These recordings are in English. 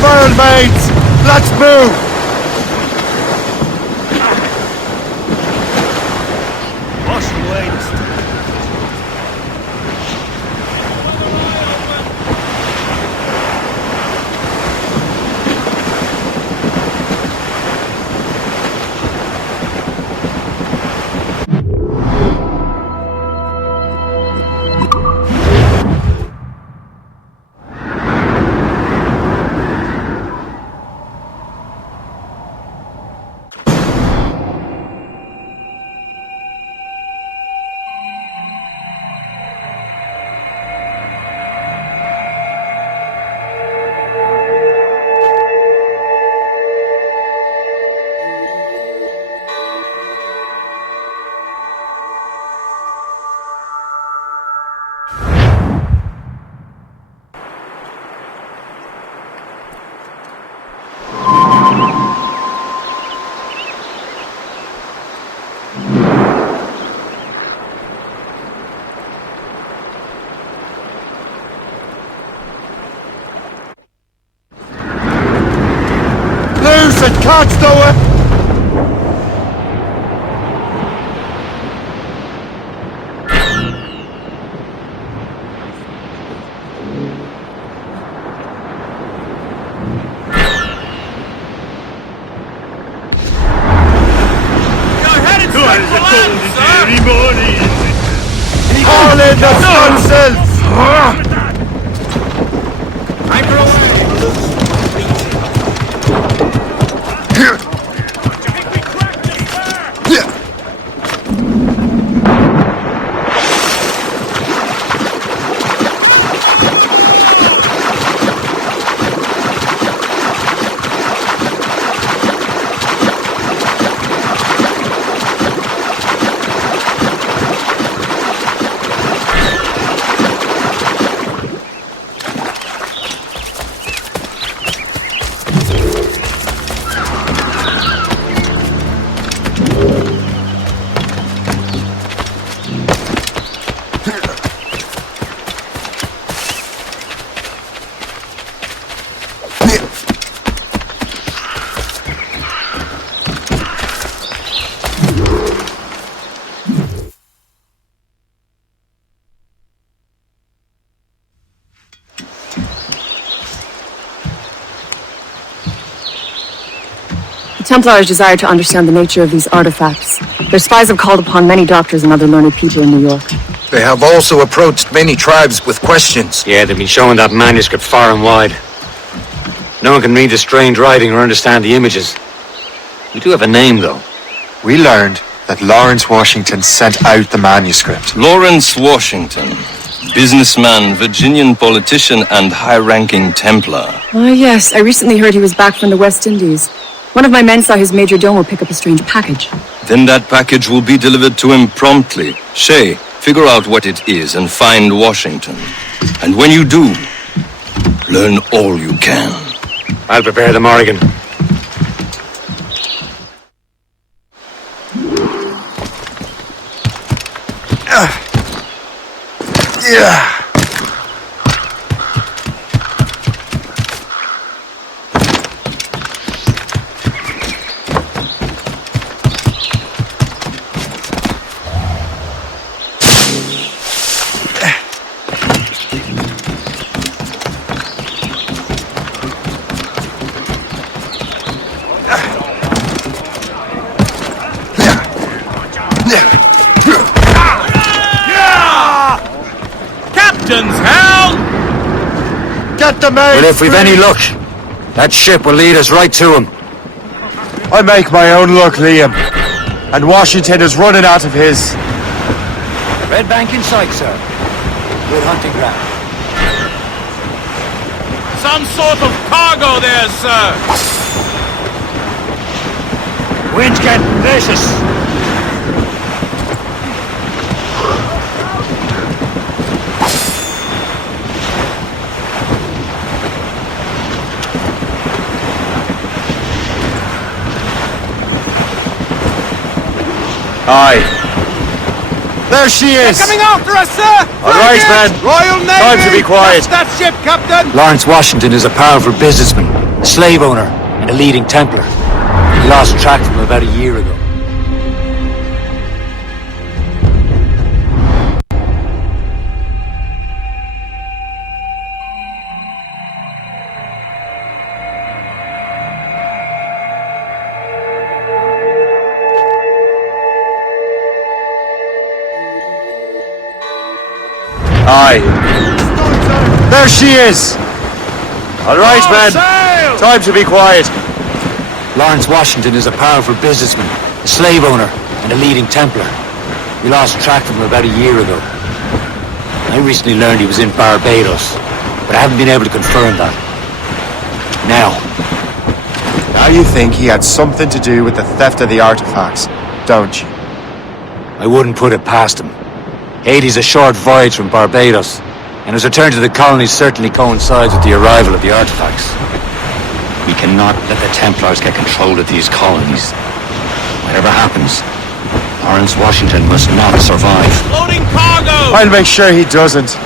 fire, mates! Let's move! Wash away this. Loose and catch the way! All in the stunsails! The Templars desire to understand the nature of these artifacts. Their spies have called upon many doctors and other learned people in New York. They have also approached many tribes with questions. Yeah, they've been showing that manuscript far and wide. No one can read the strange writing or understand the images. We do have a name, though. We learned that Lawrence Washington sent out the manuscript. Lawrence Washington. Businessman, Virginian politician, and high-ranking Templar. Ah, yes. I recently heard he was back from the West Indies. One of my men saw his major domo pick up a strange package. Then that package will be delivered to him promptly. Shay, figure out what it is and find Washington. And when you do, learn all you can. I'll prepare the Morrigan. Yeah. Get the mates! Well, if we've any luck, that ship will lead us right to him. I make my own luck, Liam. And Washington is running out of his. Red Bank in sight, sir. Good hunting ground. Some sort of cargo there, sir. Wind's getting vicious. Aye. There she is! They're coming after us, sir! All right, man. Royal Navy! Time to be quiet. Catch that ship, Captain! Lawrence Washington is a powerful businessman. a slave owner and a leading Templar. We lost track of him about a year ago. Aye. There she is! Alright, men. Time to be quiet. Lawrence Washington is a powerful businessman, a slave owner, and a leading Templar. We lost track of him about a year ago. I recently learned he was in Barbados, but I haven't been able to confirm that. Now You think he had something to do with the theft of the artifacts, don't you? I wouldn't put it past him. Haiti's a short voyage from Barbados, and his return to the colonies certainly coincides with the arrival of the artifacts. We cannot let the Templars get control of these colonies. Whatever happens, Lawrence Washington must not survive. Loading cargo! I'll make sure he doesn't.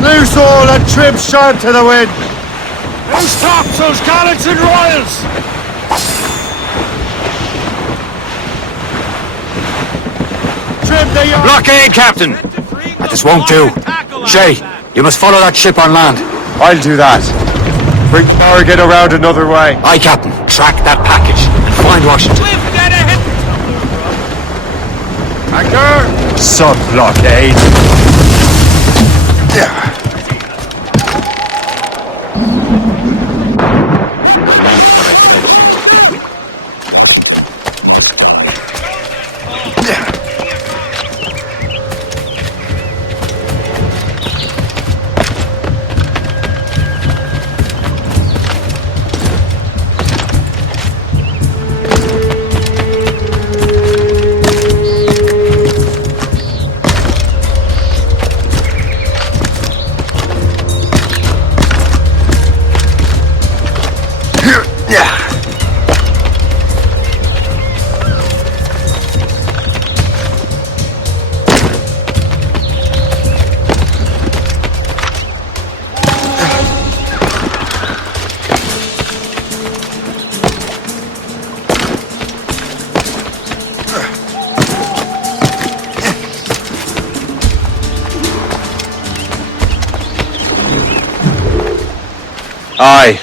Loose all and trim sharp to the wind! Who stops those gallants and royals? Trim the yard! Blockade, Captain! This won't do. Shay, you must follow that ship on land. I'll do that. Bring Corrigan around another way. Aye, Captain. Track that package and find Washington. Lift dead ahead! Anchor! Sub-blockade. Aye.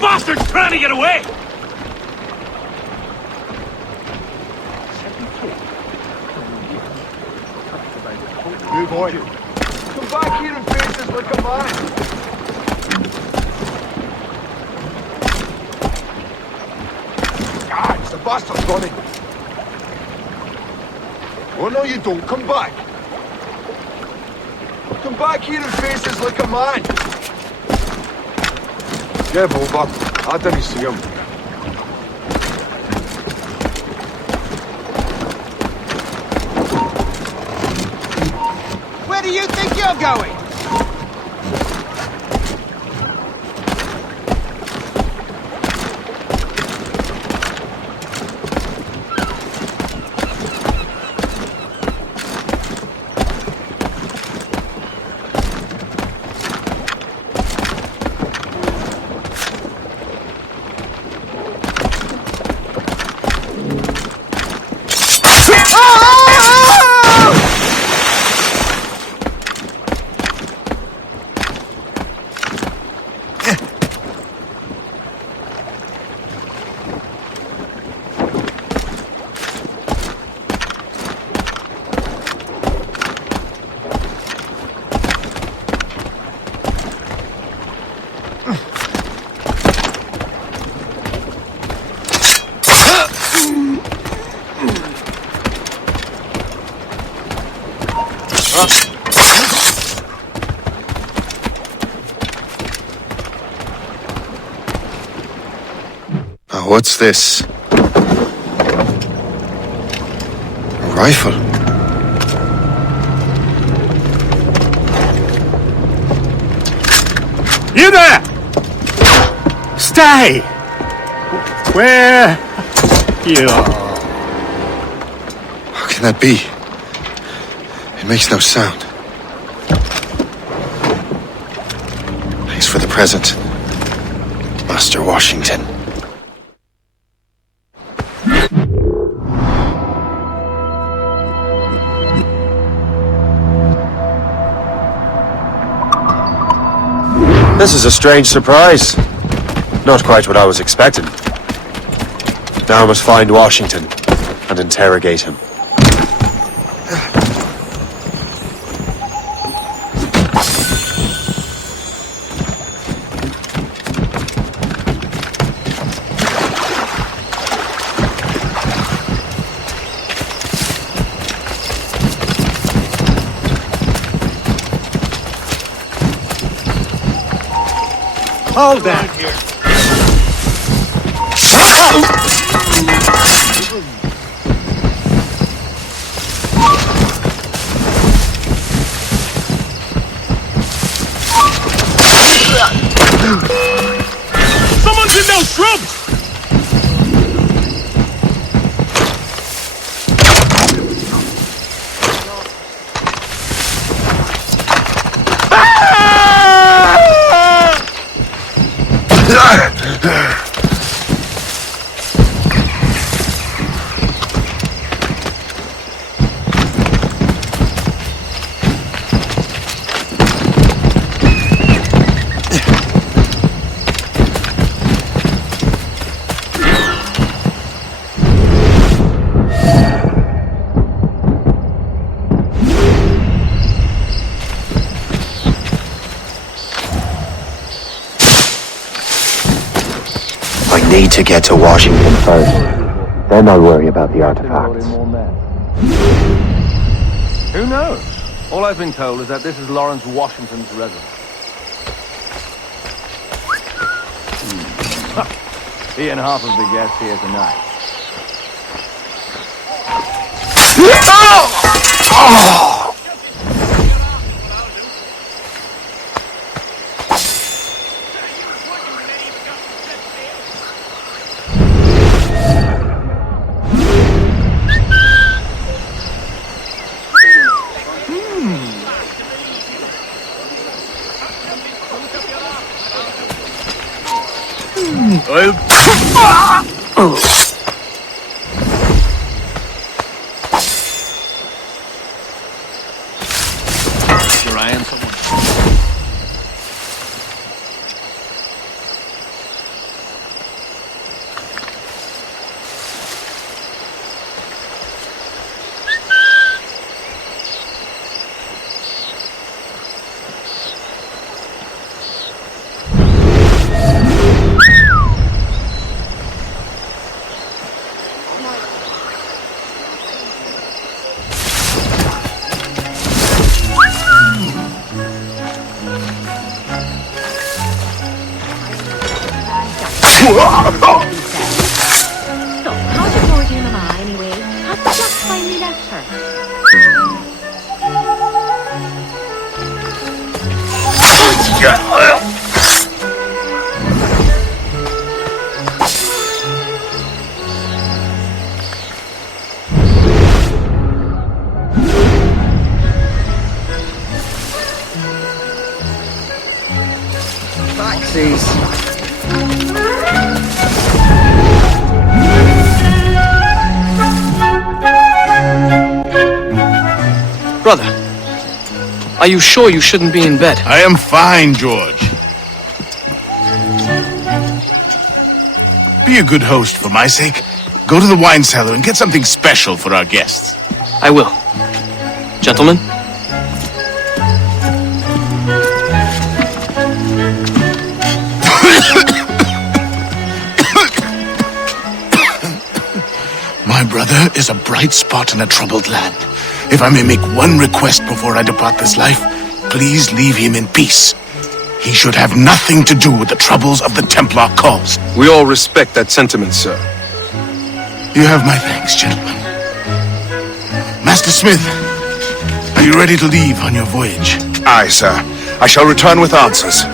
Bastard's trying to get away! Move on. Come back here and face us like a man. Ah, it's the bastard's running. Oh no, you don't. Come back. Come back here and face us like a man. Give over. I didn't see him. Where do you think you're going? Oh, what's this? A rifle. You there! Stay! Where you are? How can that be? It makes no sound. Thanks for the present, Master Washington. This is a strange surprise. Not quite what I was expecting. Now I must find Washington and interrogate him. Hold that! Someone's in those shrubs! I need to get to Washington first. Then I'll worry about the artifacts. Who knows? All I've been told is that this is Lawrence Washington's residence. He and half of the guests here tonight. So, how'd you go with your mama anyway? How'd the duck finally left her? Taxis. Brother, are you sure you shouldn't be in bed? I am fine, George. Be a good host for my sake. Go to the wine cellar and get something special for our guests. I will. Gentlemen? bright spot in a troubled land. If I may make one request before I depart this life, please leave him in peace. He should have nothing to do with the troubles of the Templar cause. We all respect that sentiment, sir. You have my thanks, gentlemen. Master Smith, are you ready to leave on your voyage? Aye, sir. I shall return with answers.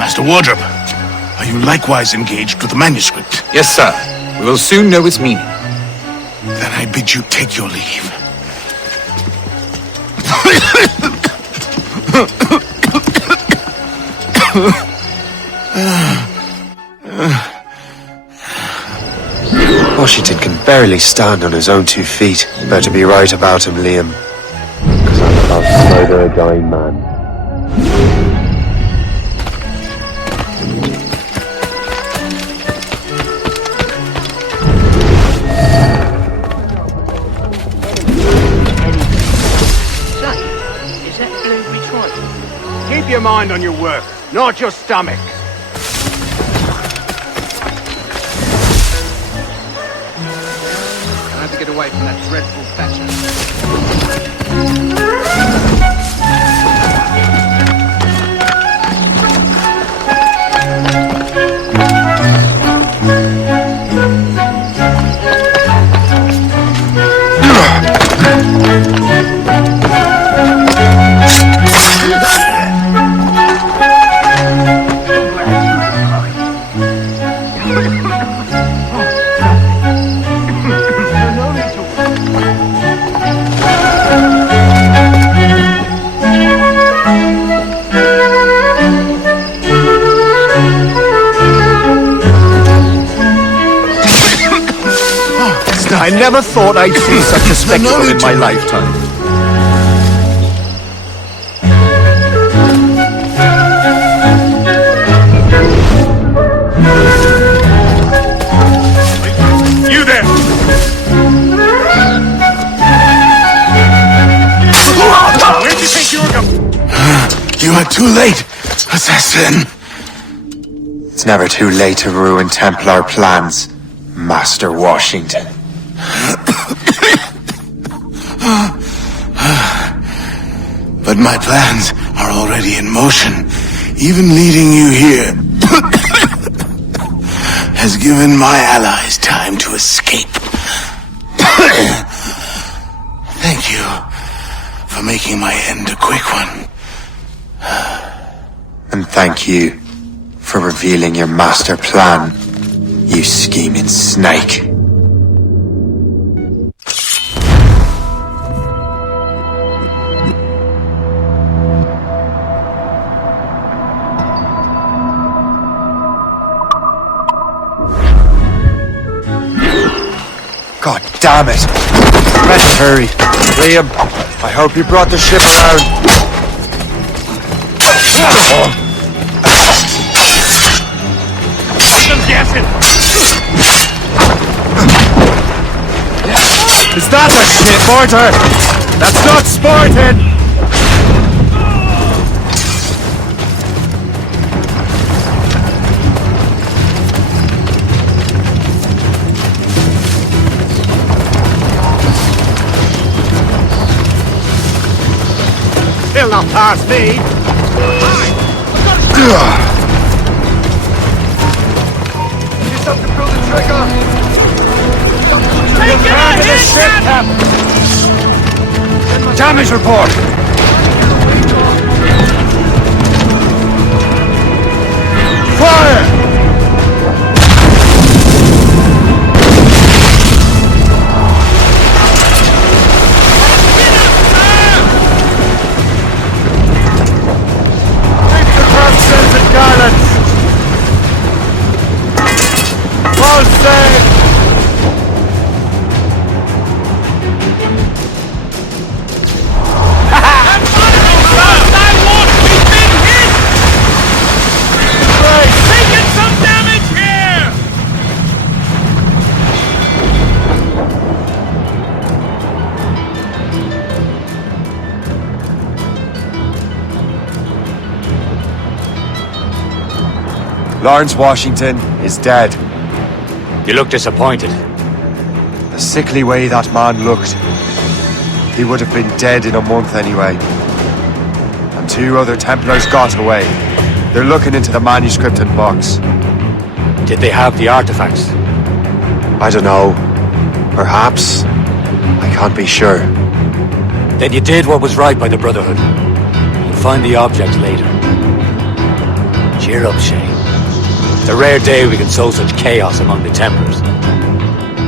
Master Wardrop, are you likewise engaged with the manuscript? Yes, sir. We will soon know its meaning. Then I bid you take your leave. Washington can barely stand on his own 2 feet. Better be right about him, Liam. Because I'm about to murder a dying man. Keep your mind on your work, not your stomach. I have to get away from that dreadful Thatcher. I never thought I'd see such a spectacle in my lifetime. You there! Where did you think you were going? You are too late, assassin. It's never too late to ruin Templar plans, Master Washington. But my plans are already in motion. Even leading you here has given my allies time to escape. Thank you for making my end a quick one. And thank you for revealing your master plan, you scheming snake. God damn it! Better hurry. Liam, I hope you brought the ship around. I'm guessing. Is that the shit, Porter? That's not sporting! He'll not pass me. Need something to pull the trigger. Take it a hit, Damage report! Fire! All safe! Lawrence Washington is dead. You look disappointed. The sickly way that man looked. He would have been dead in a month anyway. And 2 other Templars got away. They're looking into the manuscript and box. Did they have the artifacts? I don't know. Perhaps. I can't be sure. Then you did what was right by the Brotherhood. You'll find the object later. Cheer up, Shay. It's a rare day we can sow such chaos among the Templars.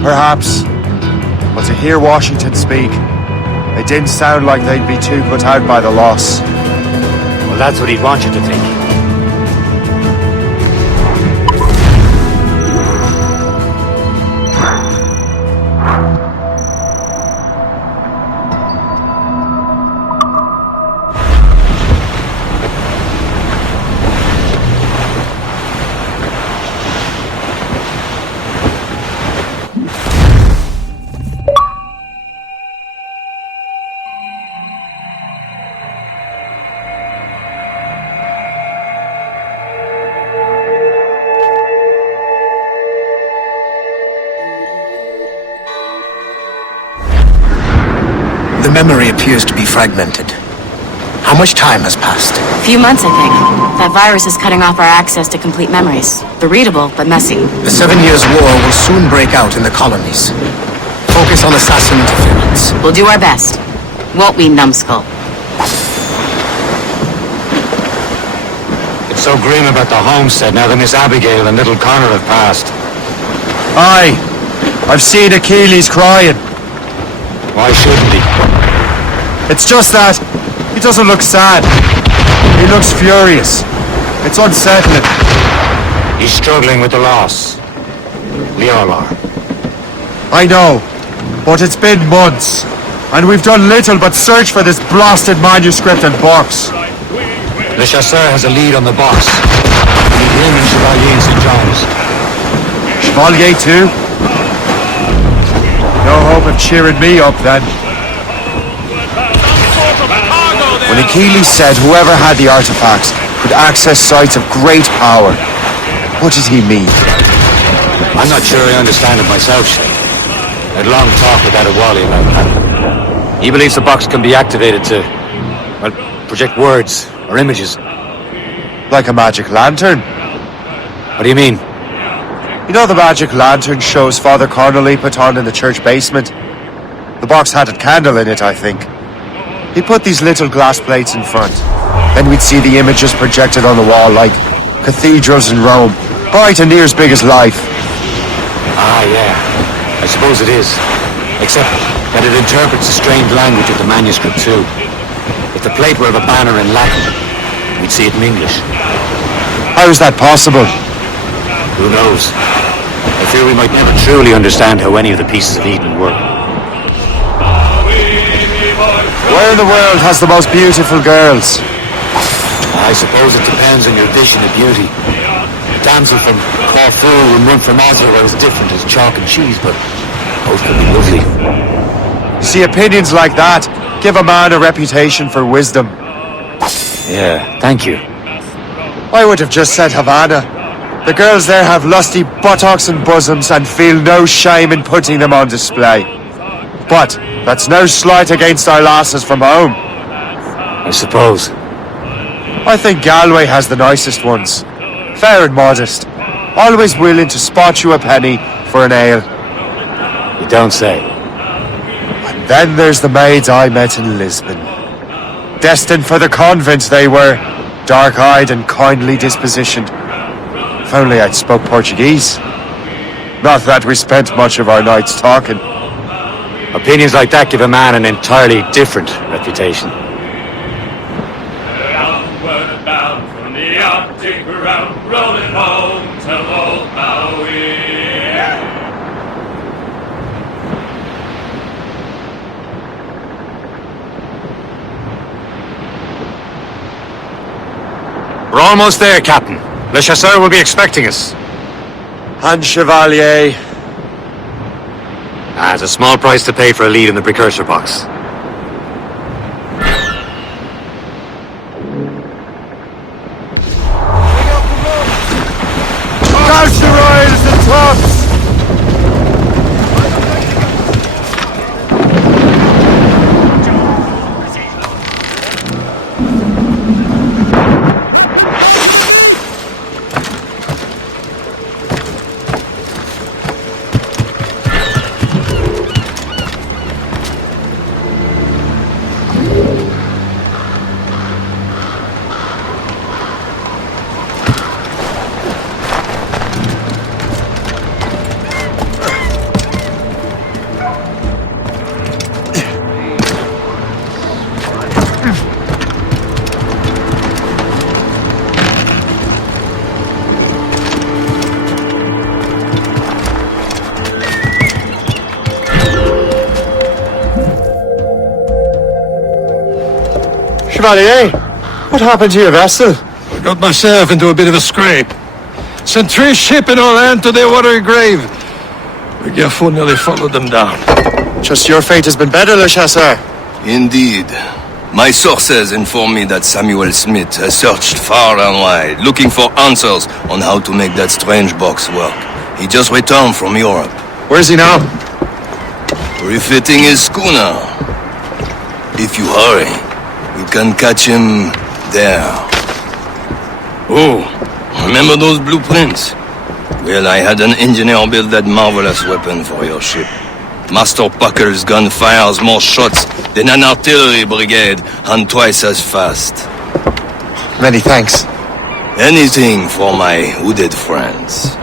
Perhaps. But to hear Washington speak, it didn't sound like they'd be too put out by the loss. Well, that's what he'd want you to think. The memory appears to be fragmented. How much time has passed? A few months, I think. That virus is cutting off our access to complete memories. They're readable, but messy. The 7 Years' War will soon break out in the colonies. Focus on assassin interference. We'll do our best. Won't we, numbskull? It's so grim about the homestead now that Miss Abigail and little Connor have passed. Aye. I've seen Achilles crying. Why shouldn't he? It's just that he doesn't look sad. He looks furious. It's unsettling. He's struggling with the loss. We all are. I know, but it's been months, and we've done little but search for this blasted manuscript and box. Le Chasseur has a lead on the box. We need him and Chevalier in St. John's. Chevalier too? No hope of cheering me up then. When Achilles said whoever had the artifacts could access sites of great power, what did he mean? I'm not sure I understand it myself, Shay. I'd long talked with Adewale about that. He believes the box can be activated to, well, project words or images. Like a magic lantern? What do you mean? You know the magic lantern shows Father Connolly put on in the church basement? The box had a candle in it, I think. He put these little glass plates in front. Then we'd see the images projected on the wall like cathedrals in Rome, bright and near as big as life. Ah, yeah. I suppose it is. Except that it interprets the strange language of the manuscript too. If the plate were of a banner in Latin, we'd see it in English. How is that possible? Who knows? I fear we might never truly understand how any of the pieces of Eden work. Where in the world has the most beautiful girls? I suppose it depends on your vision of beauty. A damsel from Corfu and one from Oslo are as different as chalk and cheese, but both could be lovely. See, opinions like that give a man a reputation for wisdom. Yeah, thank you. I would have just said Havana. The girls there have lusty buttocks and bosoms and feel no shame in putting them on display. But that's no slight against our lasses from home. I suppose. I think Galway has the nicest ones. Fair and modest. Always willing to spot you a penny for an ale. You don't say. And then there's the maids I met in Lisbon. Destined for the convent they were, dark-eyed and kindly dispositioned. If only I'd spoke Portuguese. Not that we spent much of our nights talking. Opinions like that give a man an entirely different reputation. We're almost there, Captain. Le Chasseur will be expecting us. And Chevalier. It's a small price to pay for a lead in the precursor box. Douse the royals and tops! Chevalier, what happened to your vessel? I got myself into a bit of a scrape. Sent 3 ship in our land to their watery grave. The Gerfaut nearly followed them down. Just your fate has been better, Le Chasseur. Indeed. My sources inform me that Samuel Smith has searched far and wide, looking for answers on how to make that strange box work. He just returned from Europe. Where's he now? Refitting his schooner. If you hurry, you can catch him there. Oh, remember those blueprints? Well, I had an engineer build that marvelous weapon for your ship. Master Puckle's gun fires more shots than an artillery brigade and twice as fast. Many thanks. Anything for my hooded friends.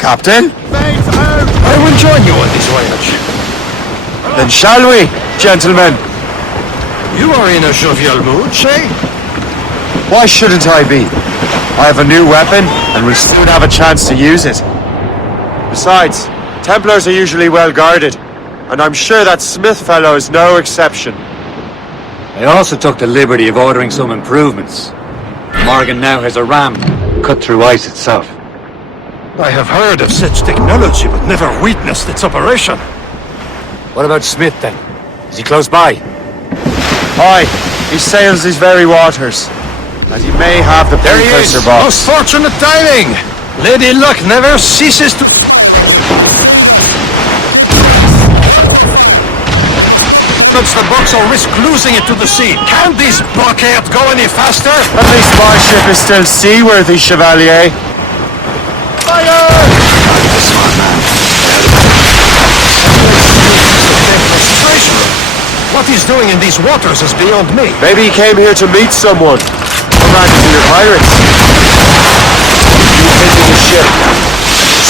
Captain? I will join you on this voyage. Then shall we, gentlemen? You are in a jovial mood, Shay? Why shouldn't I be? I have a new weapon, and we'll soon have a chance to use it. Besides, Templars are usually well guarded, and I'm sure that Smith fellow is no exception. I also took the liberty of ordering some improvements. Morgan now has a ram cut through ice itself. I have heard of such technology, but never witnessed its operation. What about Smith, then? Is he close by? Aye, he sails these very waters, and he may have the There he is! precursor box. Most fortunate timing! Lady Luck never ceases to... The box or risk losing it to the sea. Can this blockade go any faster? At least my ship is still seaworthy, Chevalier. Fire! Smart man. What he's doing in these waters is beyond me. Maybe he came here to meet someone. Or ran into your pirates. You hitting his ship.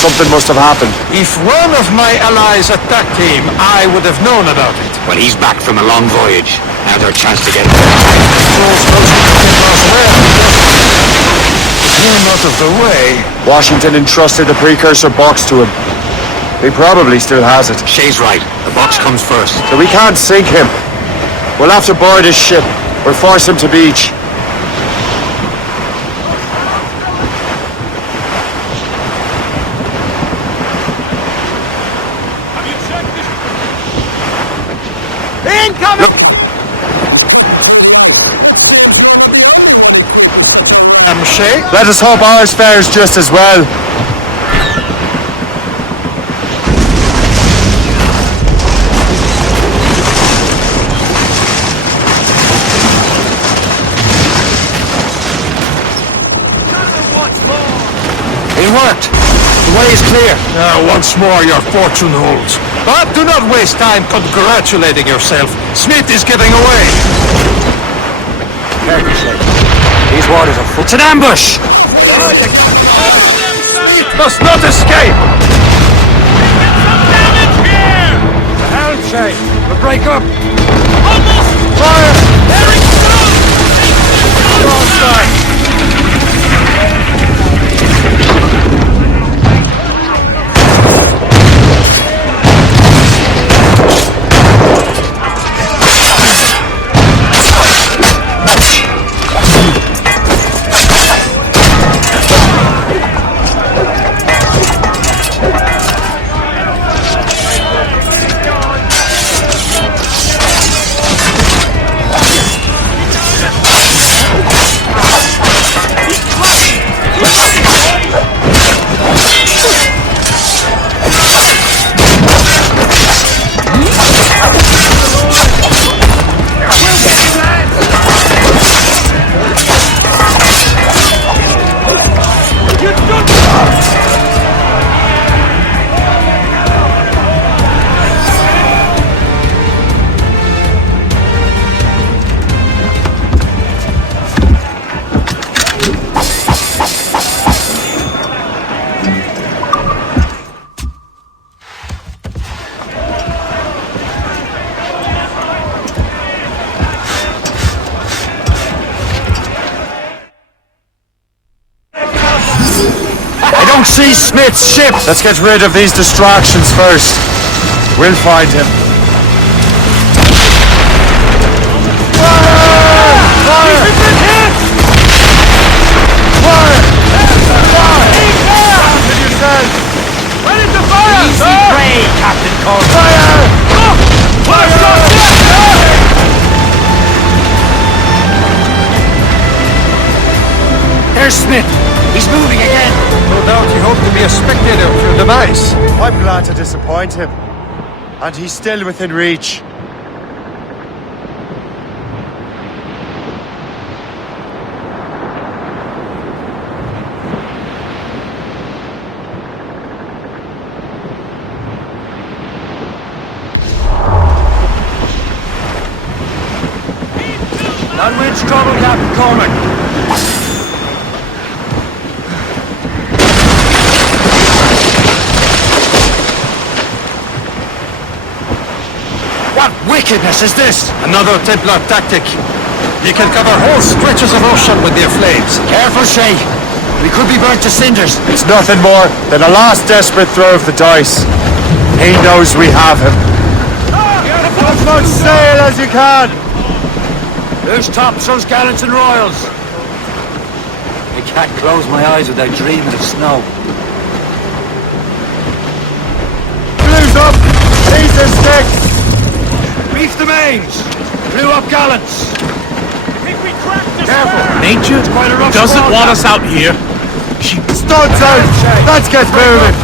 Something must have happened. If one of my allies attacked him, I would have known about it. Well, he's back from a long voyage. Now's our chance to get him. Out of the way. Washington entrusted the precursor box to him. He probably still has it. Shay's right. The box comes first. So we can't sink him. We'll have to board his ship or force him to beach. Shay? Let us hope ours fares just as well. It worked. The way is clear. Once more your fortune holds. But do not waste time congratulating yourself. Smith is getting away. These waters are full. It's an ambush! It must not escape! The hell, Shay! We'll break up! Fire! Very close! Broadside! see Smith's ship! Let's get rid of these distractions first. We'll find him. There's Smith! He's moving again! No doubt he hoped to be a spectator of your demise. I'm glad to disappoint him. And he's still within reach. Not much trouble, Captain Cormac. What wickedness is this? Another Templar tactic. You can cover whole stretches of ocean with their flames. Careful, Shay. We could be burnt to cinders. It's nothing more than a last desperate throw of the dice. He knows we have him. As much sail as you can! Who's topsails, gallants and royals? I can't close my eyes without dreaming of snow. Blue's up! These are sticks! Reef the mains! Blew up gallants! Careful. Nature Quite a rough doesn't squall want now. us out here. Studs out! Let's get moving!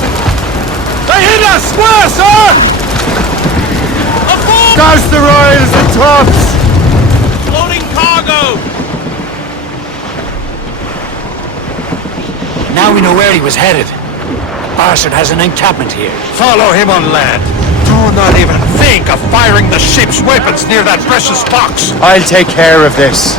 They hit us! Where, sir? Douse the royals and tops! Floating cargo! Now we know where he was headed. The bastard has an encampment here. Follow him on land. Do not even think of firing the ship's weapons near that precious box. I'll take care of this.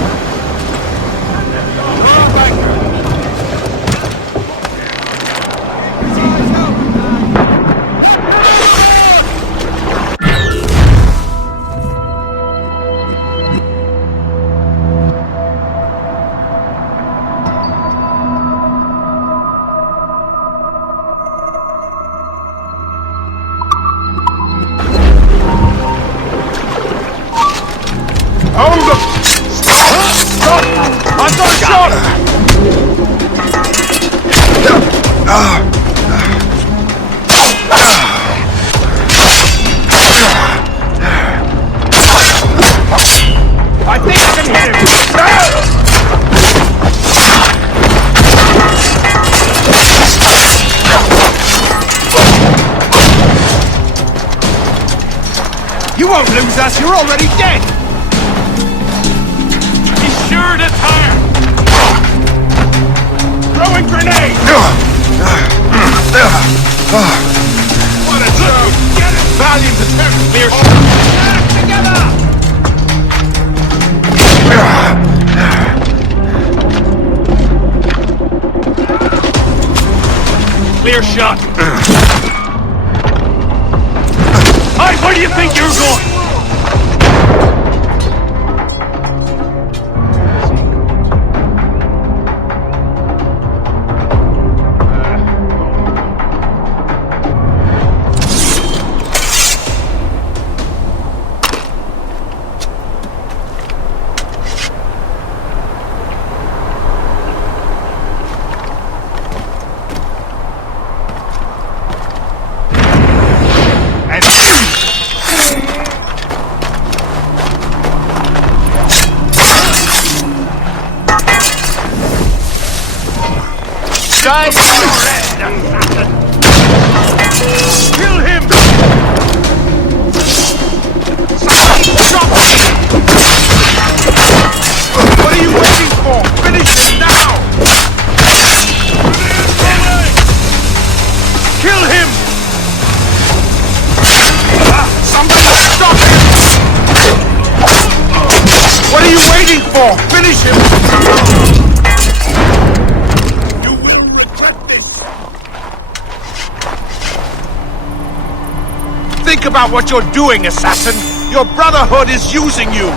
You won't lose us, you're already dead! He's sure to tire! Throwing grenade! What a joke! Get it! Valiant attempt! Clear together! Clear shot! Hey, where do you think you're going? Kill him! What are you waiting for? Finish him now! Kill him! Somebody stop him! What are you waiting for? Finish him! Think about what you're doing, assassin! Your Brotherhood is using you!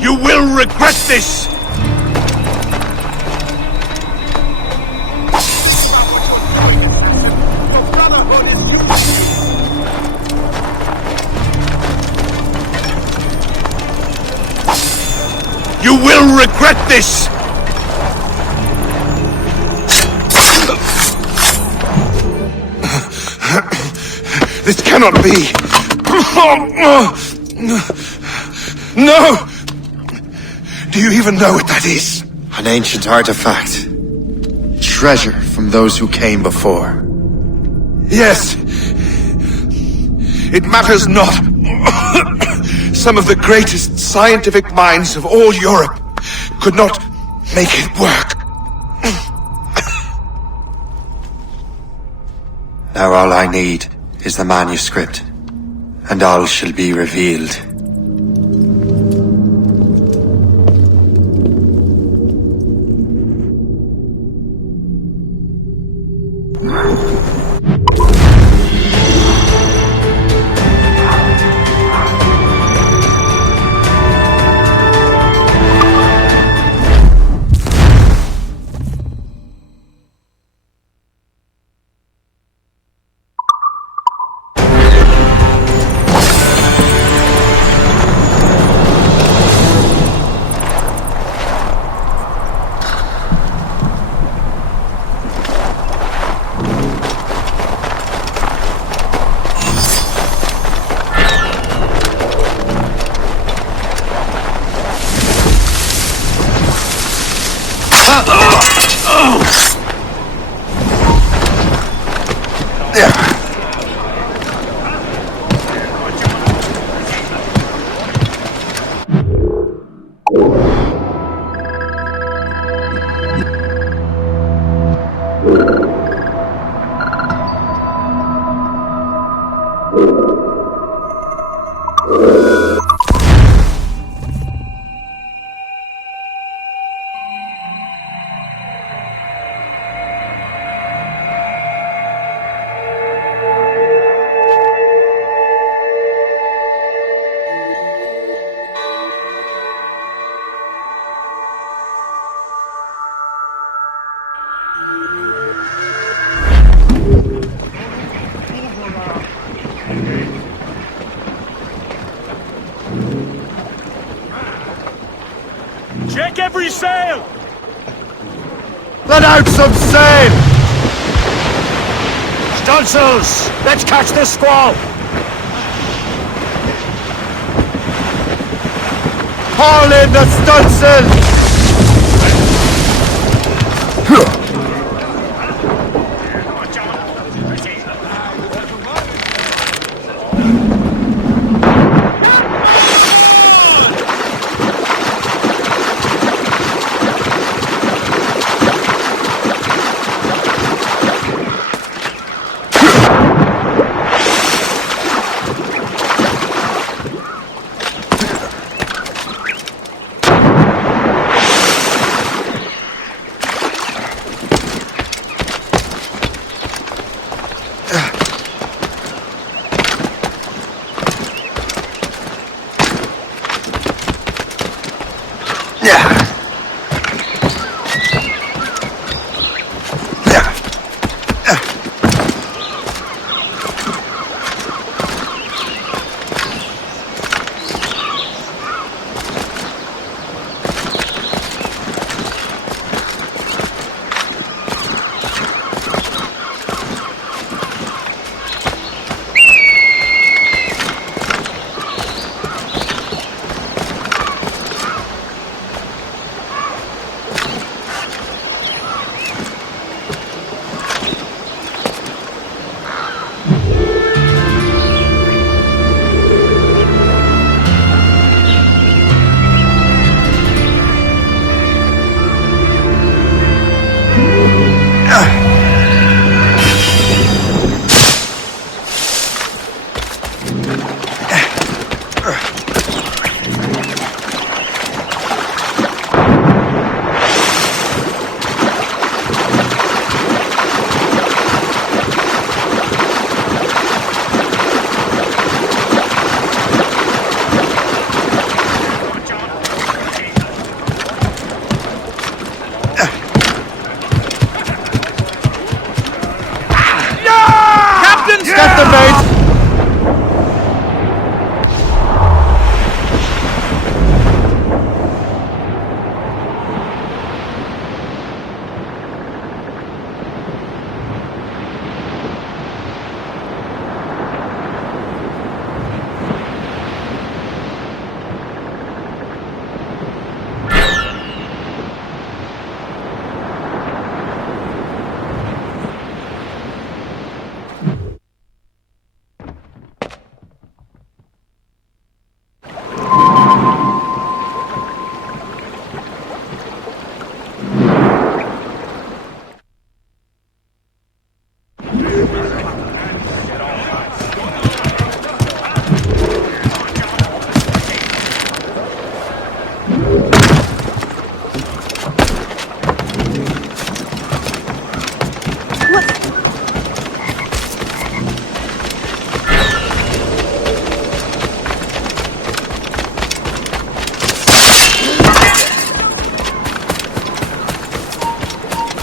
You will regret this! You will regret this! This cannot be! No! Do you even know what that is? An ancient artifact. Treasure from those who came before. Yes. It matters not. Some of the greatest scientific minds of all Europe could not make it work. Now all I need is the manuscript, and all shall be revealed. Check every sail! Let out some sail! Stunsails! Let's catch this squall! Haul in the stunsail!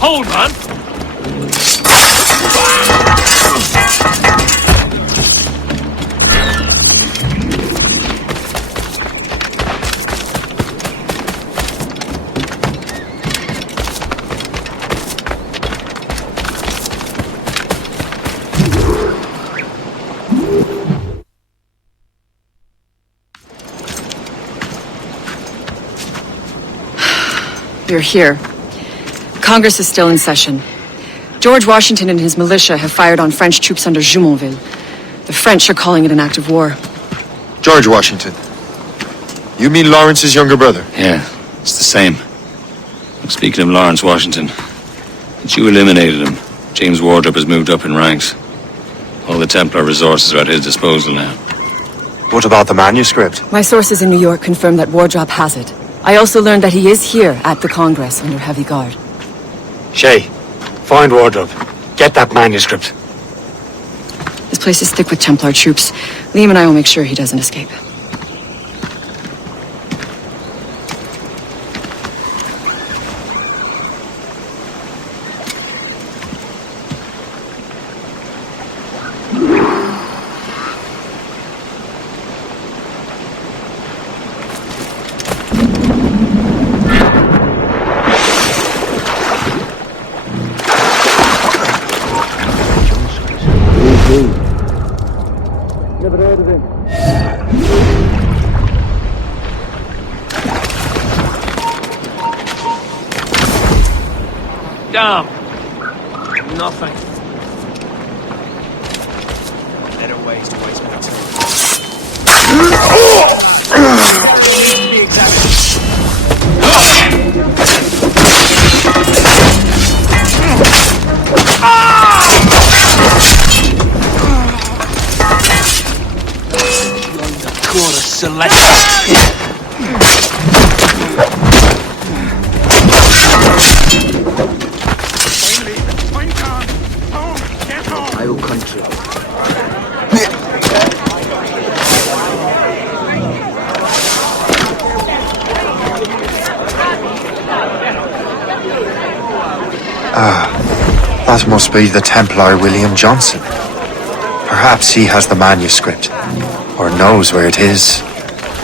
hold, man. You're here. Congress is still in session. George Washington and his militia have fired on French troops under Jumonville. The French are calling it an act of war. George Washington. You mean Lawrence's younger brother? Yeah, it's the same. Speaking of Lawrence Washington, since you eliminated him, James Wardrop has moved up in ranks. All the Templar resources are at his disposal now. What about the manuscript? My sources in New York confirm that Wardrop has it. I also learned that he is here at the Congress under heavy guard. Shay, find Wardrop. Get that manuscript. This place is thick with Templar troops. Liam and I will make sure he doesn't escape. Damn. Nothing. Better ways to waste my time. That must be the Templar William Johnson. Perhaps he has the manuscript, or knows where it is.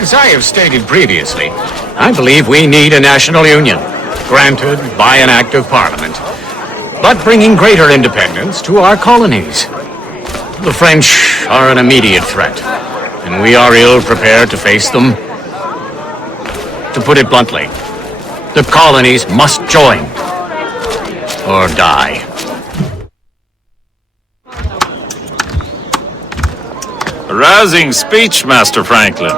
As I have stated previously, I believe we need a national union, granted by an act of parliament, but bringing greater independence to our colonies. The French are an immediate threat, and we are ill prepared to face them. To put it bluntly, the colonies must join, or die. A rousing speech, Master Franklin.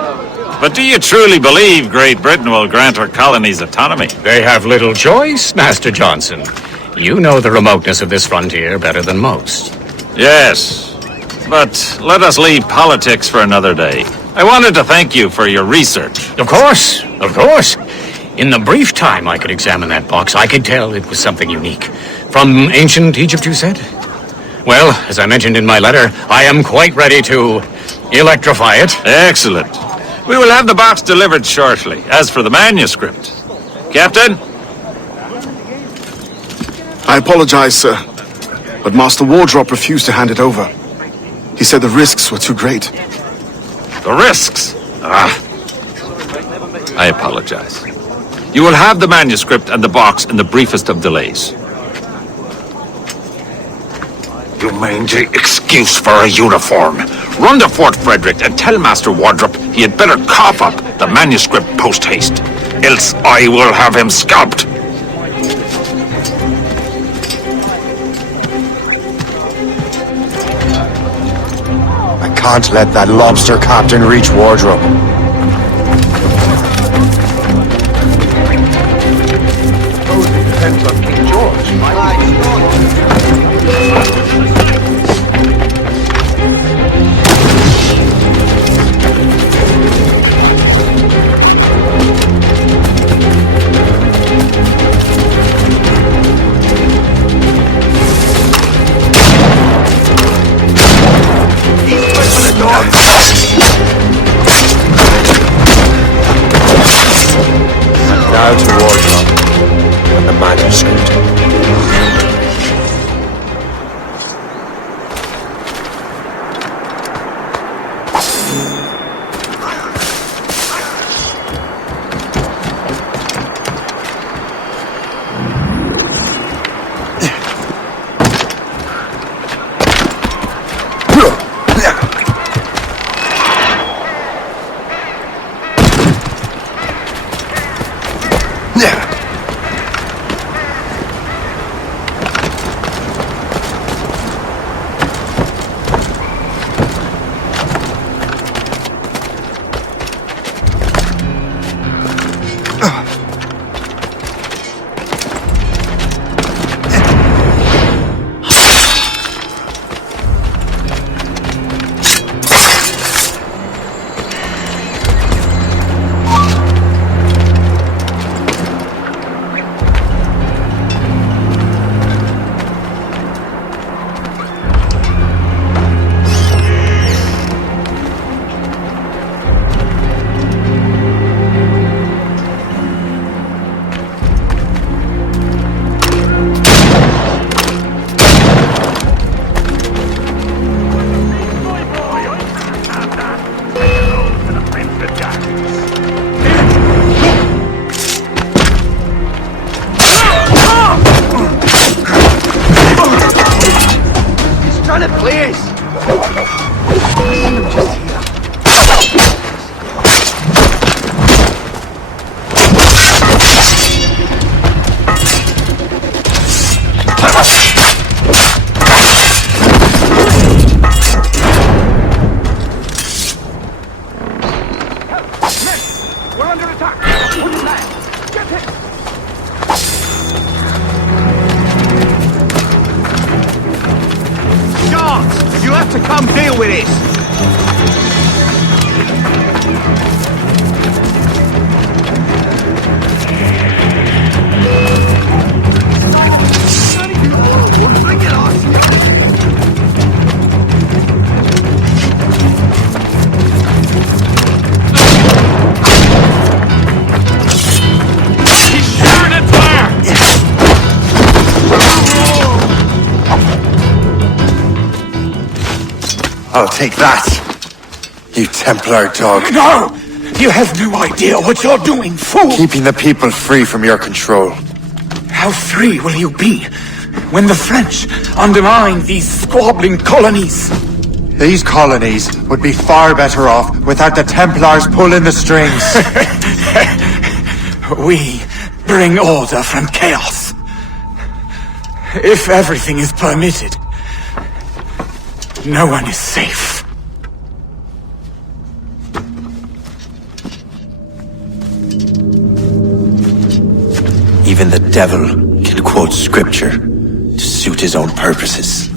But do you truly believe Great Britain will grant her colonies autonomy? They have little choice, Master Johnson. You know the remoteness of this frontier better than most. Yes, but let us leave politics for another day. I wanted to thank you for your research. Of course, of course. In the brief time I could examine that box, I could tell it was something unique. From ancient Egypt, you said? Well, as I mentioned in my letter, I am quite ready to electrify it. Excellent. We will have the box delivered shortly. As for the manuscript, Captain? I apologize, sir, but Master Wardrop refused to hand it over. He said the risks were too great. The risks? I apologize. You will have the manuscript and the box in the briefest of delays. You mangy excuse for a uniform. Run to Fort Frederick and tell Master Wardrop he had better cough up the manuscript post-haste. Else I will have him scalped. I can't let that lobster captain reach Wardrop. Depends on King George. Now to Wardrop and the manuscript. We're under attack! What's that? Get hit! Guards! You have to come deal with this! I'll take that, you Templar dog. No! You have no idea what you're doing, fool! Keeping the people free from your control. How free will you be when the French undermine these squabbling colonies? These colonies would be far better off without the Templars pulling the strings. We bring order from chaos. If everything is permitted, no one is safe. Even the devil can quote scripture to suit his own purposes.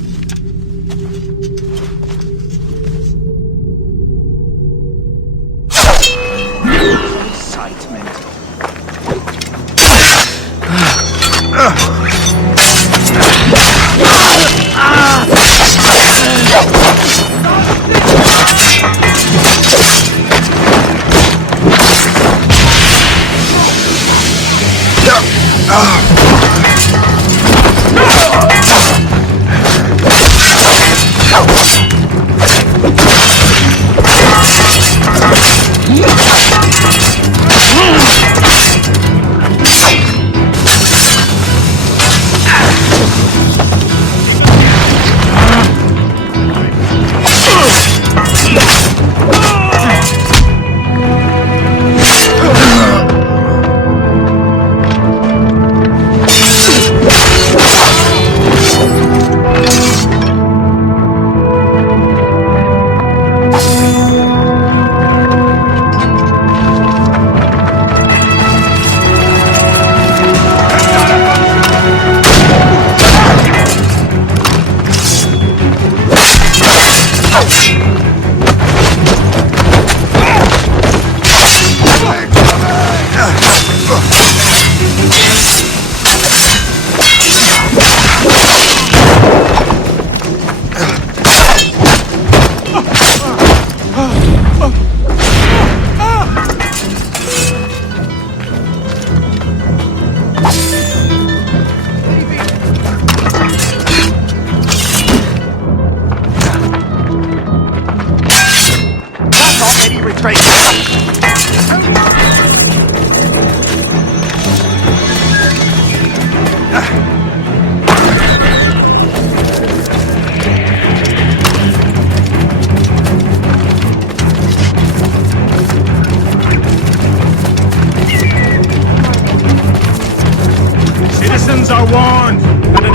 Citizens are warned that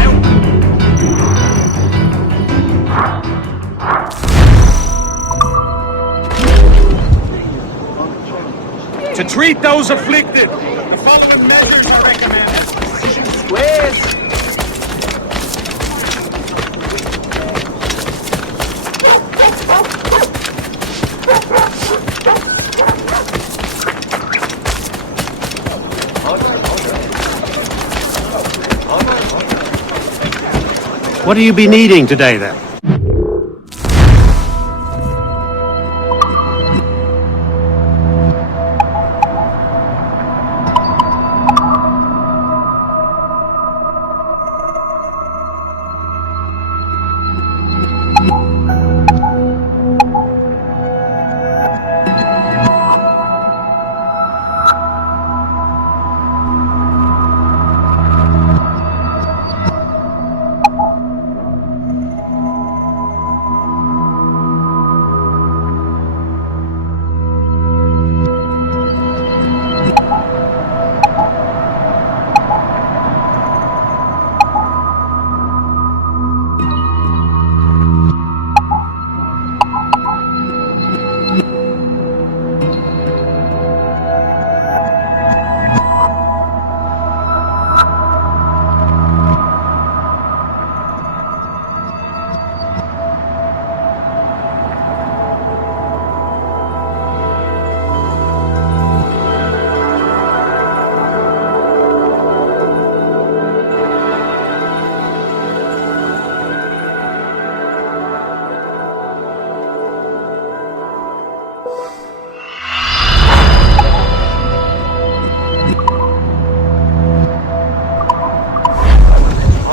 to treat those afflicted. The following measures are recommended. Squares. What do you be needing today, then?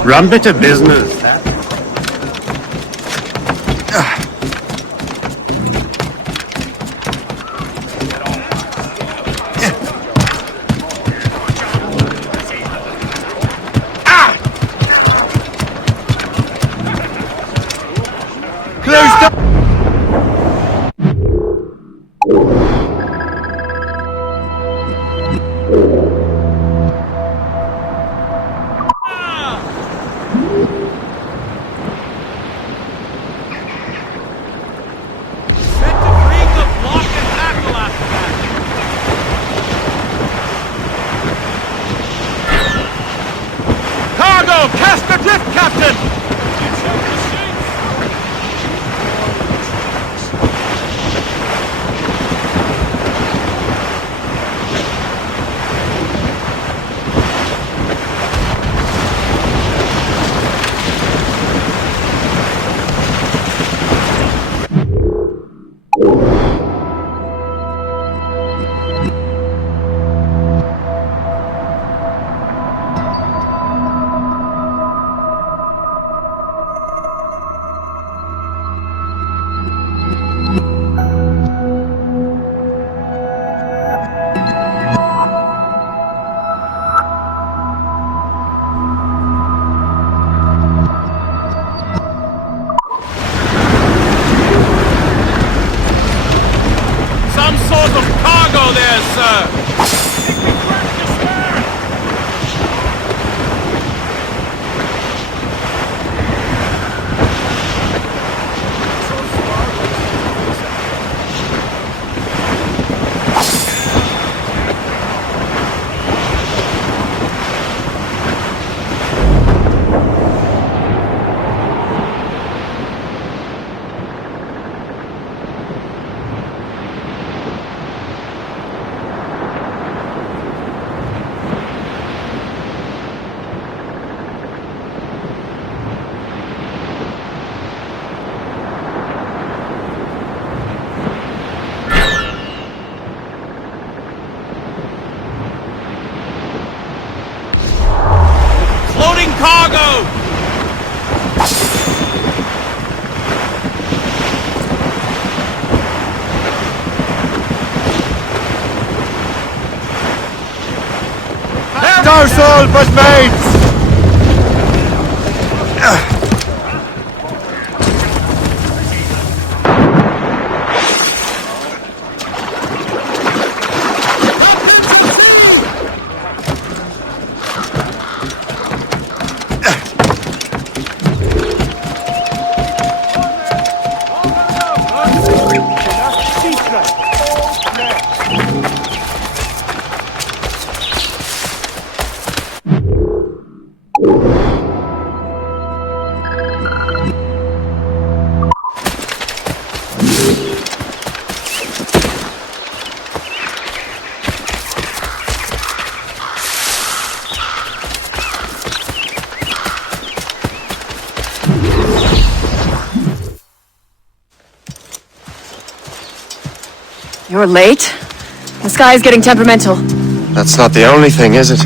Rum bit of business. Cargo! Cast adrift, Captain! Some sort of cargo there, sir! Loading cargo! Dorsal, but mates! You're late? The sky is getting temperamental. That's not the only thing, is it?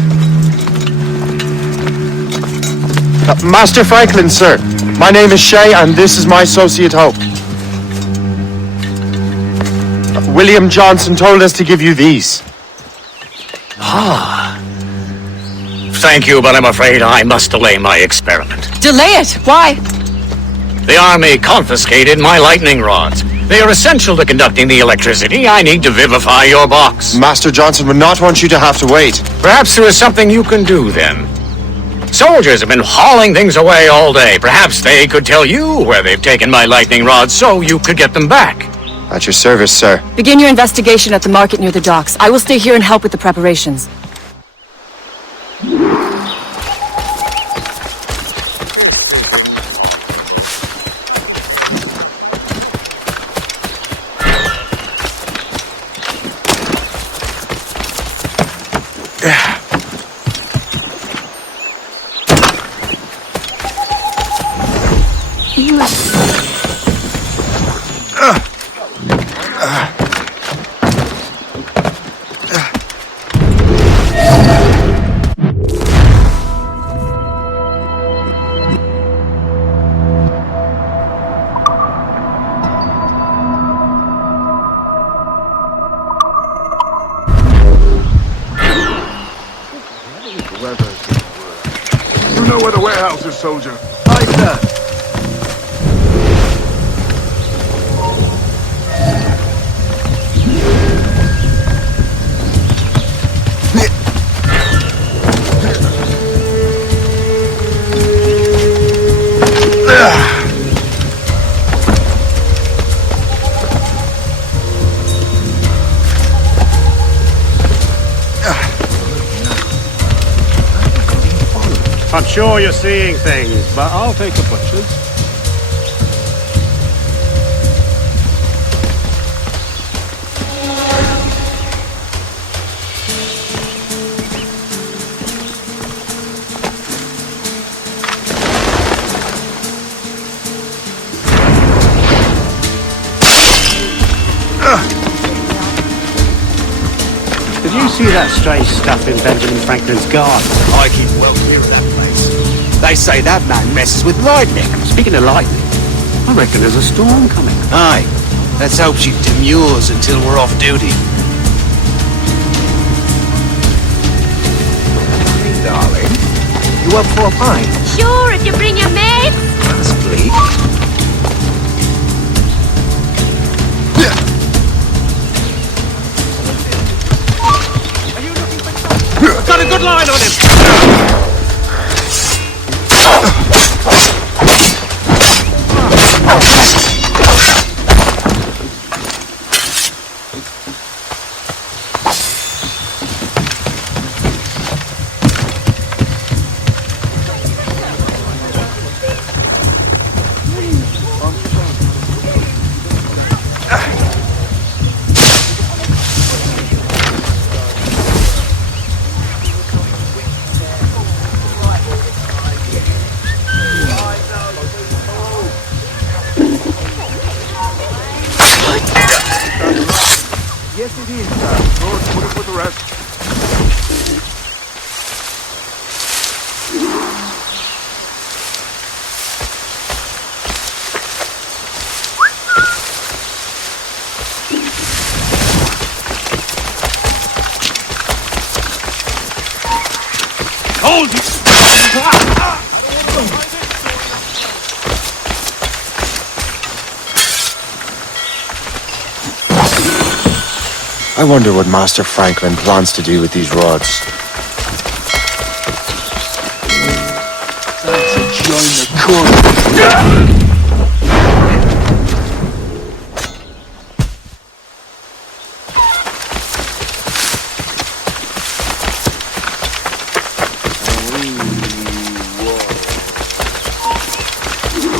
Master Franklin, sir. My name is Shay, and this is my associate Hope. William Johnson told us to give you these. Ah. Thank you, but I'm afraid I must delay my experiment. Delay it? Why? The Army confiscated my lightning rods. They are essential to conducting the electricity I need to vivify your box. Master Johnson would not want you to have to wait. Perhaps there is something you can do, then. Soldiers have been hauling things away all day. Perhaps they could tell you where they've taken my lightning rods so you could get them back. At your service, sir. Begin your investigation at the market near the docks. I will stay here and help with the preparations. You know where the warehouse is, soldier. Aye, sir. I'm sure you're seeing things, but I'll take the butchers. Did you see that strange stuff in Benjamin Franklin's garden? I keep well clear of that place. They say that man messes with lightning. Speaking of lightning, I reckon there's a storm coming. Aye. Let's hope she demurs until we're off duty. Hey, darling. You up for a pint? Sure, if you bring your mates. That's bleak. Got a good line on him! Yes, it is, sir. Lord, put it with the rest. Hold you! I wonder what Master Franklin plans to do with these rods. Time to join the corps.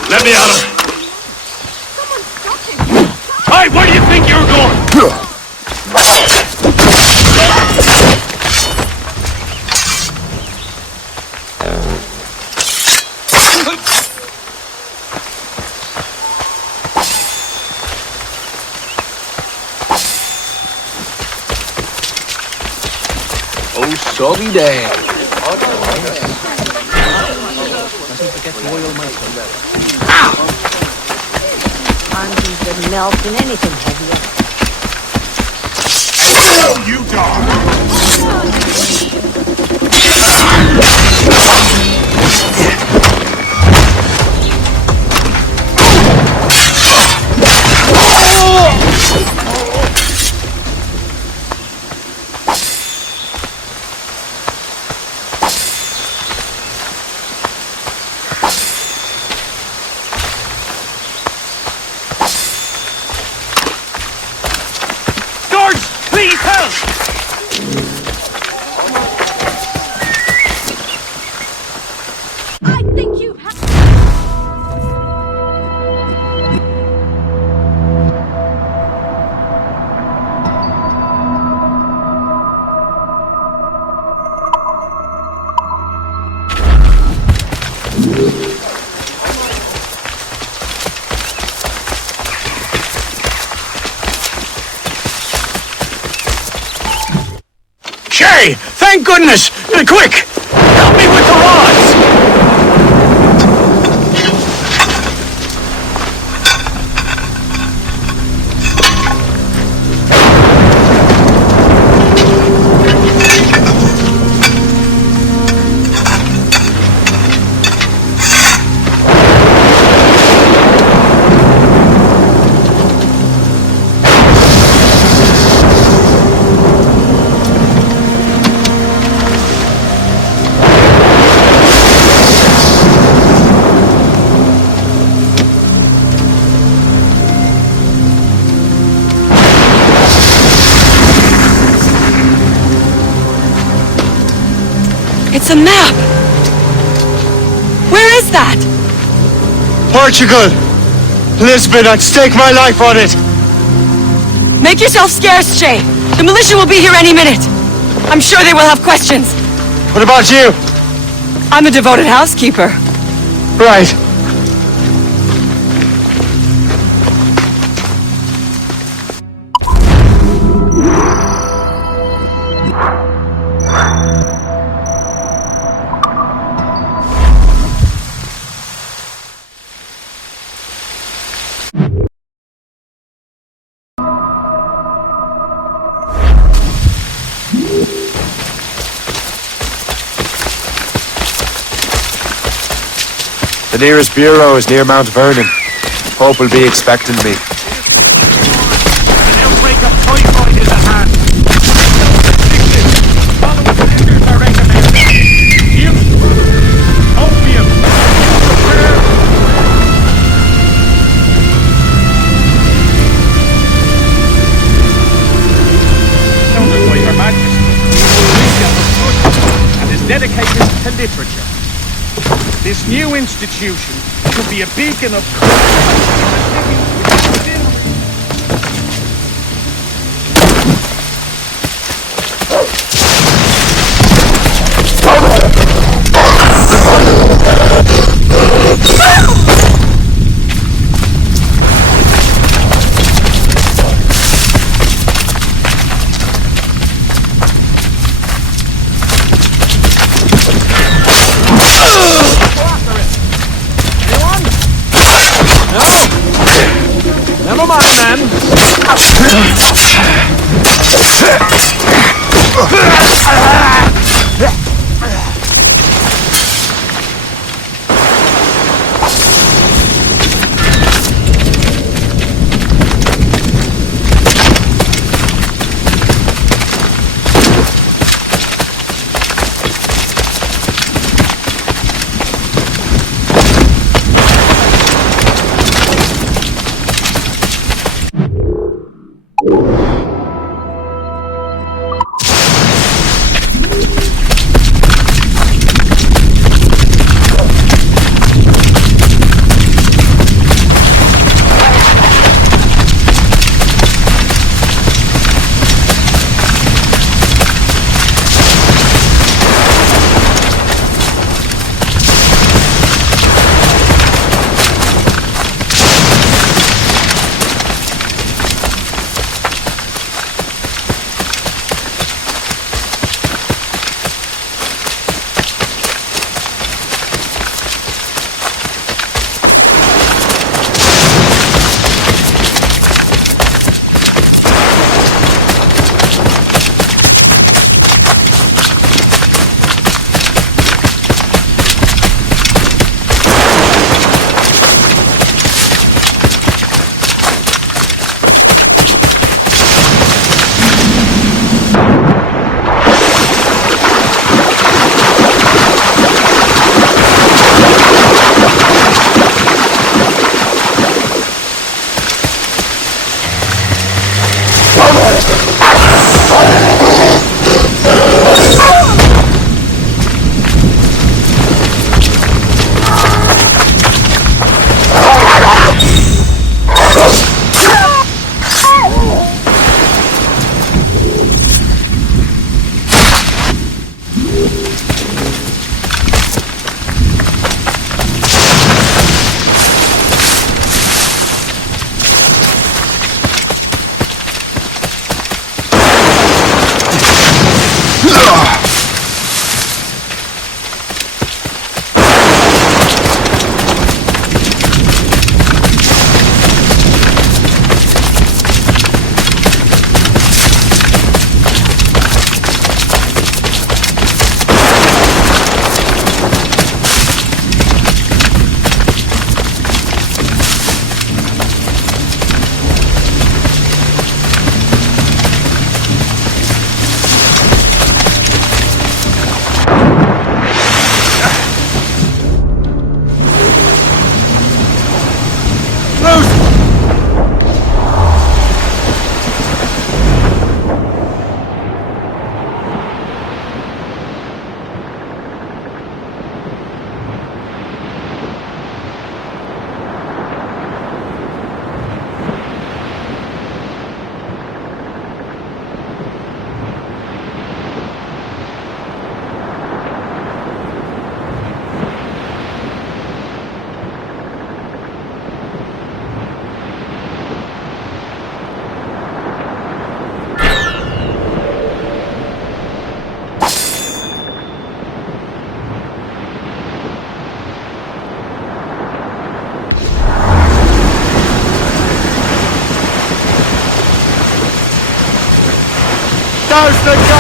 Let me out of it! Hey, where do you think you're going? Oh, soggy day. Arms didn't melt in anything heavier. Oh, you dog! Guards, please help! I think you have. Shay! Thank goodness! Quick! Help me with the rods! It's a map! Where is that? Portugal! Lisbon, I'd stake my life on it! Make yourself scarce, Jay. The militia will be here any minute. I'm sure they will have questions. What about you? I'm a devoted housekeeper. Right. The nearest bureau is near Mount Vernon. Hope will be expecting me. An outbreak of typhoid is at hand. Following measures are recommended. Use opium. Founded by Her Majesty, and is dedicated to literature. This new institution could be a beacon of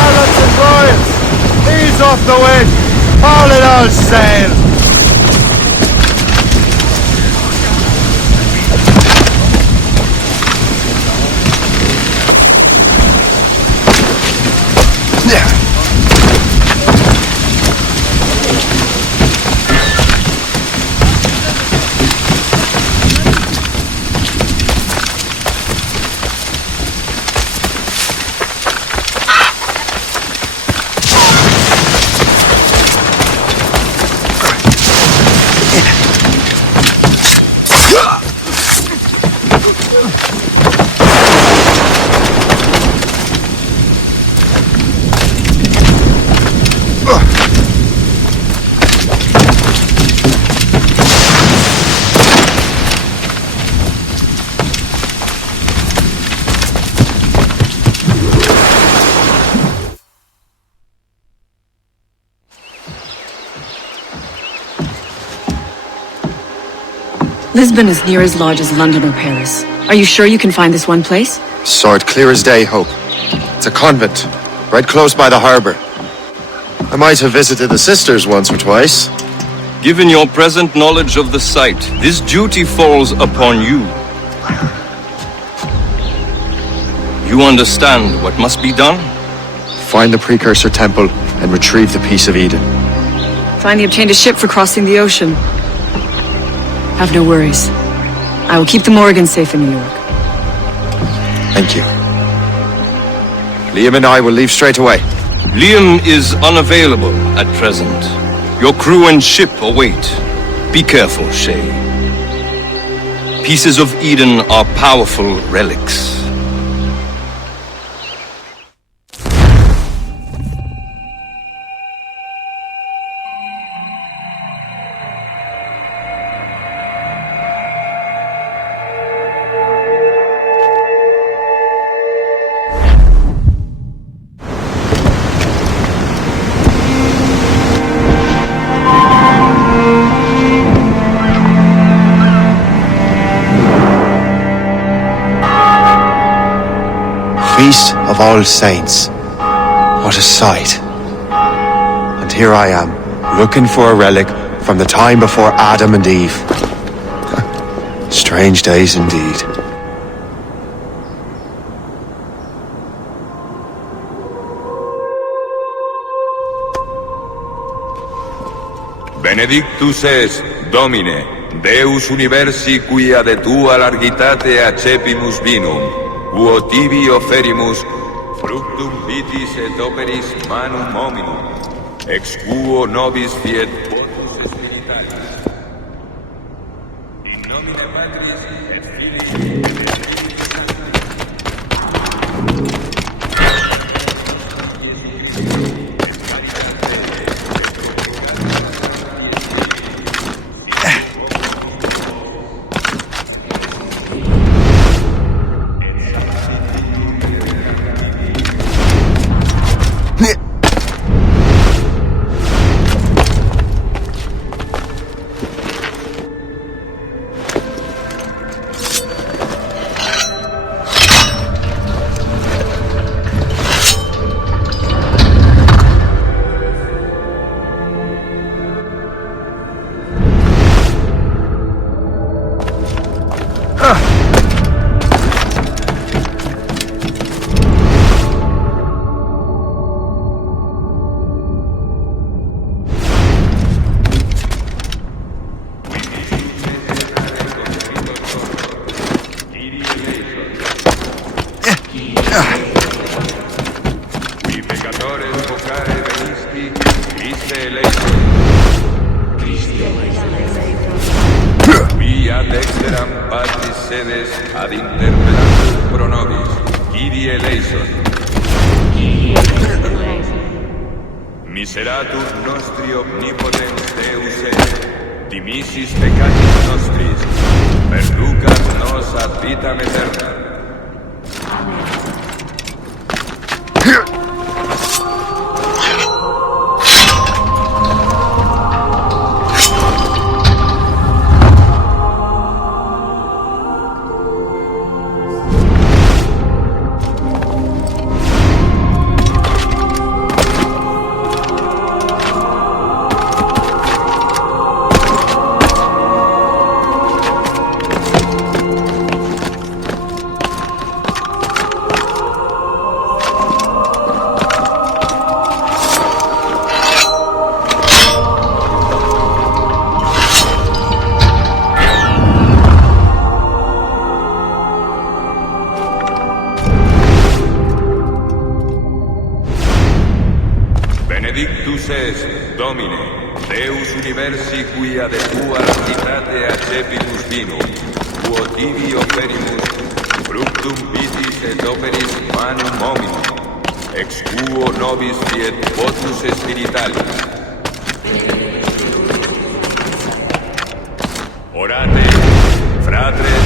gallants and royals! Ease off the wind! Haul it all sail! Lisbon is near as large as London or Paris. Are you sure you can find this one place? Saw it clear as day, Hope. It's a convent, right close by the harbour. I might have visited the sisters once or twice. Given your present knowledge of the site, this duty falls upon you. You understand what must be done? Find the Precursor Temple and retrieve the Piece of Eden. Finally obtained a ship for crossing the ocean. Have no worries. I will keep the Morgans safe in New York. Thank you. Liam and I will leave straight away. Liam is unavailable at present. Your crew and ship await. Be careful, Shay. Pieces of Eden are powerful relics. Feast of All Saints. What a sight. And here I am, looking for a relic from the time before Adam and Eve. Strange days indeed. Benedictus es, Domine, Deus universi quia de tua largitate accepimus vinum, quo tibi oferimus fructum vitis et operis manum hominum, ex quo nobis fiet votus spiritualis. In nomine Patris et Filii et Spiritus ad interpellantum pro nobis, Kyrie eleison. Miseratum nostri omnipotens Deus et, dimissis peccatis nostris, perducat nos ad vitam aeterna. Benedictus est, Domine, Deus universi quia de tua artitate accepimus vinum, quo tibi oferimus, fructum vitis et operis manum hominum, ex quo nobis fiet votus spiritualis. Orate, fratres,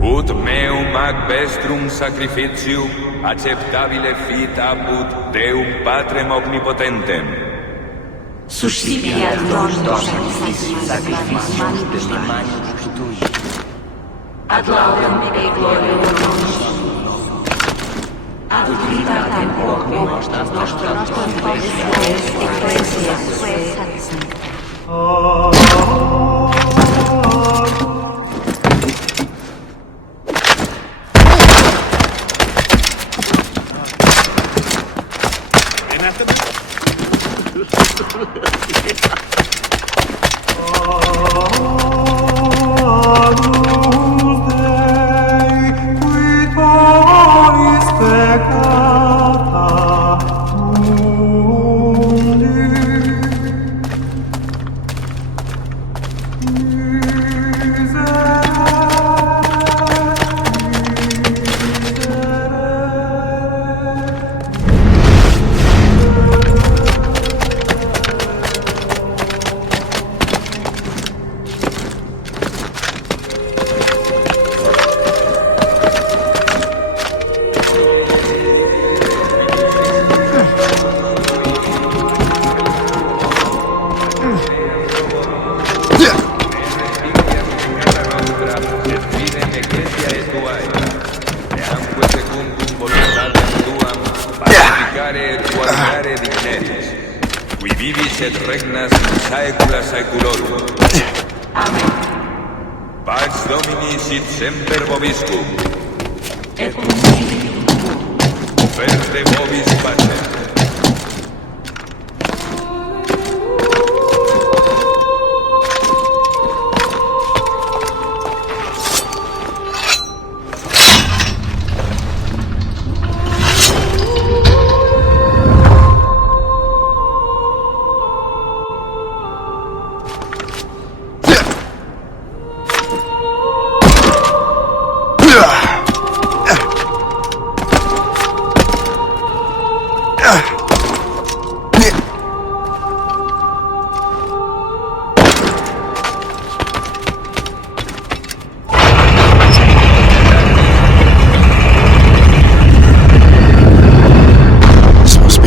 ut meum ac vestrum sacrificium acceptabile fit apud Deum Patrem Omnipotentem. Suscipiat nostros sacrificium de manibus tui. Ad laudem Dei gloriam nostrum. Ad utilitatem hoc nostras ecclesias.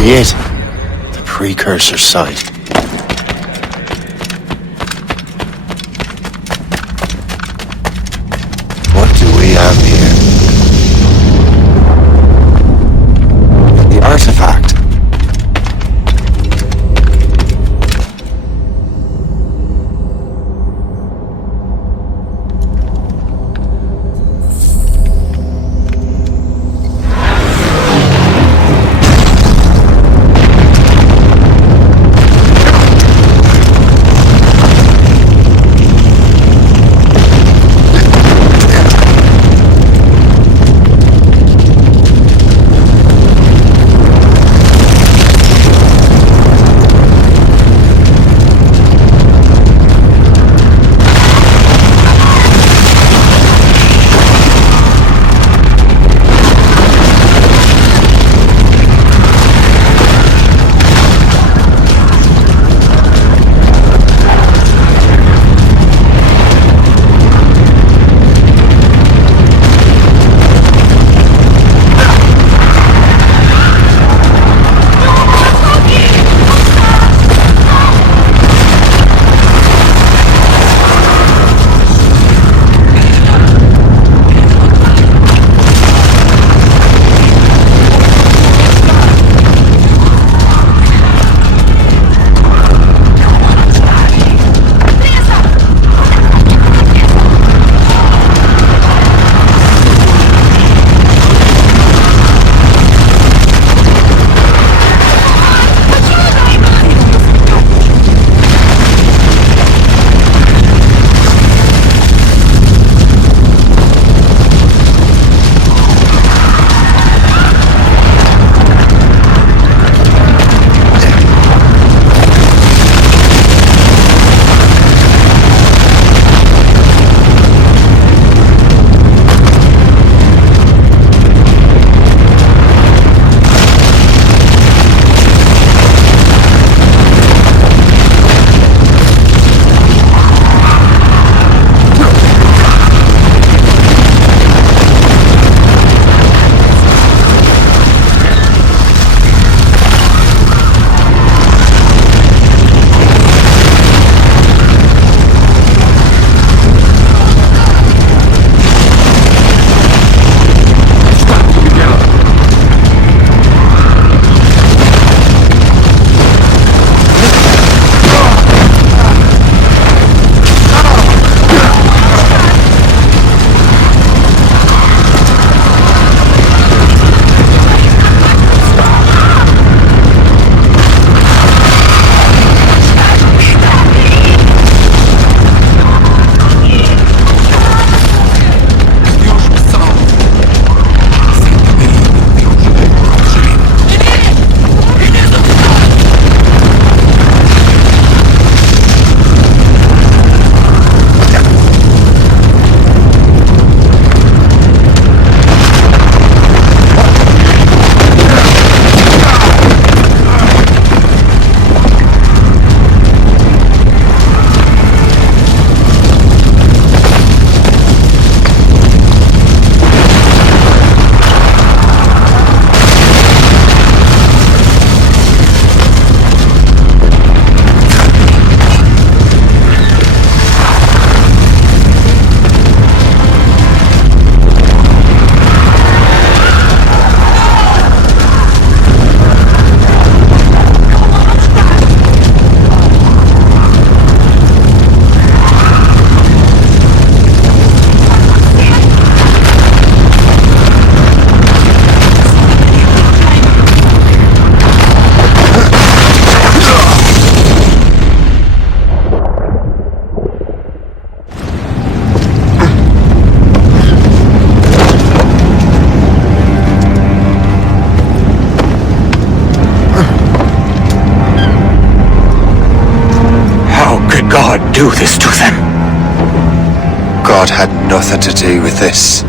It, the precursor site. What do we have here? The artifact. do this to them? God had nothing to do with this.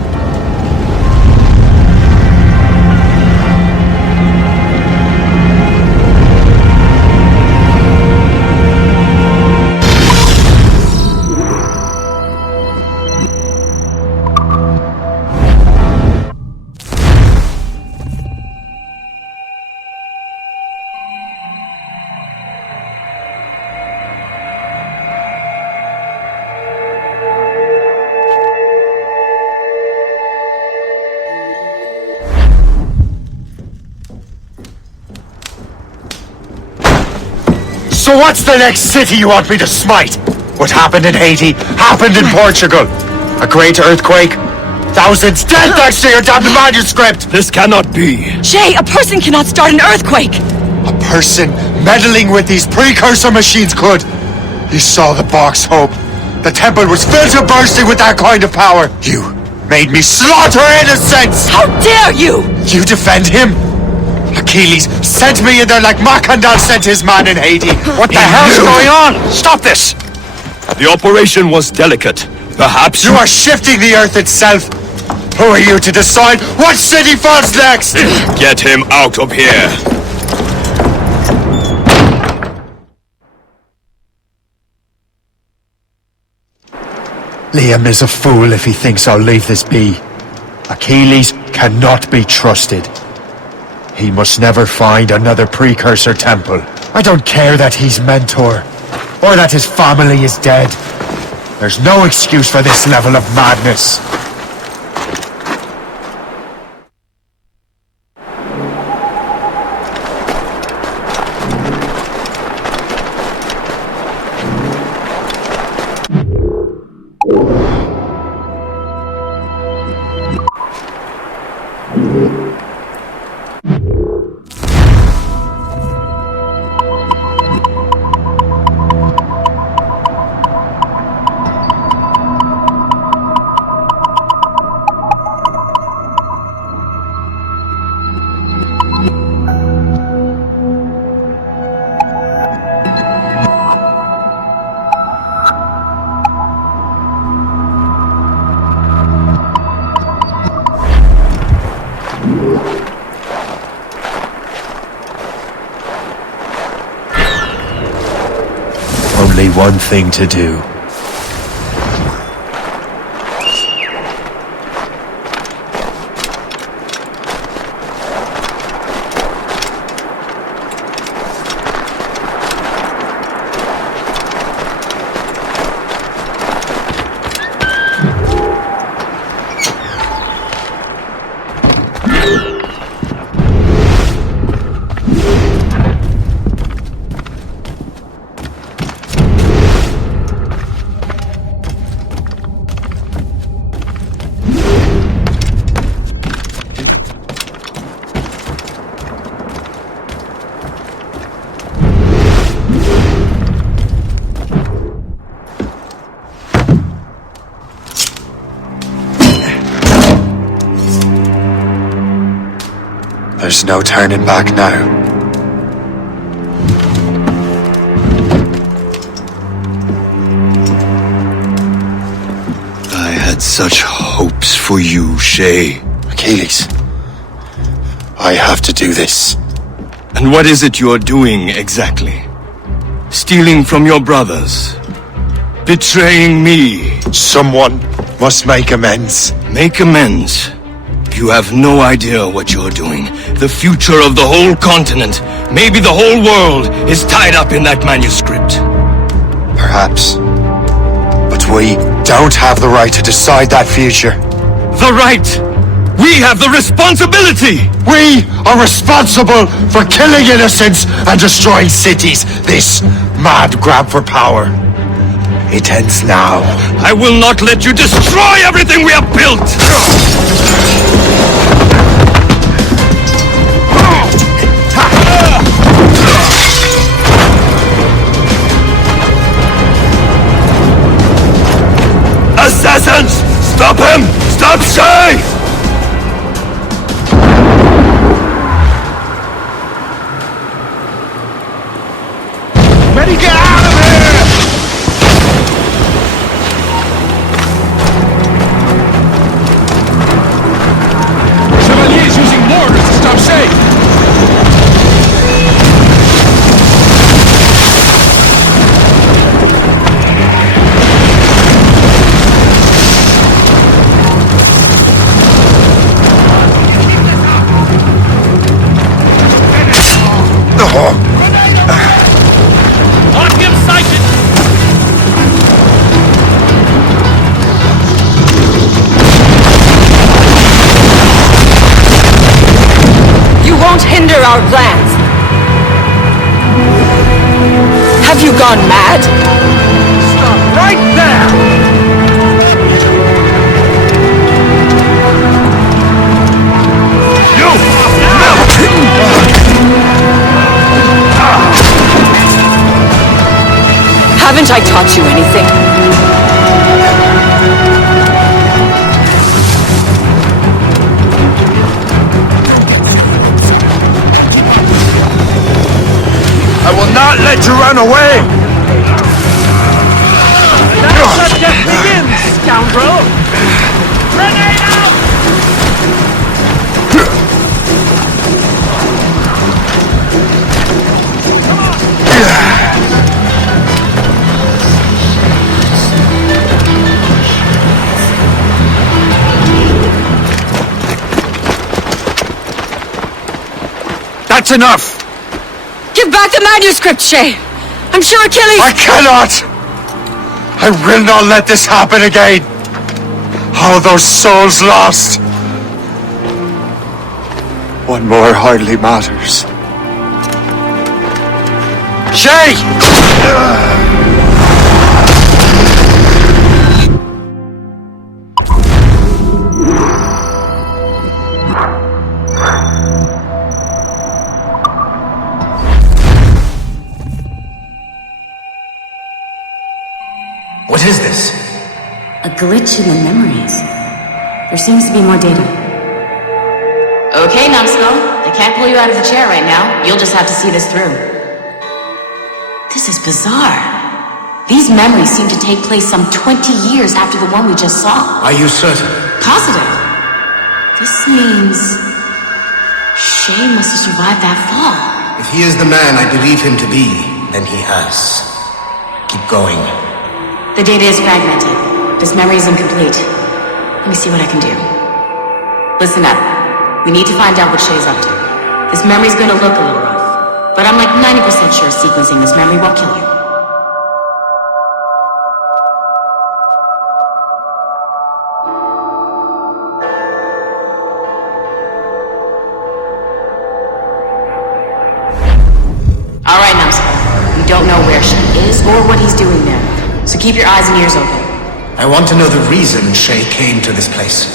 So what's the next city you want me to smite? What happened in Haiti happened in Portugal. A great earthquake. Thousands dead thanks to your damned manuscript! This cannot be. Jay, a person cannot start an earthquake! A person meddling with these precursor machines could. You saw the box, Hope. The temple was filled to bursting with that kind of power. You made me slaughter innocents! How dare you! You defend him? Achilles sent me in there like Macandal sent his man in Haiti. What the hell's going on? Stop this! The operation was delicate. Perhaps You are shifting the earth itself. Who are you to decide what city falls next? Get him out of here. Liam is a fool if he thinks I'll leave this be. Achilles cannot be trusted. He must never find another precursor temple. I don't care that he's mentor, or that his family is dead. There's no excuse for this level of madness. Only one thing to do. There's no turning back now. I had such hopes for you, Shay. Achilles, I have to do this. And what is it you're doing exactly? Stealing from your brothers. Betraying me. Someone must make amends. Make amends? You have no idea what you're doing. The future of the whole continent, maybe the whole world, is tied up in that manuscript. Perhaps. But we don't have the right to decide that future. The right! We have the responsibility! We are responsible for killing innocents and destroying cities. This mad grab for power. It ends now. I will not let you destroy everything we have built! Assassins! Stop him! Stop Shay! Ready, get out of here! have him sighted! You won't hinder our plans. Have you gone mad? Stop right there! Haven't I taught you anything? I will not let you run away! Now the death begins, scoundrel! Grenade out! That's enough! Give back the manuscript, Shay! I'm sure Achilles— I cannot! I will not let this happen again! All those souls lost! One more hardly matters. Shay! What is this? A glitch in the memories. There seems to be more data. Okay, Numbskull. I can't pull you out of the chair right now. You'll just have to see this through. This is bizarre. These memories seem to take place some 20 years after the one we just saw. Are you certain? Positive. This means Shay must have survived that fall. If he is the man I believe him to be, then he has. Keep going. The data is fragmented. This memory is incomplete. Let me see what I can do. Listen up. We need to find out what Shay's up to. This memory's gonna look a little rough, but I'm like 90% sure sequencing this memory won't kill you. Alright, Numbskull. We don't know where Shay is or what he's doing there. So keep your eyes and ears open. I want to know the reason Shay came to this place.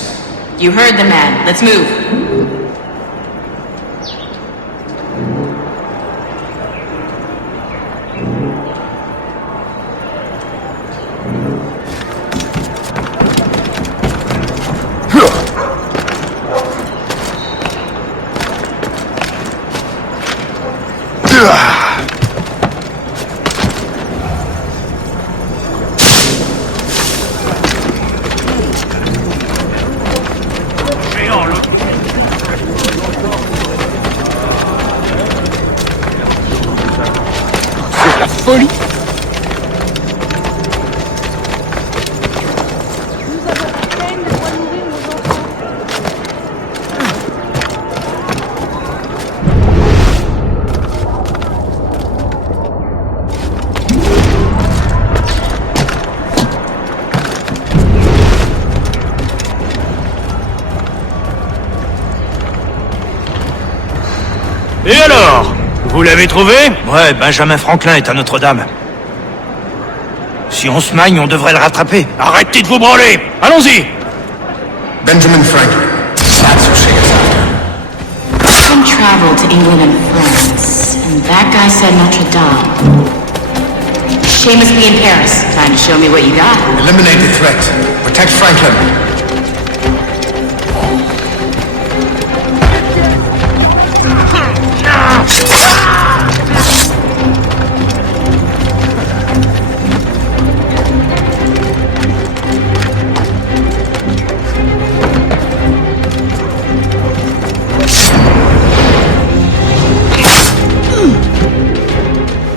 You heard the man. Let's move. Folie. Et alors? Vous l'avez trouvé? Ouais, Benjamin Franklin est à Notre-Dame. Si on se magne, on devrait le rattraper. Arrêtez de vous branler! Allons-y! Benjamin Franklin. That's who Shay is after. Some travel to England and France, and that guy said Notre Dame. Shay must be in Paris. Time to show me what you got. Eliminate the threat. Protect Franklin.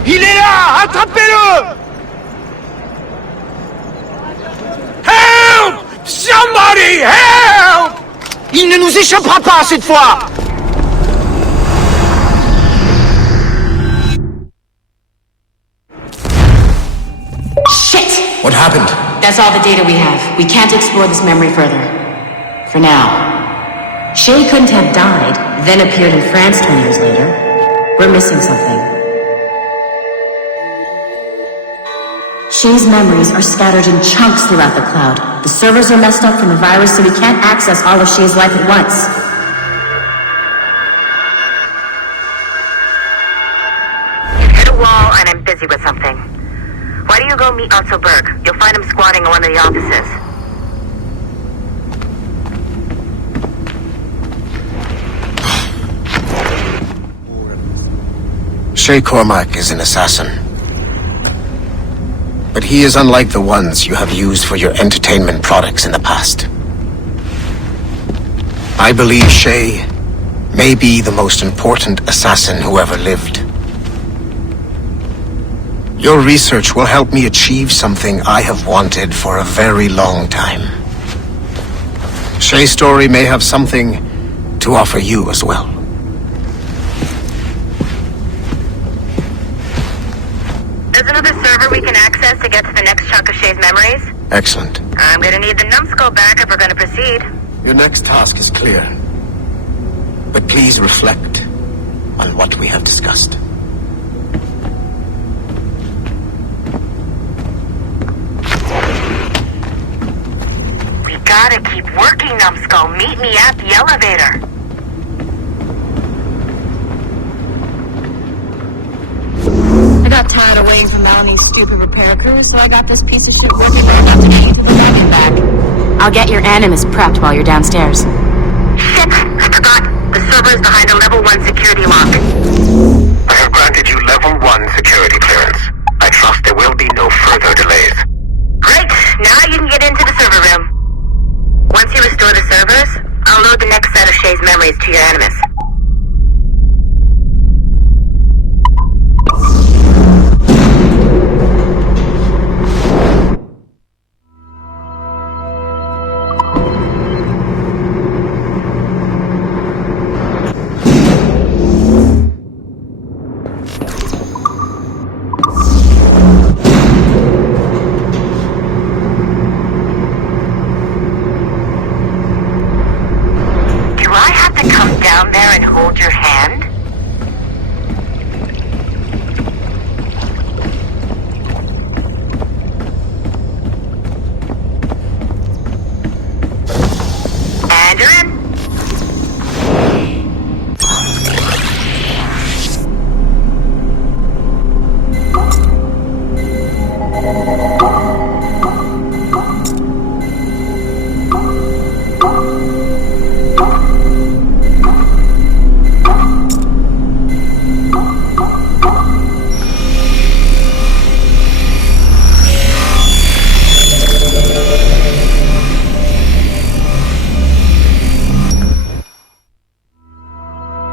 Il est là! Attrapez-le! Help! Somebody help! Il ne nous échappera pas cette fois! happened? That's all the data we have. We can't explore this memory further. For now. Shay couldn't have died, then appeared in France 20 years later. We're missing something. Shay's memories are scattered in chunks throughout the cloud. The servers are messed up from the virus, so we can't access all of Shay's life at once. Hit a wall, and I'm busy with something. Why don't you go meet Otto Berg? You'll find him squatting in one of the offices. Shay Cormac is an assassin. But he is unlike the ones you have used for your entertainment products in the past. I believe Shay may be the most important assassin who ever lived. Your research will help me achieve something I have wanted for a very long time. Shay's story may have something to offer you as well. There's another server we can access to get to the next chunk of Shay's memories. Excellent. I'm gonna need the numbskull back if we're gonna proceed. Your next task is clear. But please reflect on what we have discussed. We gotta keep working, numbskull. Meet me at the elevator. I got tired of waiting for Melanie's stupid repair crew, so I got this piece of shit working hard enough to get you to the wagon back. I'll get your Animus prepped while you're downstairs. Shit! I forgot. The server is behind a level 1 security lock. I have granted you level 1 security clearance. I trust there will be no further delays. Great! Now you can get into the server room. Once you restore the servers, I'll load the next set of Shay's memories to your Animus.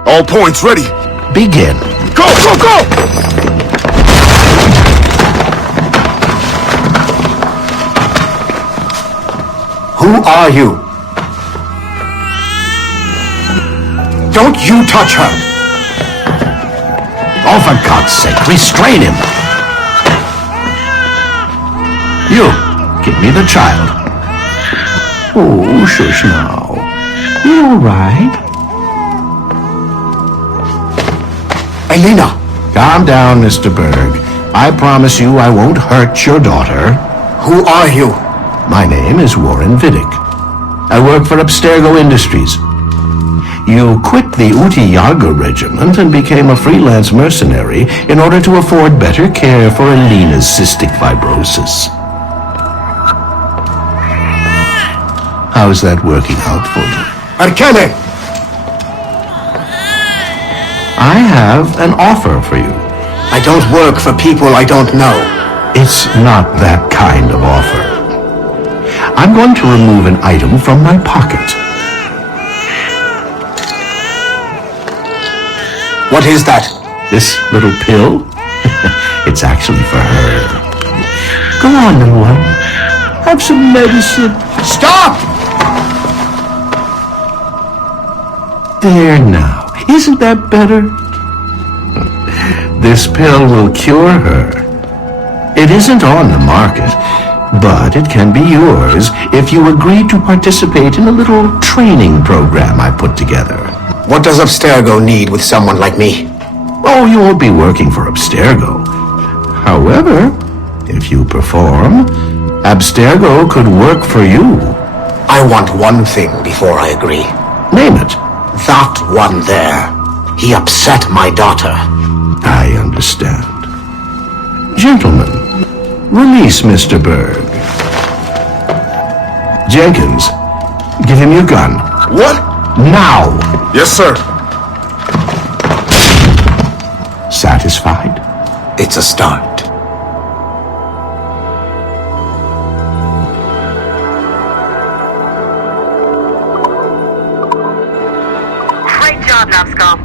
All points ready. Begin. Go, go, go! Who are you? Don't you touch her! Oh, for God's sake, restrain him! You, give me the child. Oh, shush now. You all right? Elena! Calm down, Mr. Berg. I promise you I won't hurt your daughter. Who are you? My name is Warren Vidic. I work for Abstergo Industries. You quit the Uti Yaga regiment and became a freelance mercenary in order to afford better care for Elena's cystic fibrosis. How's that working out for you? Arkane! I have an offer for you. I don't work for people I don't know. It's not that kind of offer. I'm going to remove an item from my pocket. What is that? This little pill? It's actually for her. Go on, little one. Have some medicine. Stop! There now. Isn't that better? This pill will cure her. It isn't on the market. But it can be yours if you agree to participate in a little training program I put together. What does Abstergo need with someone like me? Oh, you won't be working for Abstergo. However, if you perform, Abstergo could work for you. I want one thing before I agree. Name it. That one there. He upset my daughter. I understand. Gentlemen, release Mr. Berg. Jenkins, give him your gun. What? Now! Yes, sir. Satisfied? It's a start. Great job, Numbskull.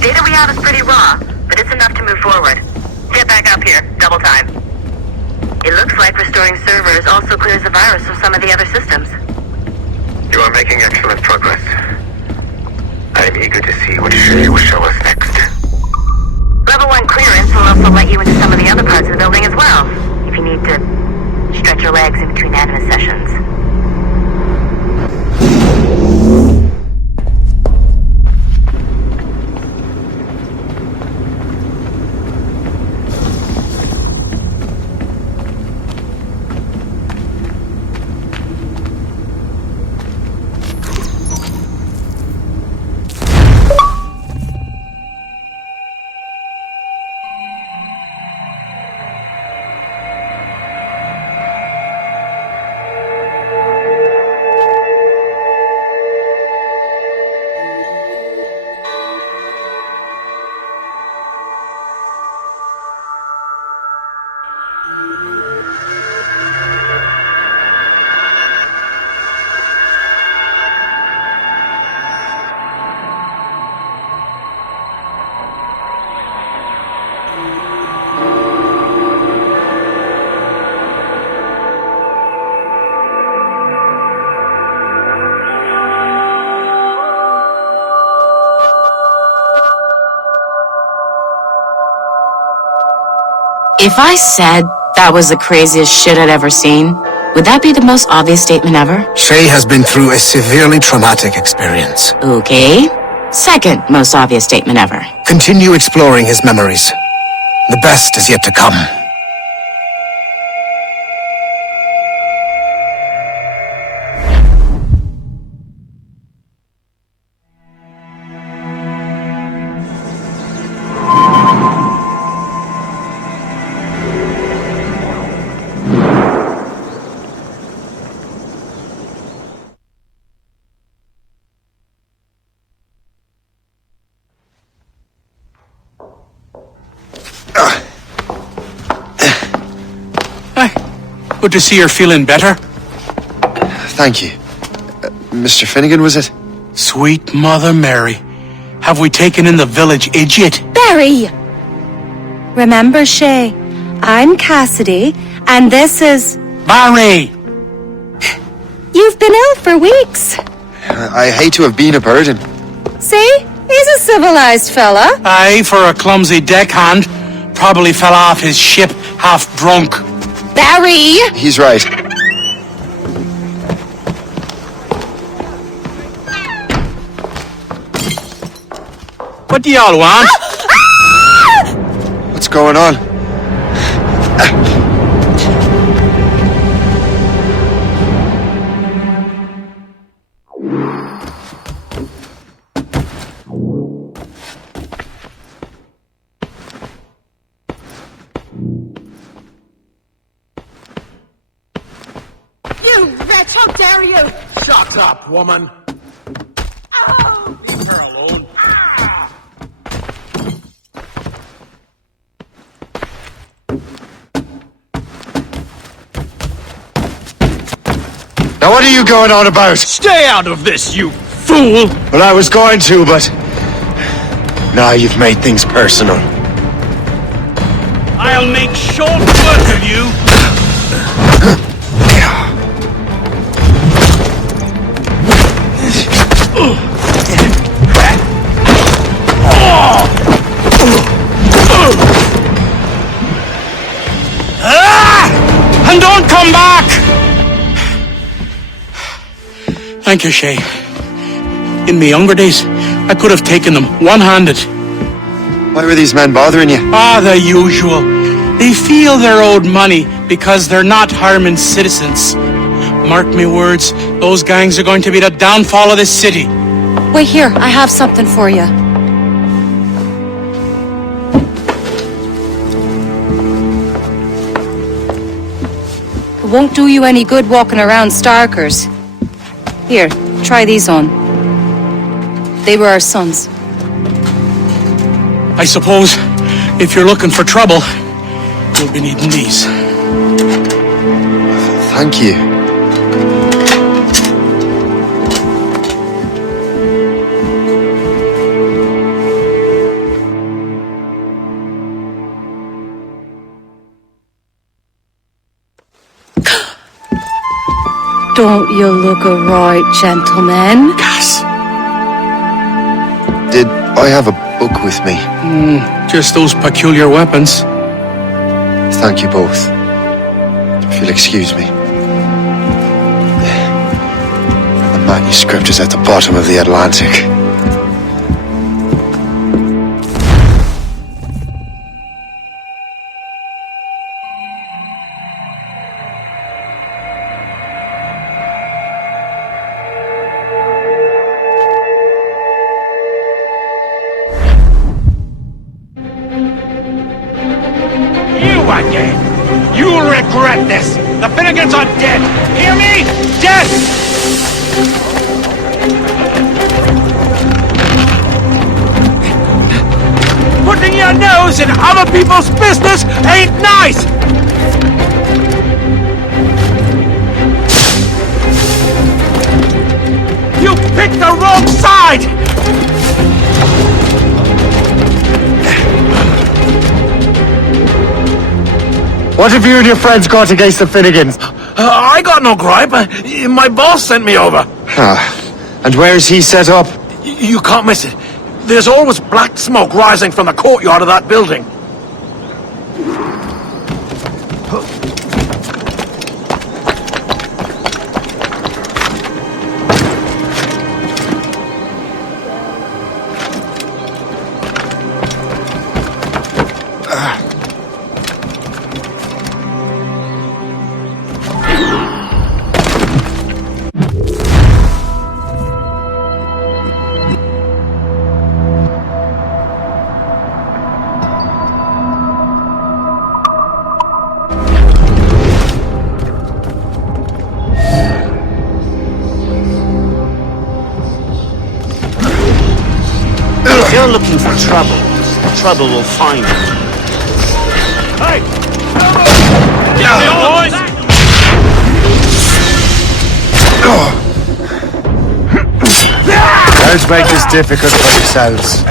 Data we have is pretty raw, but it's enough to move forward. Get back up here. Double time. It looks like restoring servers also clears the virus from some of the other systems. You are making excellent progress. I am eager to see what Shay will show us next. Level 1 clearance will also let you into some of the other parts of the building as well, if you need to stretch your legs in between admin sessions. If I said that was the craziest shit I'd ever seen, would that be the most obvious statement ever? Shay has been through a severely traumatic experience. Okay. Second most obvious statement ever. Continue exploring his memories. The best is yet to come. Good to see you're feeling better. Thank you. Mr. Finnegan, was it? Sweet Mother Mary. Have we taken in the village idiot? Barry! Remember, Shay, I'm Cassidy, and this is... Barry! You've been ill for weeks. I hate to have been a burden. See? He's a civilized fella. Aye, for a clumsy deckhand. Probably fell off his ship half drunk. Barry! He's right. What do y'all want? What's going on? You wretch, how dare you! Shut up, woman! Leave her alone. Now what are you going on about? Stay out of this, you fool! Well, I was going to, but... Now you've made things personal. I'll make short work of you! And don't come back! Thank you, Shay. In my younger days, I could have taken them one-handed. Why were these men bothering you? The usual. They feel they're owed money because they're not harming citizens. Mark me words, those gangs are going to be the downfall of this city. Wait here, I have something for you. It won't do you any good walking around Starkers. Here, try these on. They were our sons. I suppose, if you're looking for trouble, you'll be needing these. Thank you. Don't you look a right gentleman? Gas! Did I have a book with me? Just those peculiar weapons. Thank you both. If you'll excuse me. The manuscript is at the bottom of the Atlantic. You'll regret this! The Finnegans are dead! Hear me? Dead! Putting your nose in other people's business ain't nice! You picked the wrong side! What have you and your friends got against the Finnegans? I got no gripe. My boss sent me over. And where's he set up? You can't miss it. There's always black smoke rising from the courtyard of that building. If you're looking for trouble, trouble will find you. Hey! Get me on, boys! Let's make this difficult for yourselves.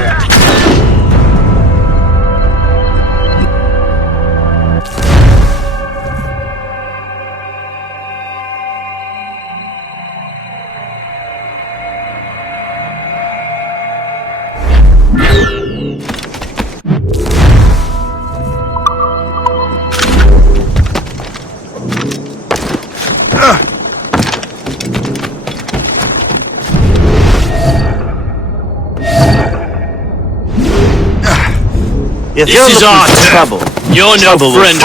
If you're looking for trouble, you're no friend.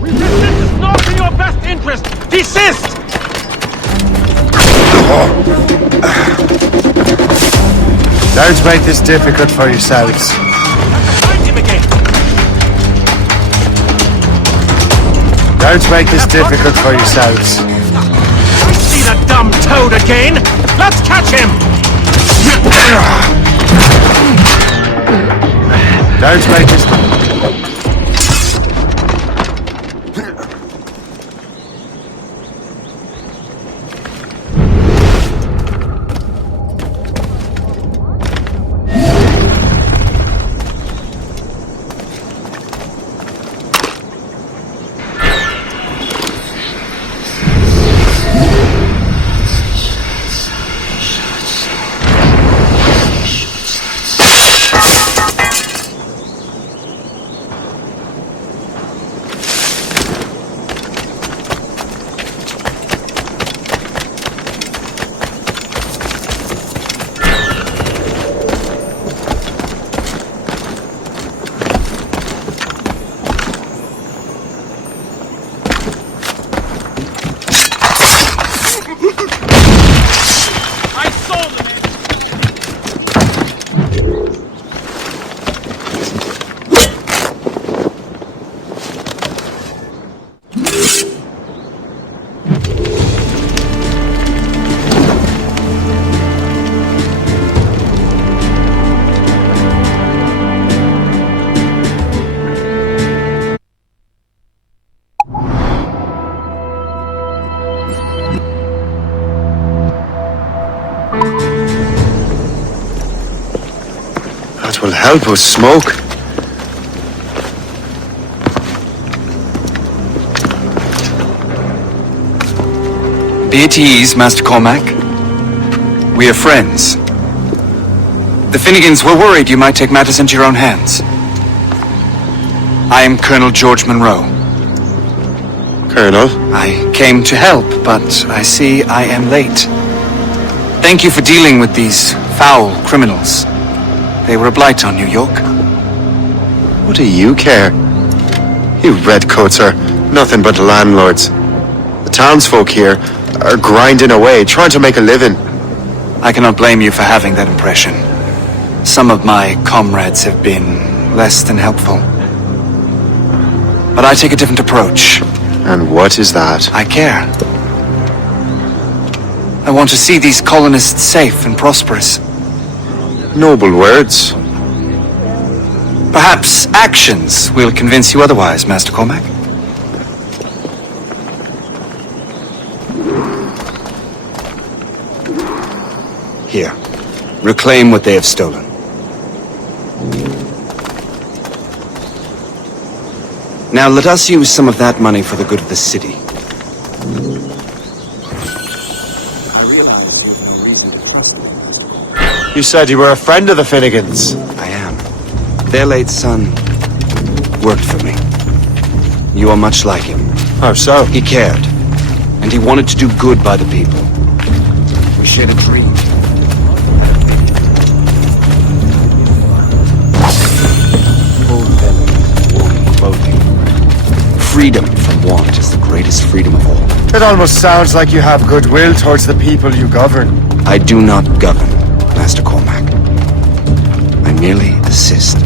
Resistance is not in your best interest! Desist! Don't make this difficult for yourselves. Don't make this difficult for yourselves. See that dumb toad again? Let's catch him! Don't make this... 'Twill help with smoke. Be at ease, Master Cormac. We are friends. The Finnegans were worried you might take matters into your own hands. I am Colonel George Monroe. Colonel? I came to help, but I see I am late. Thank you for dealing with these foul criminals. They were a blight on New York. What do you care? You redcoats are nothing but landlords. The townsfolk here are grinding away, trying to make a living. I cannot blame you for having that impression. Some of my comrades have been less than helpful. But I take a different approach. And what is that? I care. I want to see these colonists safe and prosperous. Noble words. Perhaps actions will convince you otherwise, Master Cormac. Here. Reclaim what they have stolen. Now let us use some of that money for the good of the city. I realize you have no reason to trust me. You said you were a friend of the Finnegans. I am. Their late son worked for me. You are much like him. How so? He cared, and he wanted to do good by the people. We shared a dream. Full bellies, warm clothing. Freedom from want is the greatest freedom of all. It almost sounds like you have goodwill towards the people you govern. I do not govern, Master Cormac. I merely assist.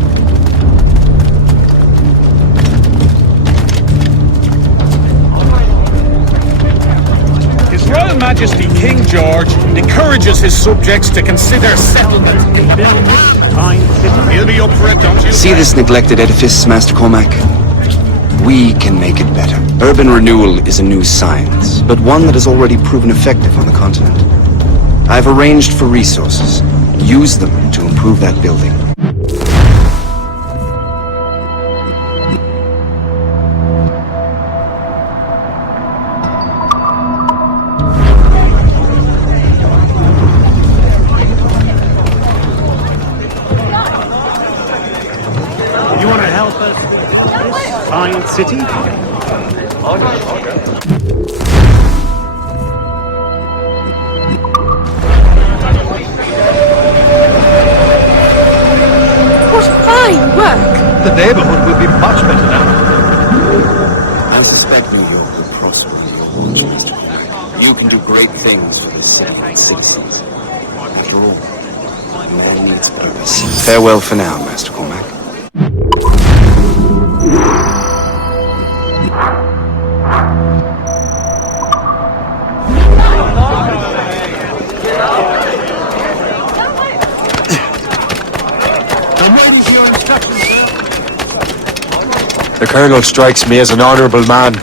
His Royal Majesty King George encourages his subjects to consider settlement. He'll be up for it, don't you? See this neglected edifice, Master Cormac? We can make it better. Urban renewal is a new science, but one that has already proven effective on the continent. I've arranged for resources. Use them to improve that building. You want to help us with this fine city? What fine work! The neighborhood will be much better now. I suspect New York will prosper under your watch, Mr. Cormac. You can do great things for the city and citizens. After all, man needs purpose. Farewell for now, Master Cormac. The Colonel strikes me as an honourable man.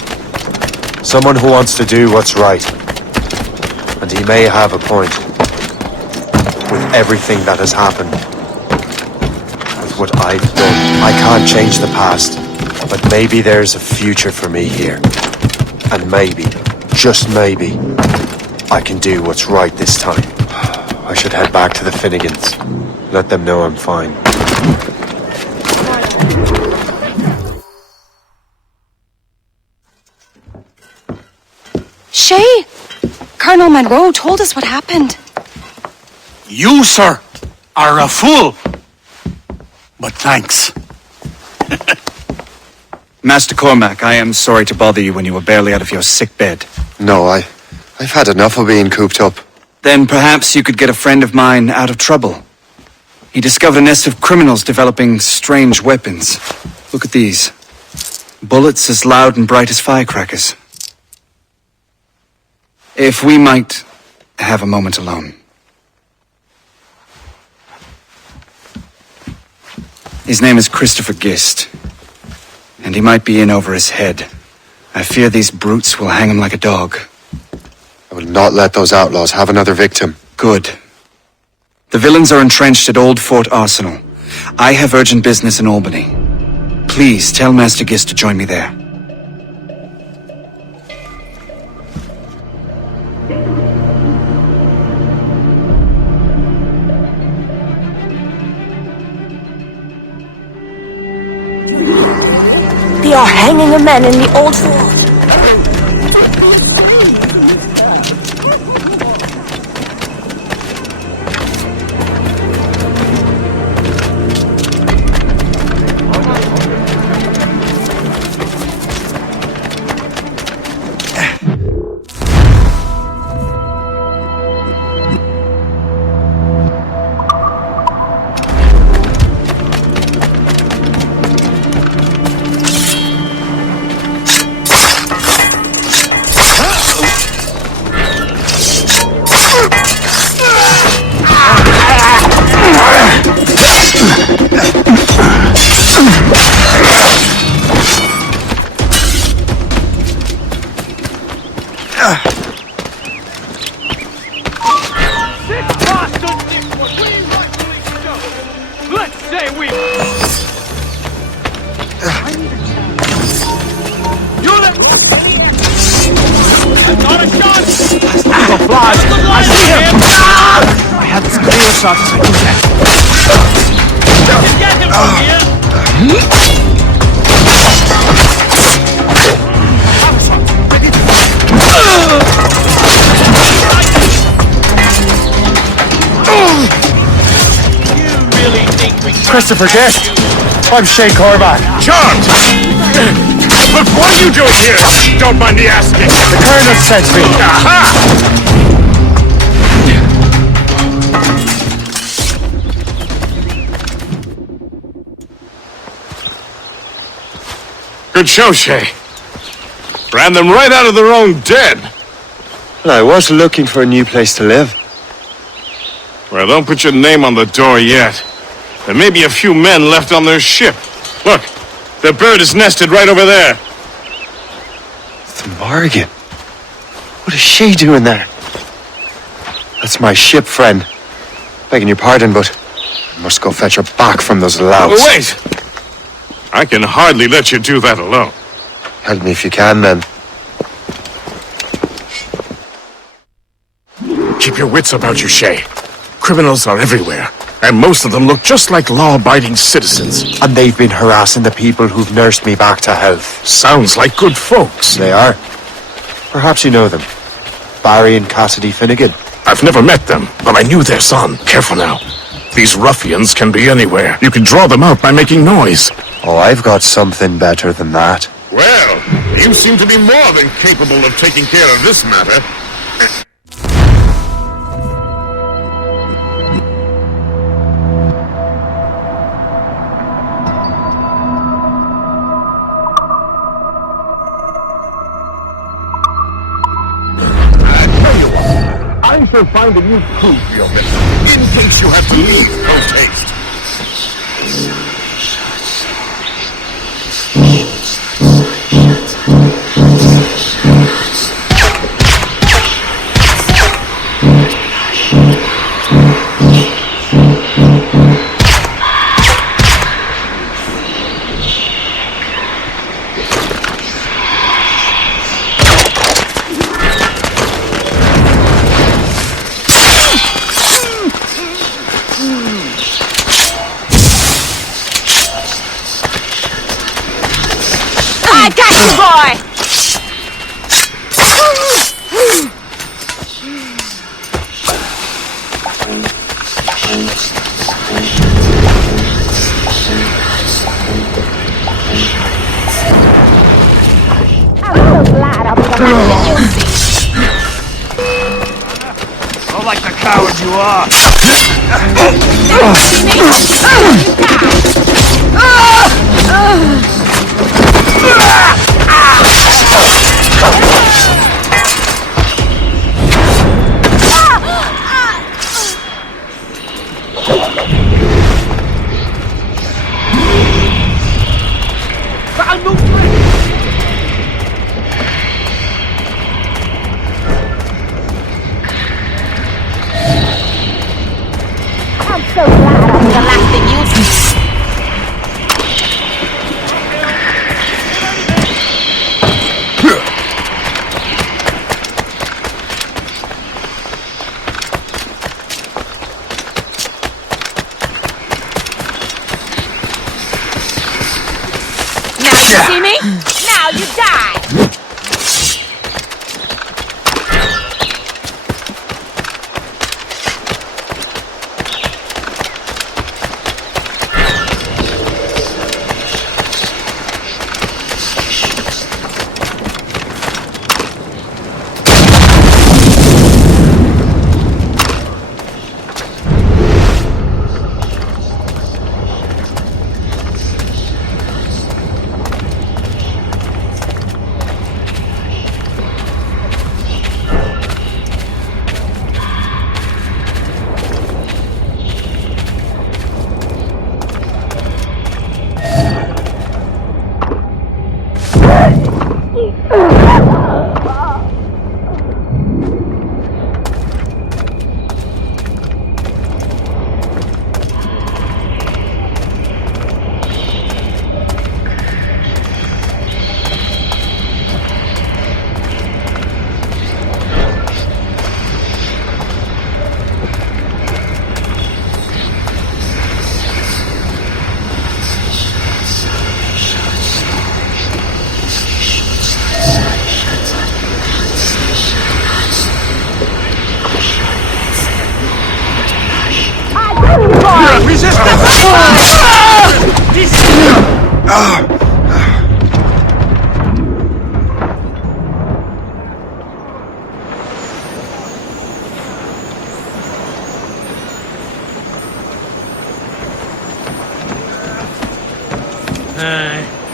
Someone who wants to do what's right. And he may have a point. With everything that has happened. With what I've done. I can't change the past. But maybe there's a future for me here. And maybe, just maybe, I can do what's right this time. I should head back to the Finnegans. Let them know I'm fine. Shay! Colonel Monroe told us what happened. You, sir, are a fool. But thanks. Master Cormac, I am sorry to bother you when you were barely out of your sick bed. No, I've had enough of being cooped up. Then perhaps you could get a friend of mine out of trouble. He discovered a nest of criminals developing strange weapons. Look at these. Bullets as loud and bright as firecrackers. If we might have a moment alone. His name is Christopher Gist, and he might be in over his head. I fear these brutes will hang him like a dog. I will not let those outlaws have another victim. Good. The villains are entrenched at Old Fort Arsenal. I have urgent business in Albany. Please tell Master Gist to join me there. They are hanging a man in the old fort. Christopher Guest. I'm Shane Cormac. Charmed! But what are you doing here? Don't mind me asking. The Colonel sent me. Aha! Good show, Shay. Ran them right out of their own den. Well, I was looking for a new place to live. Well, don't put your name on the door yet. There may be a few men left on their ship. Look, the bird is nested right over there. The Morgan. What is she doing there? That's my ship, friend. Begging your pardon, but I must go fetch her back from those louts. Oh, wait! I can hardly let you do that alone. Help me if you can, then. Keep your wits about you, Shay. Criminals are everywhere, and most of them look just like law-abiding citizens. And they've been harassing the people who've nursed me back to health. Sounds like good folks. They are. Perhaps you know them. Barry and Cassidy Finnegan. I've never met them, but I knew their son. Careful now. These ruffians can be anywhere. You can draw them out by making noise. Oh, I've got something better than that. Well, you seem to be more than capable of taking care of this matter. I shall find a new crew for your mission, in case you have to leave post-haste. I got you, boy! I'm so glad I'll be the one that you'll see. Oh, like the coward you are. I'm so glad I'll be the last thing you'll see. die!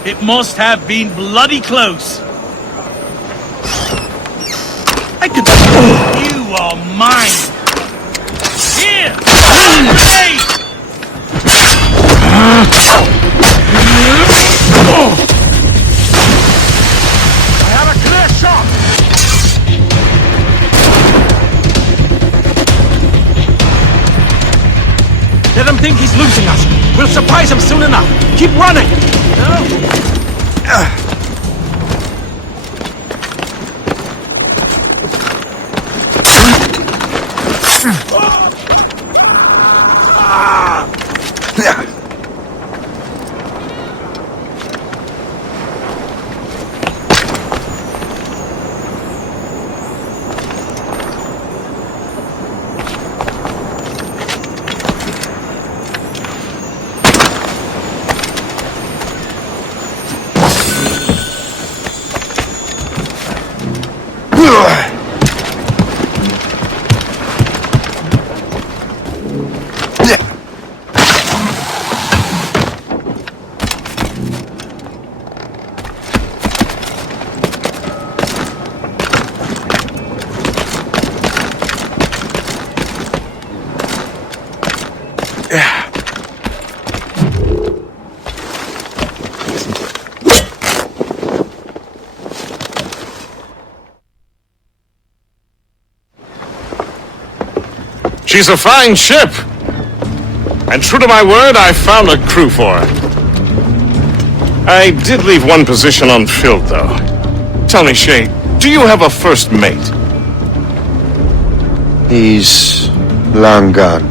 It must have been bloody close. I could... You are mine. Here! Hey! I have a clear shot. Let him think he's losing us. We'll surprise him soon enough. Keep running. She's a fine ship. And true to my word, I found a crew for her. I did leave one position unfilled, though. Tell me, Shay, do you have a first mate? He's long gone.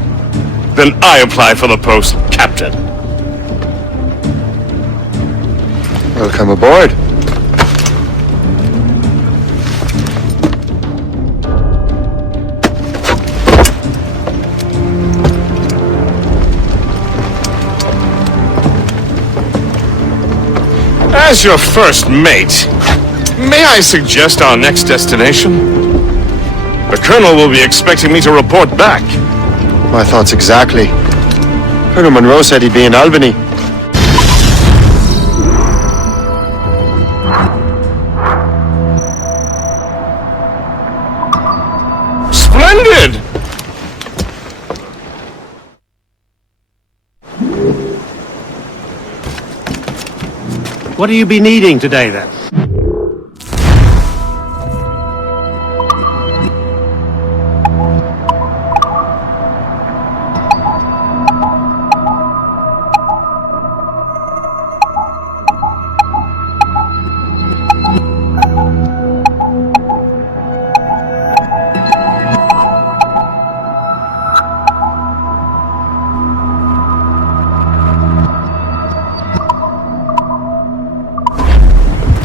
Then I apply for the post, Captain. Welcome aboard. As your first mate, may I suggest our next destination? The Colonel will be expecting me to report back. My thoughts exactly. Colonel Monroe said he'd be in Albany. Splendid! What do you be needing today, then?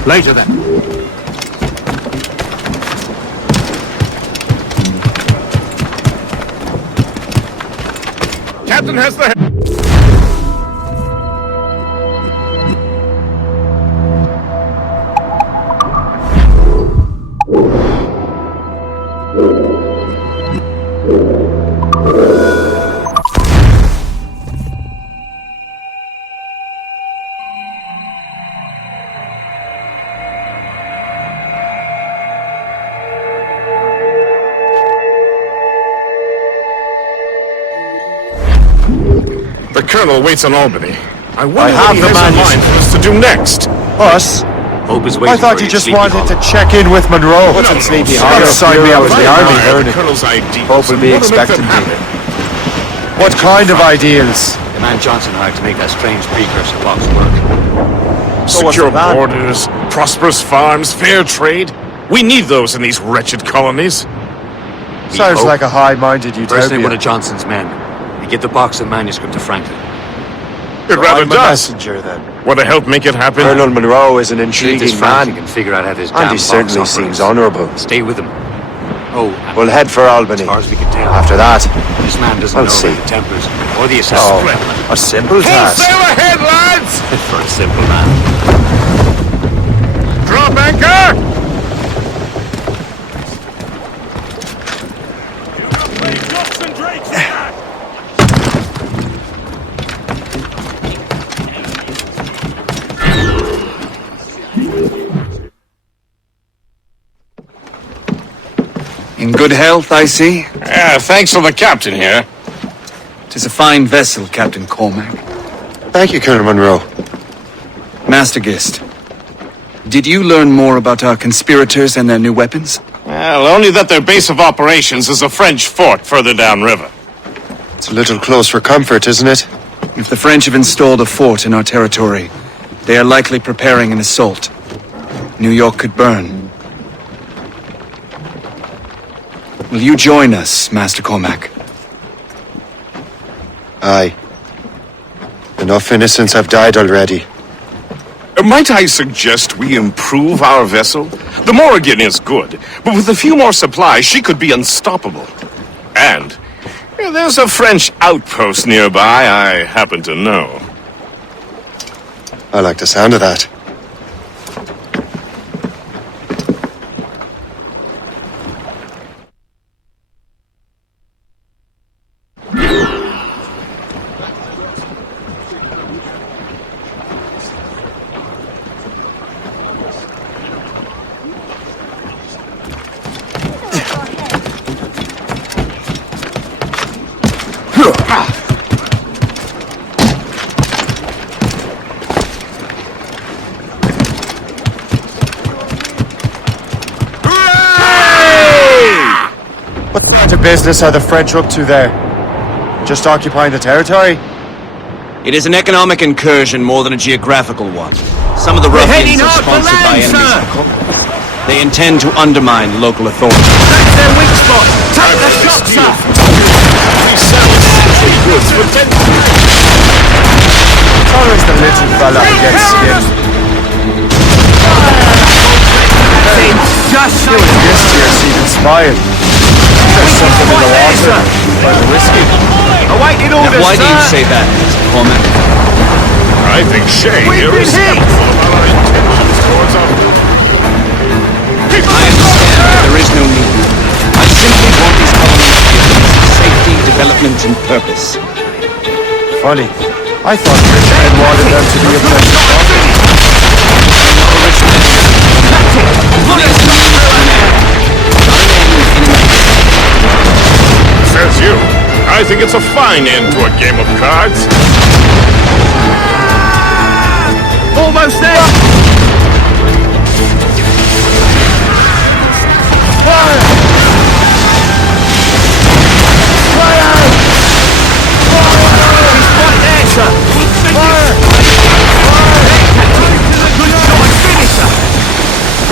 Later then. Captain has the... The Colonel waits on Albany. I wonder what he has in mind for us to do next. Us? Hope is I waiting thought for you you, just Sleepy wanted Hollow. to check in with Monroe. What's in Sleepy Hollow? Sign me up with the army, The Vernon. Colonel's ideals. Hope will be and wanna make them expecting me. happen. What kind of ideals? The man Johnson hired to make that strange precursor box work. So what's Secure the plan? borders, prosperous farms, fair trade. We need those in these wretched colonies. Sounds hope. like a high-minded Personally, one utopia. of Johnson's men. He get the box and manuscript to Franklin. It rather I'm a does. messenger then. Want to help make it happen? Colonel Monroe is an See if intriguing this Franklin man, can figure out how this damn and he box certainly operates. seems honourable. Stay with him. Oh, and We'll head for Albany. as far as we can tell, After that, this man doesn't I'll know see. about the Templars or the oh, Assassins. a simple Full task. sail ahead, lads! For a simple man. Drop anchor! In good health, I see. Yeah, thanks for the captain here. 'Tis a fine vessel, Captain Cormac. Thank you, Colonel Monroe. Master Gist, did you learn more about our conspirators and their new weapons? Well, only that their base of operations is a French fort further downriver. It's a little close for comfort, isn't it? If the French have installed a fort in our territory, they are likely preparing an assault. New York could burn. Will you join us, Master Cormac? Aye. Enough innocents have died already. Might I suggest we improve our vessel? The Morrigan is good, but with a few more supplies, she could be unstoppable. And there's a French outpost nearby I happen to know. I like the sound of that. What kind of business are the French up to there? Just occupying the territory? It is an economic incursion more than a geographical one. Some of the ruffians are sponsored by enemies. They intend to undermine local authorities. That's their weak spot! Take the shot, sir! We sell essential goods for 10... It's always the little fella who gets skinned. Just This year seemed smile. There's something in the water. By the whiskey. awaiting orders, Why do you sir. say that, Mr. Cormac? I think Shay We've here been is hit. skeptical about our intentions towards our... I understand that there is no need. I simply want these colonies to be a means of safety, development, and purpose. Funny. I thought Richmond wanted them to be a place of profit. Says you. I think it's a fine end to a game of cards. Almost there!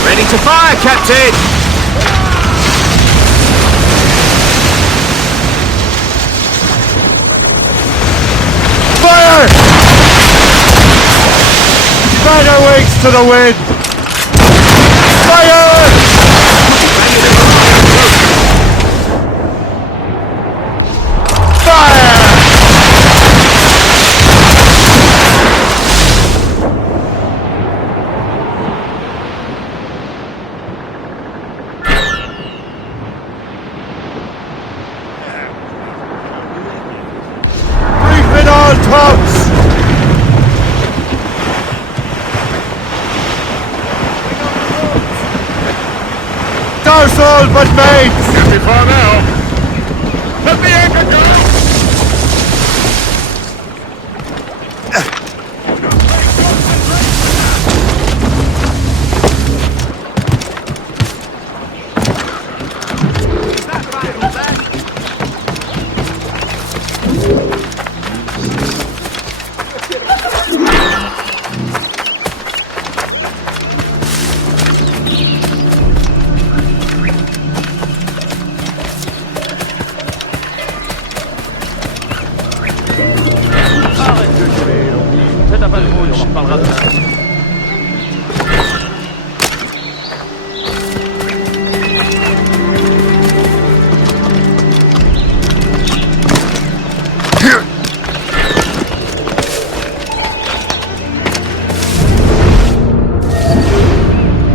Ready to fire, Captain! Fire! Spread our wings to the wind! house all but mates! Can't be far now. Let the anchor go!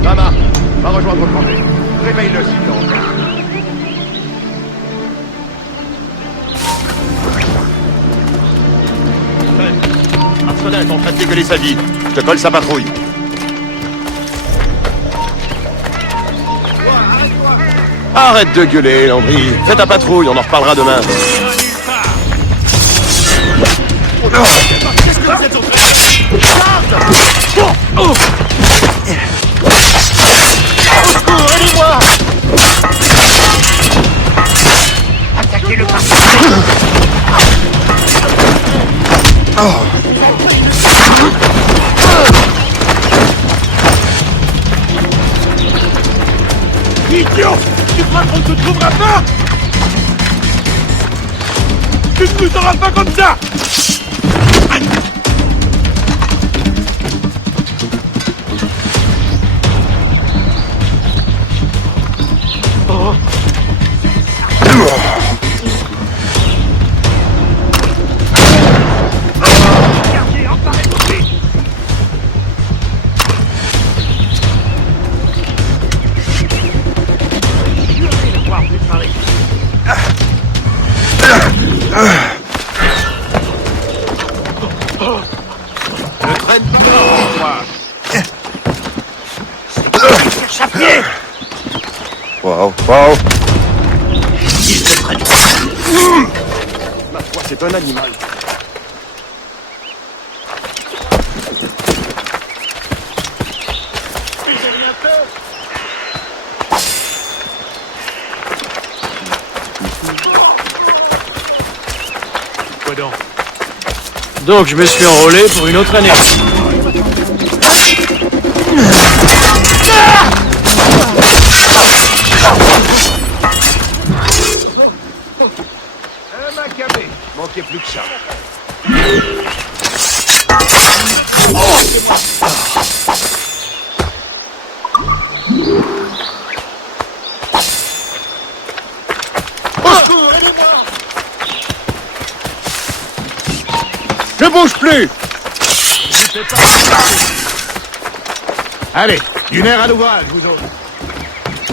Mama, va rejoindre Cornet. Réveille-le s'il te rend. Arsenal est en train de dégueuler sa vie. Je te colle sa patrouille. Arrête de gueuler, Landry. Fais ta patrouille, on en reparlera demain. Qu'est-ce que vous êtes en train de... Au secours, aidez-moi! Attaquez le parti! Idiot! Tu crois qu'on ne te trouvera pas? Tu ne nous auras pas comme ça! Ne traîne pas, toi! Chapier! Wow, wow. Ils te prennent. Ma foi, c'est un animal. Quoi donc, je me suis enrôlé pour une autre année. Macabé, manquait plus que ça. Je bouge plus! Allez, du nerf à l'ouvrage, vous autres.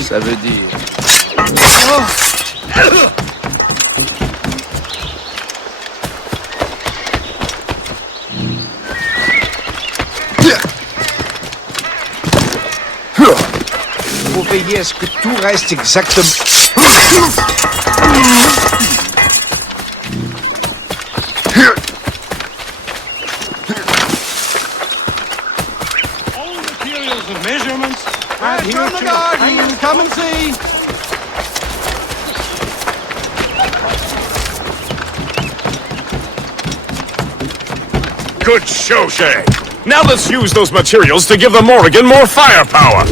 Ça veut dire... Faut veiller à ce que tout reste exactement... Come and see! Good show, Shay. Now let's use those materials to give the Morrigan more firepower.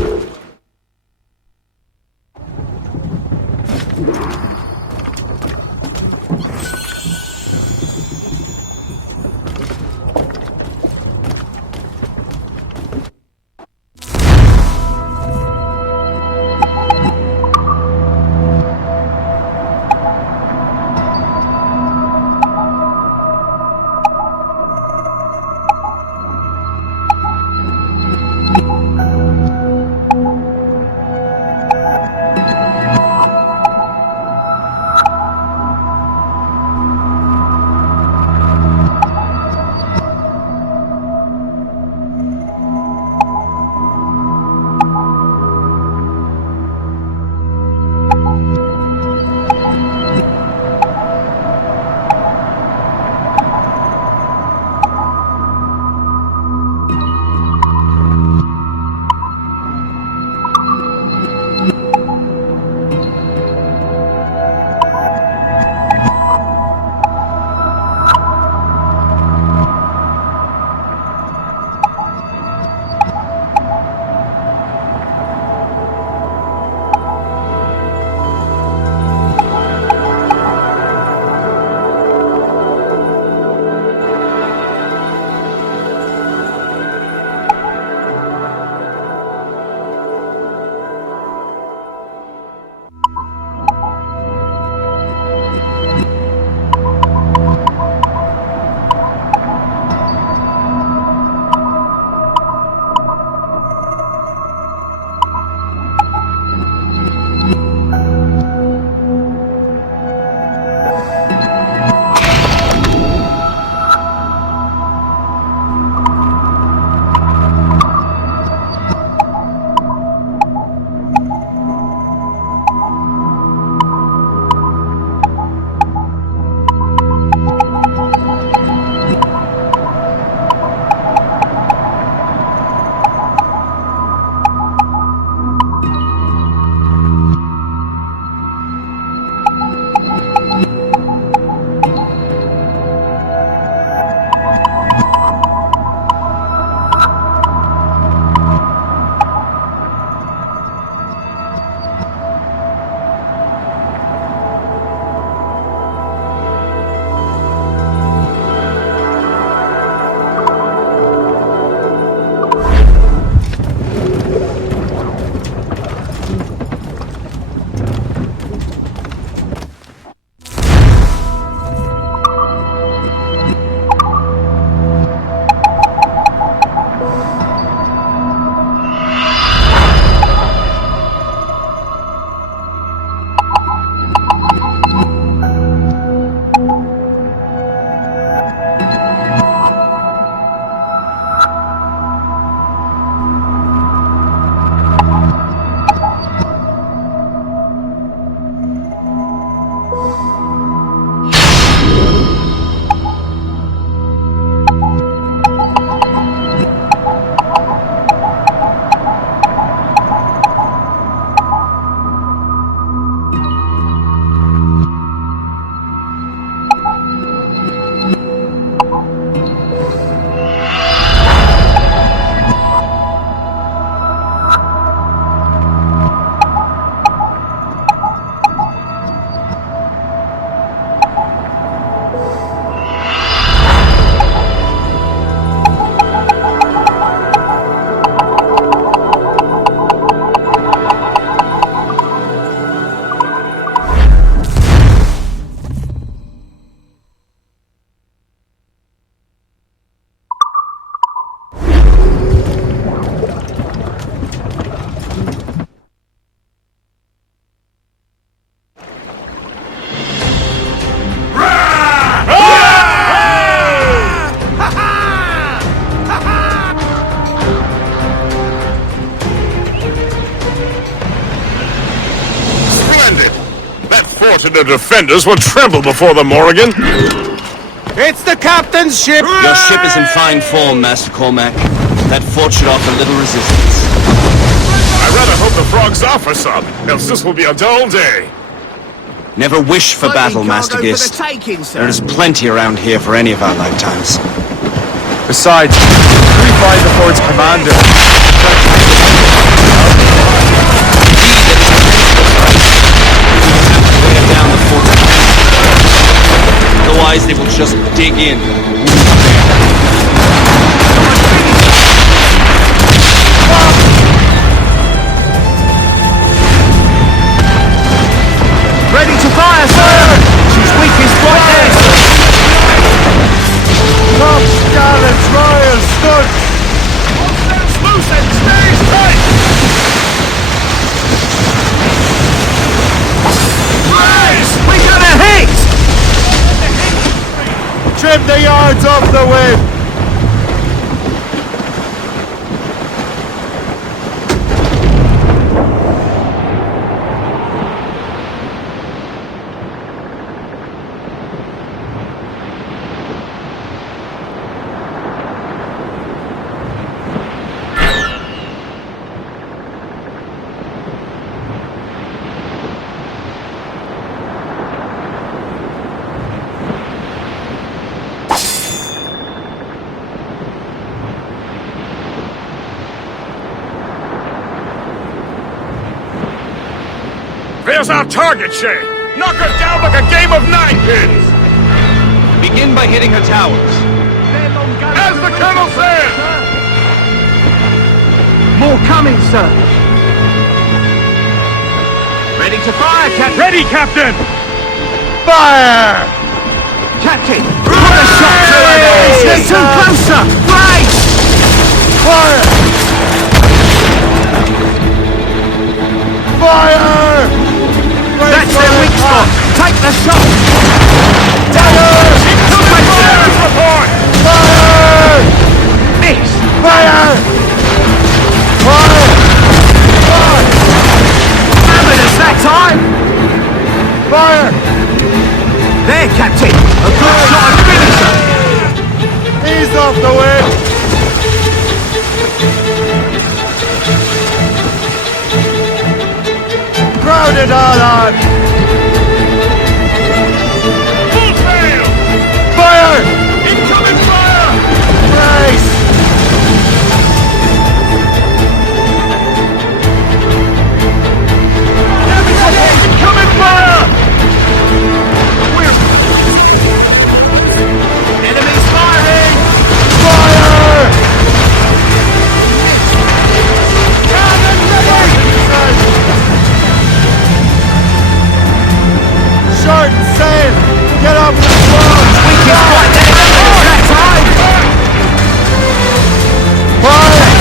unfortunate offenders will tremble before the Morrigan. It's the captain's ship! Your ship is in fine form, Master Cormac. That fort should offer little resistance. I rather hope the frogs offer some, else this will be a dull day. Never wish for battle, Master Gist. There is plenty around here for any of our lifetimes. Besides, we find the fort's commander. Down the fort. Otherwise, they will just dig in. Ready to fire, sir! She's weakest right there, sir! Top gallants, royal studs! Loose and stays tight! Rise! We got a hit! Trim the yards off the wind! There's our target, Shay! Knock her down like a game of ninepins! Begin by hitting her towers. As the Colonel said! More coming, sir! Ready to fire, Captain! Ready, Captain! Fire! Captain! Put a shot through her nose! Get too closer! Brace! Fire! Fire! That's their weak spot! Take the shot! Fire! Report! Fire! Miss! Fire! Fire! Fire! Hammered us that time! Fire! There, Captain! A good shot and finisher! Ease off the wind! Crowd it all on! Full sail! Fire! Incoming fire! Brace! Incoming fire! Enemies firing! Fire! Cannon ready! Short sail! Get up the front! Weakest right there! That time! Fire!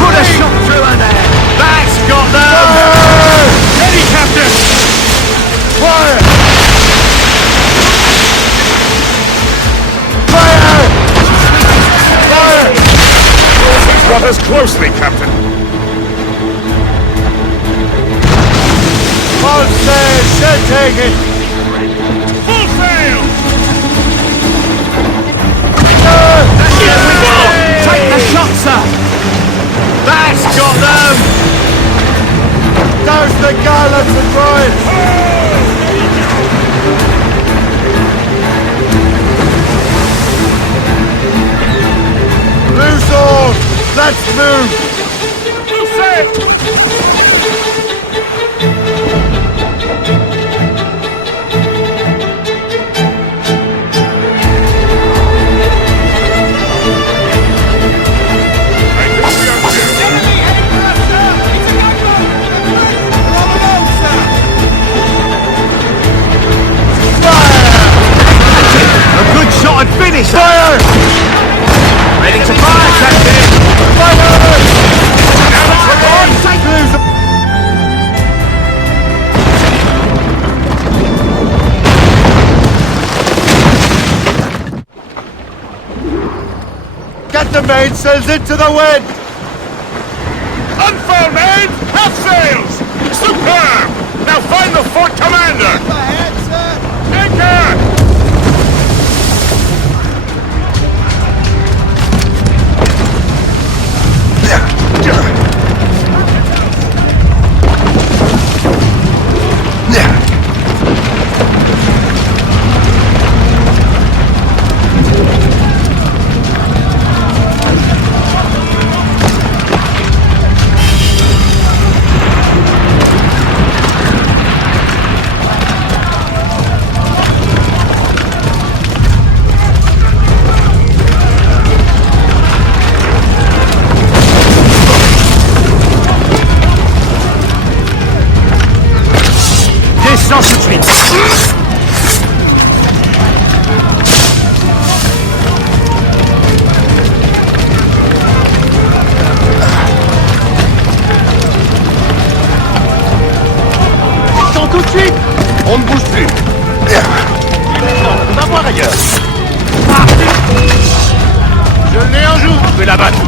Put a shot through her there! That's got them! Fire! Ready, Captain! Fire! Fire! Fire! Got us closely, Captain. All sail! Shed taken! Full sail! Here we go! Take the shot, sir! That's got them! Douse the gallants and royals! Loose all! Let's move! Full sail! A good shot and finish! Fire! Ready to fire, Captain! Fire! Take Lose the... Get the mainsails into the wind! Unfurl mains! Half sails! Superb! Now find the fort commander! descends tout de suite. Descends tout de suite. On ne bouge plus. On va voir ailleurs. Je l'ai en joue. Je vais l'abattre.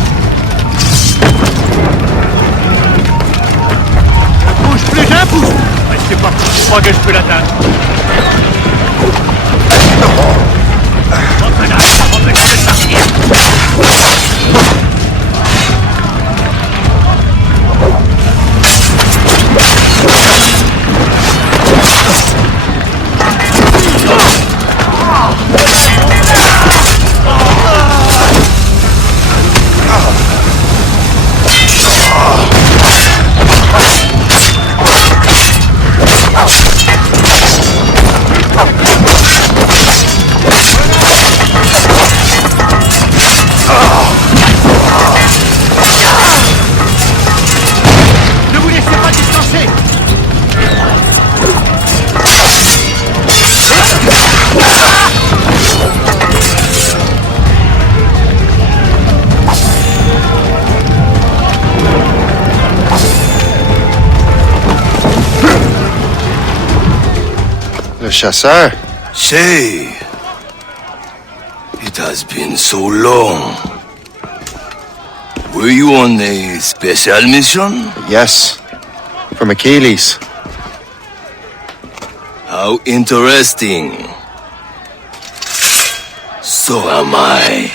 Ne bouge plus d'un pouce. Restez pas. Je crois que je peux l'atteindre. Rentre là. Empêche-le de partir. Ne vous laissez pas distancer. Le chasseur. Shay, it has been so long. Were you on a special mission? Yes. From Achilles. How interesting. So am I.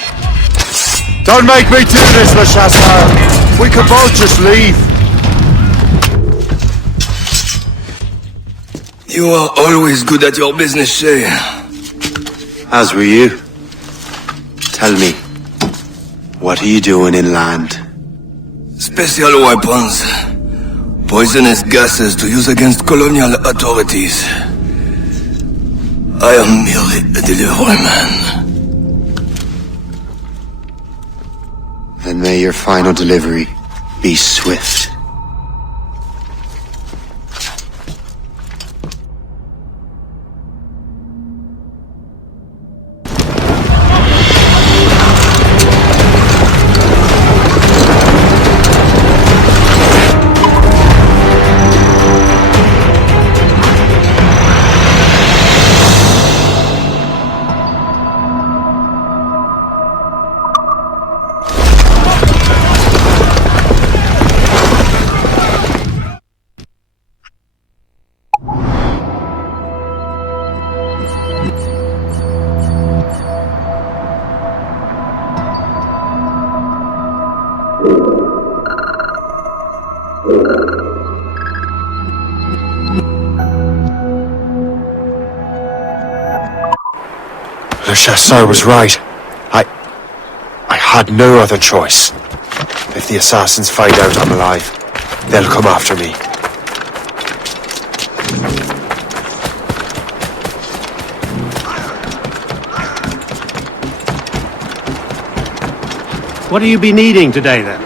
Don't make me do this, Le Chasseur. We can both just leave. You are always good at your business, Shay. As were you. Tell me, what are you doing inland? Special weapons. Poisonous gases to use against colonial authorities. I am merely a delivery man. Then may your final delivery be swift. Le Chasseur was right. I had no other choice. If the assassins find out I'm alive, they'll come after me. What do you be needing today, then?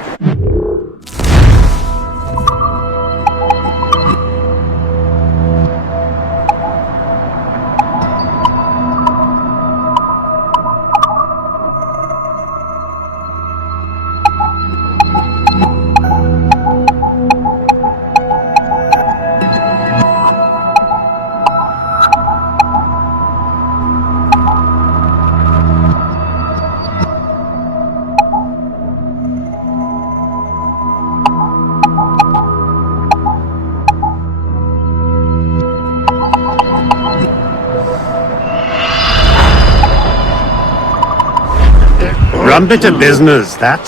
Rum bit of business, that.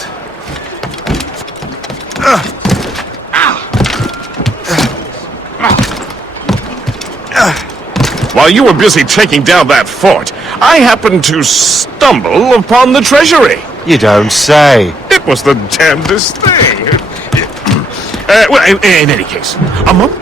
While you were busy taking down that fort, I happened to stumble upon the treasury. You don't say. It was the damnedest thing. Well, in any case, a month.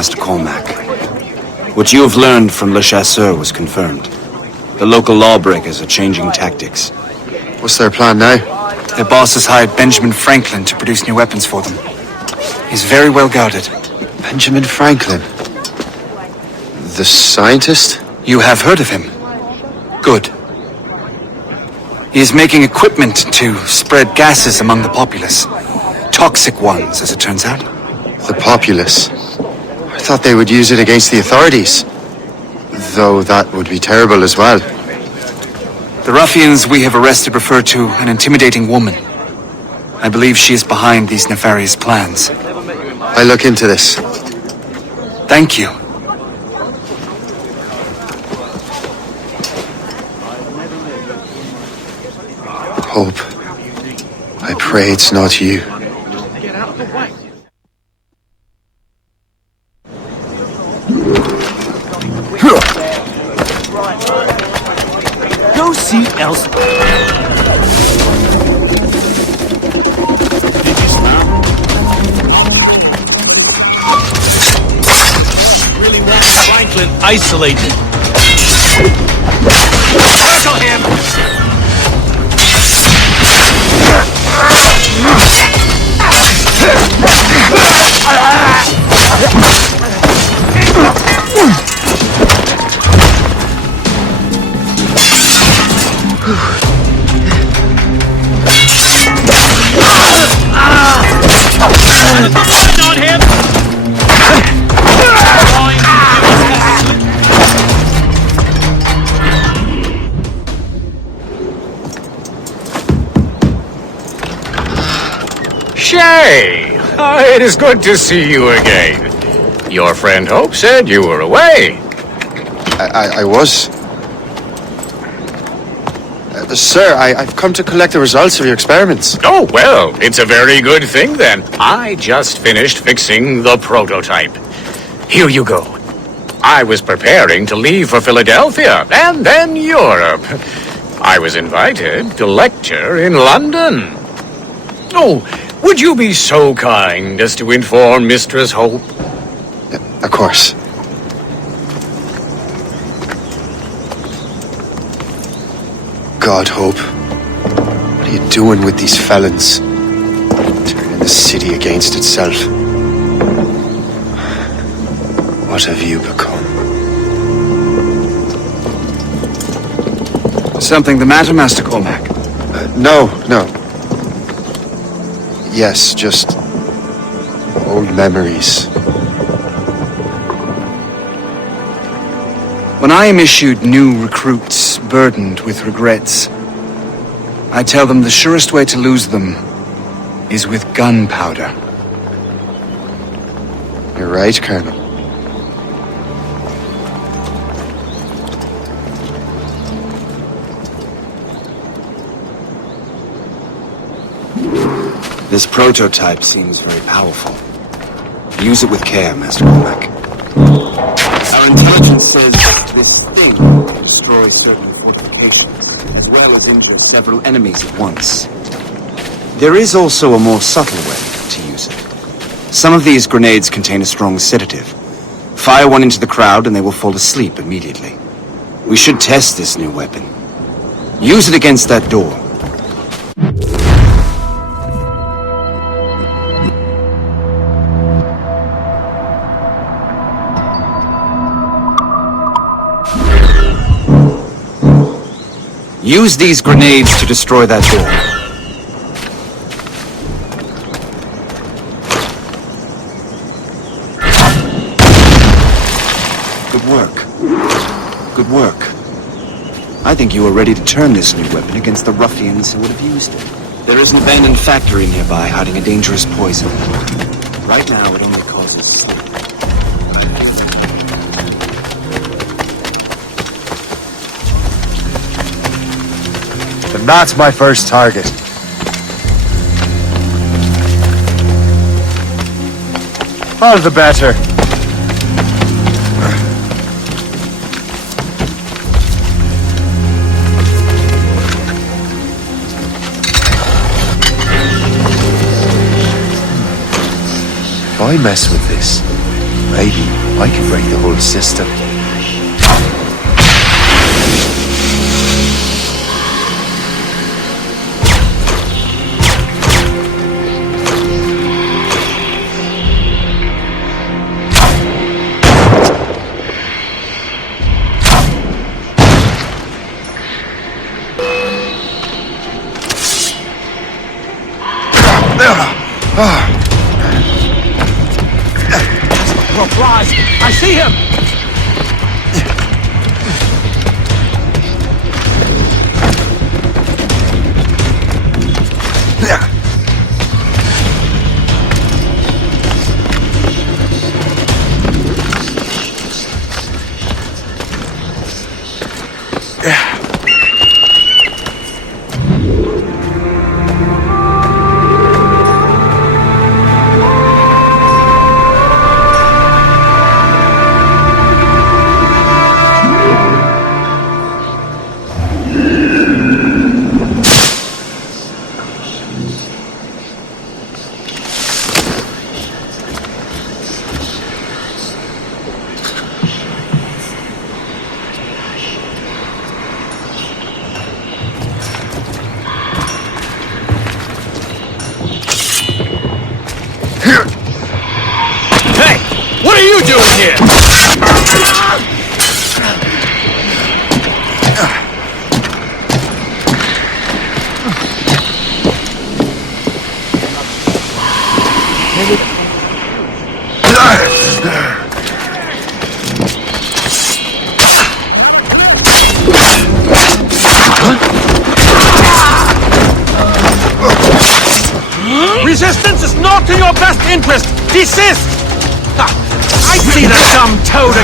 Master Cormac. What you have learned from Le Chasseur was confirmed. The local lawbreakers are changing tactics. What's their plan now? Their boss has hired Benjamin Franklin to produce new weapons for them. He's very well guarded. Benjamin Franklin? The scientist? You have heard of him? Good. He is making equipment to spread gases among the populace. Toxic ones, as it turns out. The populace? I thought they would use it against the authorities. Though that would be terrible as well. The ruffians we have arrested refer to an intimidating woman. I believe she is behind these nefarious plans. I'll look into this. Thank you. Hope. I pray it's not you. Go see elsewhere. Really want Franklin isolated. Tackle him! On him! Shay! It is good to see you again. Your friend Hope said you were away. I was. Sir, I've come to collect the results of your experiments. Oh, well, it's a very good thing then. I just finished fixing the prototype. Here you go. I was preparing to leave for Philadelphia and then Europe. I was invited to lecture in London. Oh, would you be so kind as to inform Mistress Hope? Yeah, of course. God, Hope. What are you doing with these felons? Turning the city against itself. What have you become? Something the matter, Master Cormac? No. Yes, just old memories. When I am issued new recruits burdened with regrets, I tell them the surest way to lose them is with gunpowder. You're right, Colonel. This prototype seems very powerful. Use it with care, Master Cormac. Our intelligence says this thing can destroy certain fortifications, as well as injure several enemies at once. There is also a more subtle way to use it. Some of these grenades contain a strong sedative. Fire one into the crowd and they will fall asleep immediately. We should test this new weapon. Use it against that door. Use these grenades to destroy that door. Good work. Good work. I think you are ready to turn this new weapon against the ruffians who would have used it. There is an abandoned factory nearby hiding a dangerous poison. Right now, it only causes sleep. That's my first target. All the better. If I mess with this, maybe I can break the whole system. Rise! I see him! What are you doing here? Resistance is not in your best interest! Desist! I see the dumb toad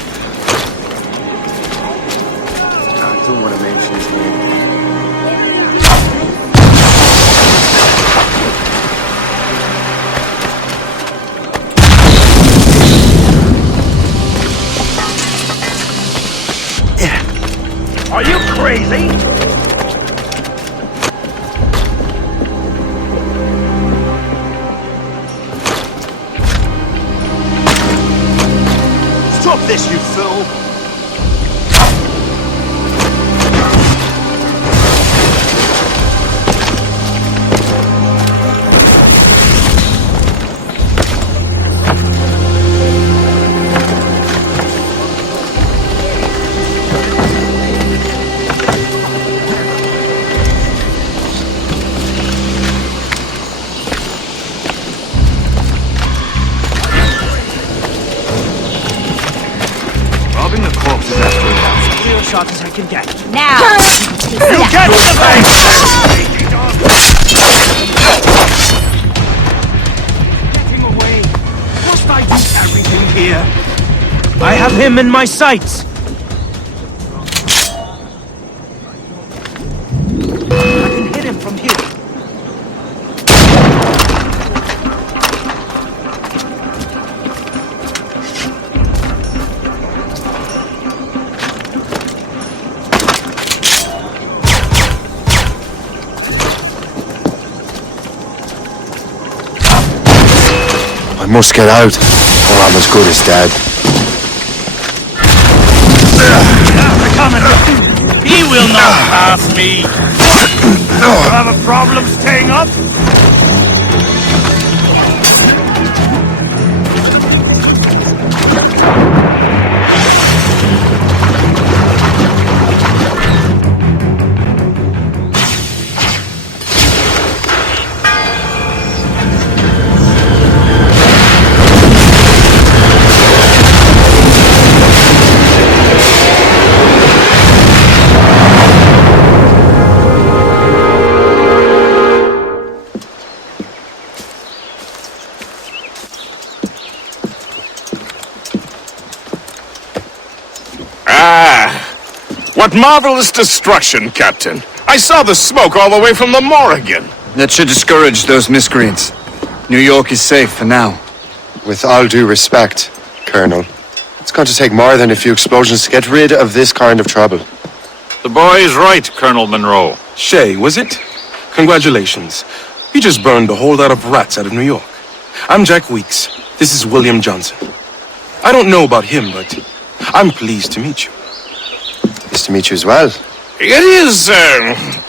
I don't want to mention his name. Are you crazy? Stop this, you fool! Robbing the corpses after as clear a shot as I can get. Now! You get the face! Getting away. Must I do everything here? I have him in my sights. I can hit him from here. I must get out, or I'm as good as dead. They're coming! He will not pass me! You have a problem staying up? What marvelous destruction, Captain. I saw the smoke all the way from the Morrigan. That should discourage those miscreants. New York is safe for now. With all due respect, Colonel, it's going to take more than a few explosions to get rid of this kind of trouble. The boy is right, Colonel Monroe. Shay, was it? Congratulations. You just burned a whole lot of rats out of New York. I'm Jack Weeks. This is William Johnson. I don't know about him, but I'm pleased to meet you. Nice to meet you as well. It is,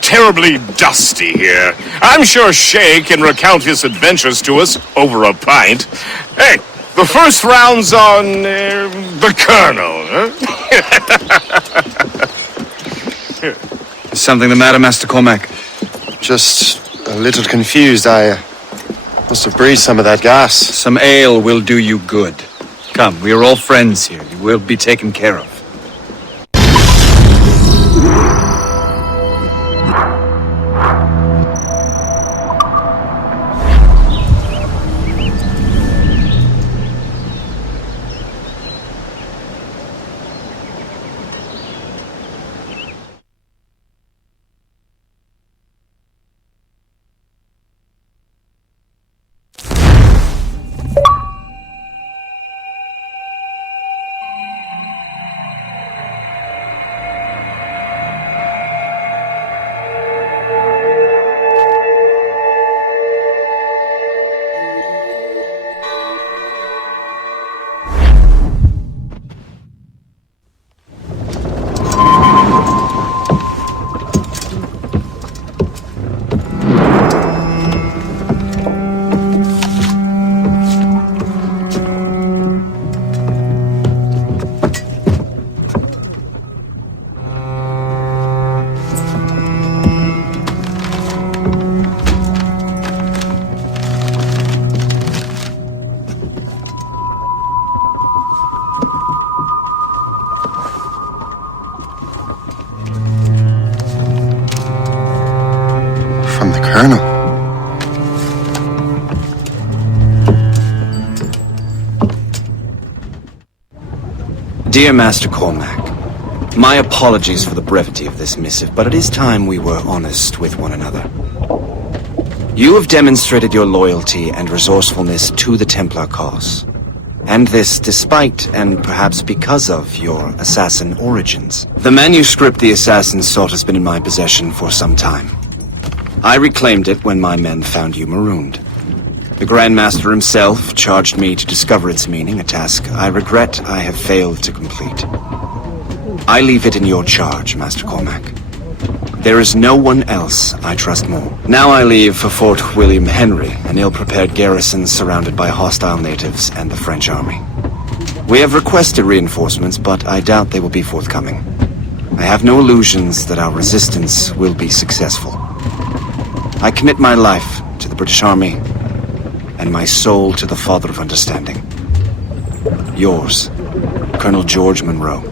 terribly dusty here. I'm sure Shay can recount his adventures to us over a pint. Hey, the first round's on, the Colonel, Is something the matter, Master Cormac? Just a little confused. I must have breathed some of that gas. Some ale will do you good. Come, we are all friends here. You will be taken care of. From the Colonel. Dear Master Cormac, my apologies for the brevity of this missive, but it is time we were honest with one another. You have demonstrated your loyalty and resourcefulness to the Templar cause. And this despite, and perhaps because of, your assassin origins. The manuscript the assassin sought has been in my possession for some time. I reclaimed it when my men found you marooned. The Grand Master himself charged me to discover its meaning, a task I regret I have failed to complete. I leave it in your charge, Master Cormac. There is no one else I trust more. Now I leave for Fort William Henry, an ill-prepared garrison surrounded by hostile natives and the French army. We have requested reinforcements, but I doubt they will be forthcoming. I have no illusions that our resistance will be successful. I commit my life to the British Army, and my soul to the Father of Understanding. Yours, Colonel George Monroe.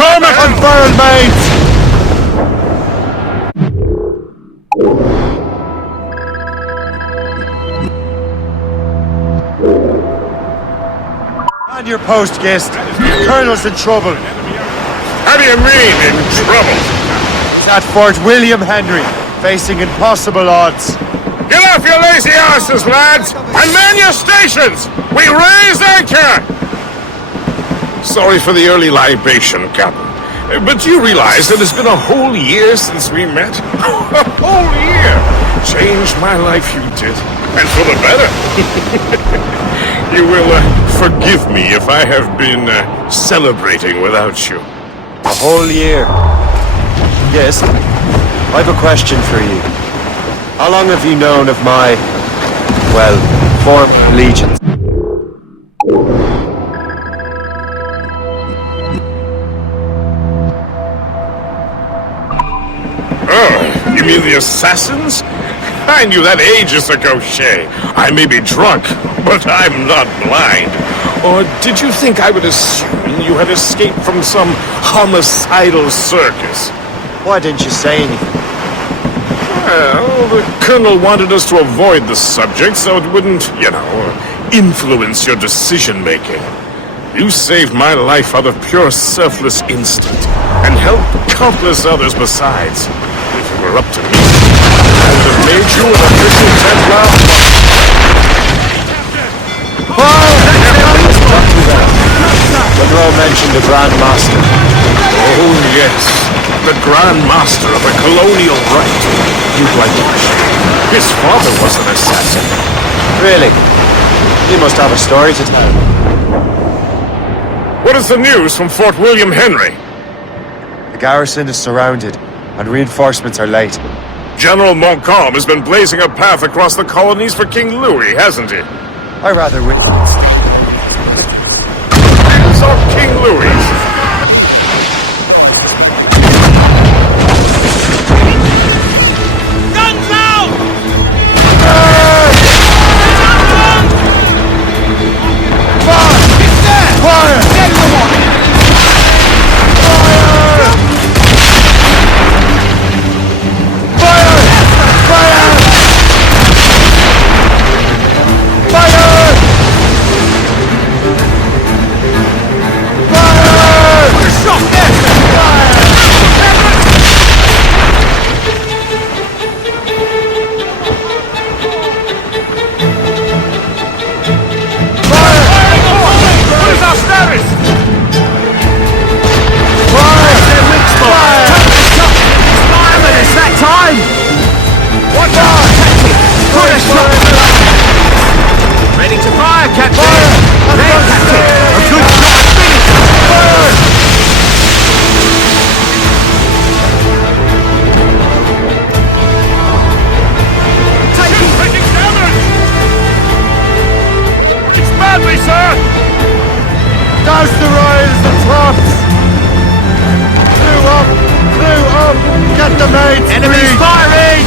Cormac! Unfurled, mates! On your post, Gist. The Colonel's in trouble. How do you mean, in trouble? At Fort William Henry, facing impossible odds. Get off your lazy asses, lads, and man your stations! We raise anchor! Sorry for the early libation, Captain. But you realize that it's been a whole year since we met? A whole year! Changed my life, you did. And for the better. You will forgive me if I have been celebrating without you. A whole year. Yes, I have a question for you. How long have you known of my, well, former allegiance? Oh, you mean the assassins? I knew that ages ago, Shay. I may be drunk, but I'm not blind. Or did you think I would assume you had escaped from some homicidal circus? Why didn't you say anything? Well, the Colonel wanted us to avoid the subject so it wouldn't, influence your decision-making. You saved my life out of pure selfless instinct, and helped countless others besides. If it were up to me, I would have made you an official Templar. Monroe mentioned the Grand Master. Oh, yes. The Grand Master of the Colonial Rite. You'd like to believe. His father was an assassin. Really? He must have a story to tell. What is the news from Fort William Henry? The garrison is surrounded, and reinforcements are late. General Montcalm has been blazing a path across the colonies for King Louis, hasn't he? I rather would. Hands on King Louis. Guns out! Fire! Ready to fire, Captain! There, Captain! A good shot! Fire! Taking damage! It's badly, sir! Douse the royals and tops! Blew up! Get the mates! Enemies firing!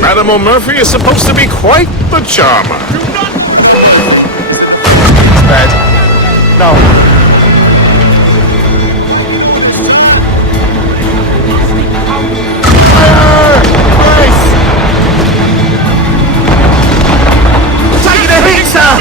Madame O'Murphy is supposed to be quite the charmer. Bed. No. Fire! Nice! Taking a hit, sir!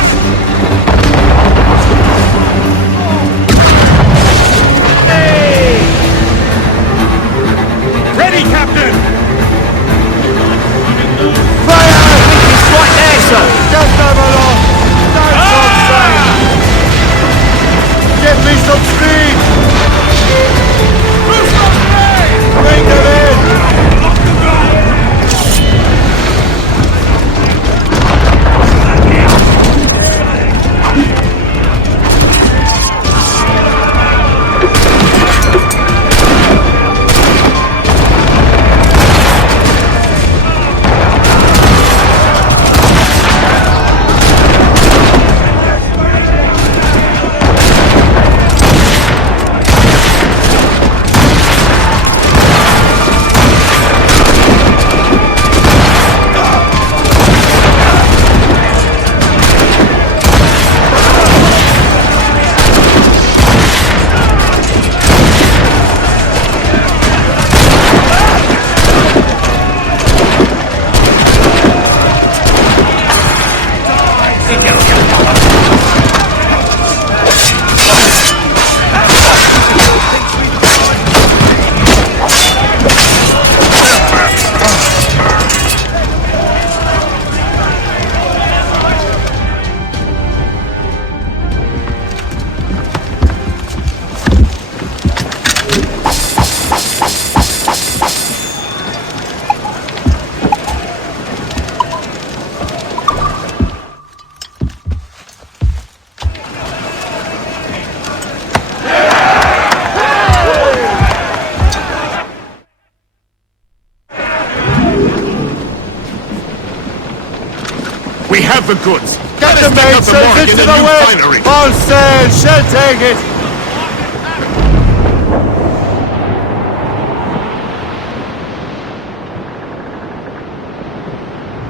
the goods. Get Let the us pick up mainsails mark in into the the new wind! finery. All sail, she'll take it!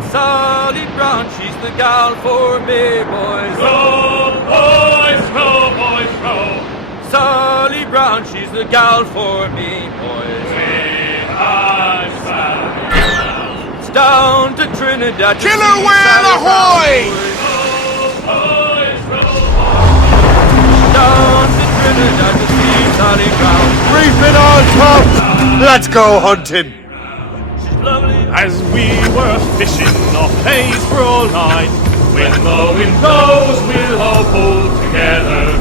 Sally Brown, she's the gal for me, boys. Row, boys, row, boys, row. Sally Brown, she's the gal for me, boys. It's down to Trinidad. Killer whale ahoy! Down to Trinidad to see Sally Brown. Reefing on top! Let's go hunting! As we were fishing off Hayes for all night, when the wind blows, we'll all pull together.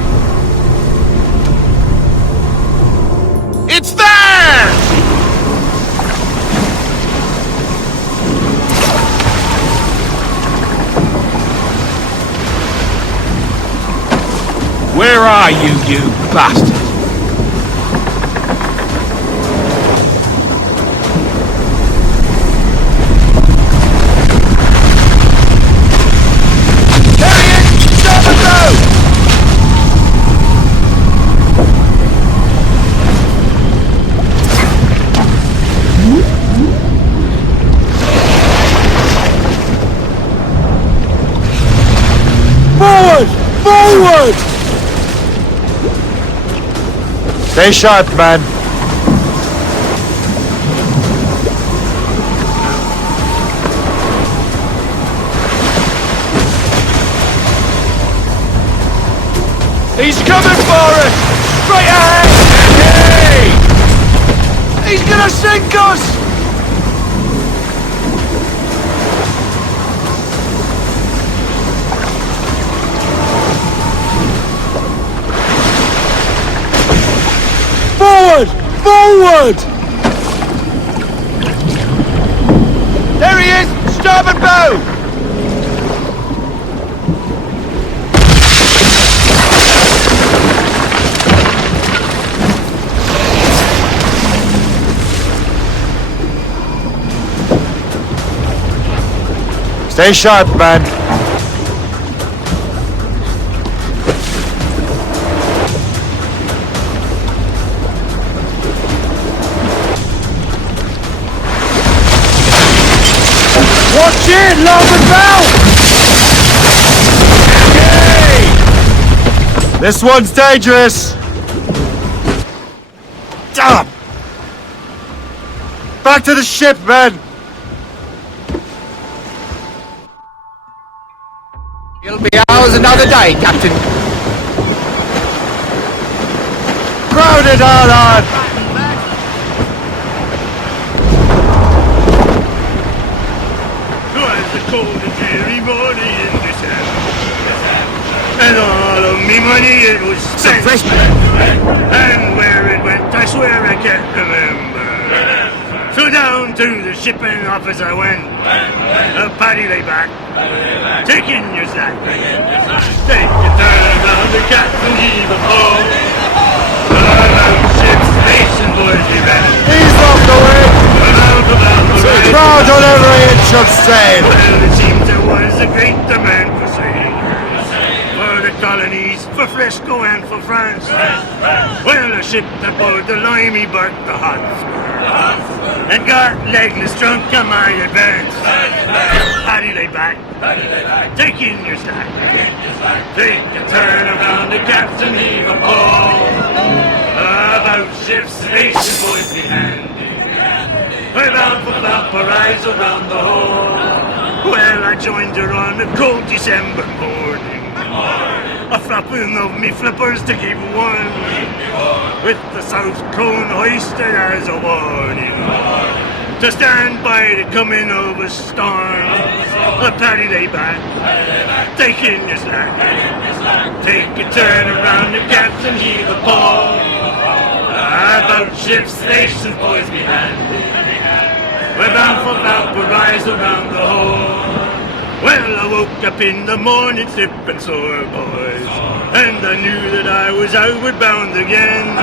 It's there! Where are you, you bastard? Forward! Forward! Stay sharp, man. He's coming for us! Straight ahead! Hey! He's gonna sink us! Forward! Forward! There he is! Starboard bow! Stay sharp, man. Watch it! Larboard bow! Okay. This one's dangerous! Damn! Back to the ship, man! It'll be ours another day, Captain. Crowd it all on! Twas a cold and dreary morning in December, and all of me money it was spent. And where it went, I swear I can't remember. So down to the shipping office I went. A paddy lay back, taking your slack. Take your turn around the captain, heave a hoe. Ship's station, boys, be ready. Ease off the wind! Crowd on every inch of sail! Well, it seems there was a great demand for sailors. For the colonies, for Frisco and for France. Well, a ship aboard the Limey barked the Hotspur. And got legless drunk on my advance. Paddy lay back, taking your slack. Take a turn around the captain, heave a pole. About ship's station, boys, be handy. We're bound for Valparaiso round the hole. Well, I joined her on a cold December morning. A flapping of me flippers to keep warm, with the south cone hoisted as a warning, to stand by the coming of a storm. A paddy lay back, taking your slack. Take a turn around the captain, heave a paw. About ship's stations, boys, be handy. We're bound for Valparaiso round the hole. Well, I woke up in the morning sipping sore, boys, and I knew that I was outward bound again.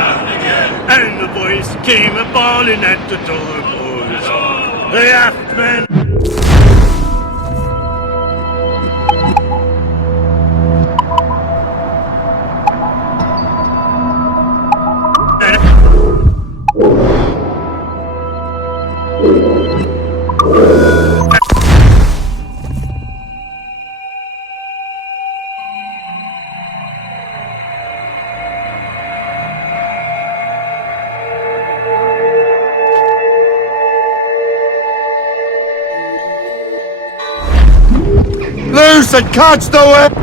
And the voice came a-bawling at the door, boys. The aft man... and catch the wind!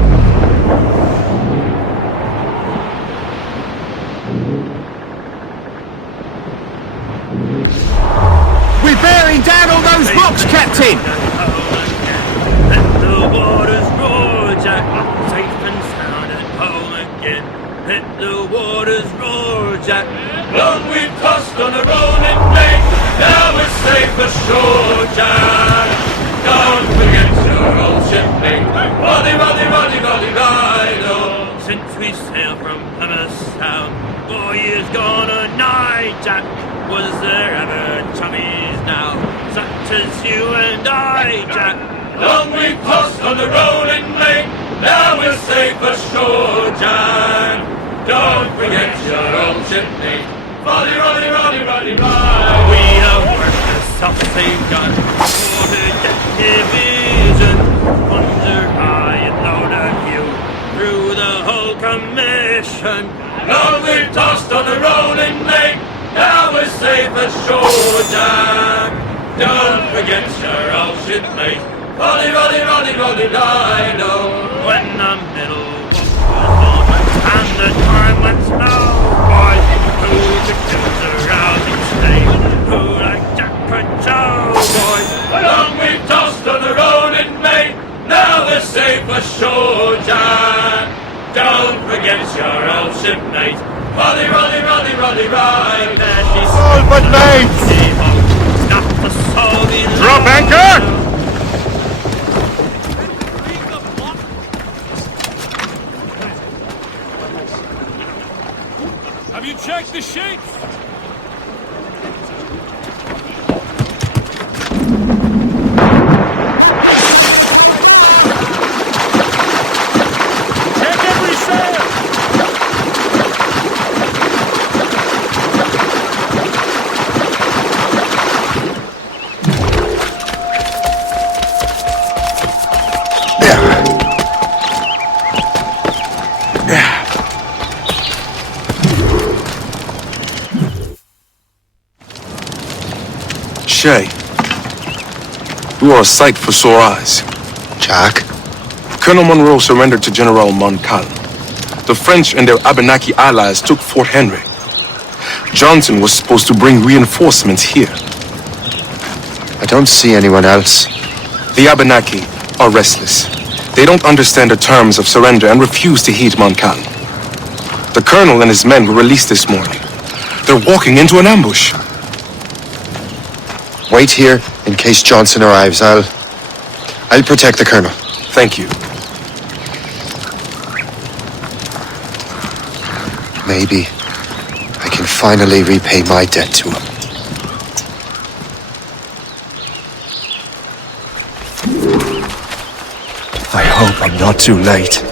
We're bearing down on those rocks, Captain! Let the waters roar, Jack, safe and sound at home again. Let the waters roar, Jack. Long we've tossed on a rolling lake, now we're safe ashore, Jack. Don't forget your old shipmate, roddy, roddy, roddy, roddy, rido. Since we sailed from Plymouth Sound, 4 years gone a night, Jack. Was there ever chummies now, such as you and I, Jack? Long we've tossed on the rolling lake, now we're safe ashore, Jack. Don't forget your old shipmate, roddy, roddy, roddy, roddy, roddy. We have worked the self-same gun, quarter-deck division, under high and load of you, through the whole commission. Long we've tossed on the rolling lake, now we're safe ashore, Jack. Don't forget your old shipmate, roddy, roddy, roddy, roddy, rido. When the middle was on and the time went slow, boys, who could do the rousing stay? Who like Jack Cruncho, boys? Long we've tossed on the rolling mate, now we're safe ashore, Jack. Don't forget your old shipmate, roddy, roddy, roddy, roddy, right. There she's all but mates. Stop the soul. Drop anchor! Have you checked the sheets? Check every sail! Shay, you are a sight for sore eyes. Jack? Colonel Monroe surrendered to General Montcalm. The French and their Abenaki allies took Fort Henry. Johnson was supposed to bring reinforcements here. I don't see anyone else. The Abenaki are restless. They don't understand the terms of surrender and refuse to heed Montcalm. The colonel and his men were released this morning. They're walking into an ambush. Wait here in case Johnson arrives. I'll protect the colonel. Thank you. Maybe I can finally repay my debt to him. I hope I'm not too late.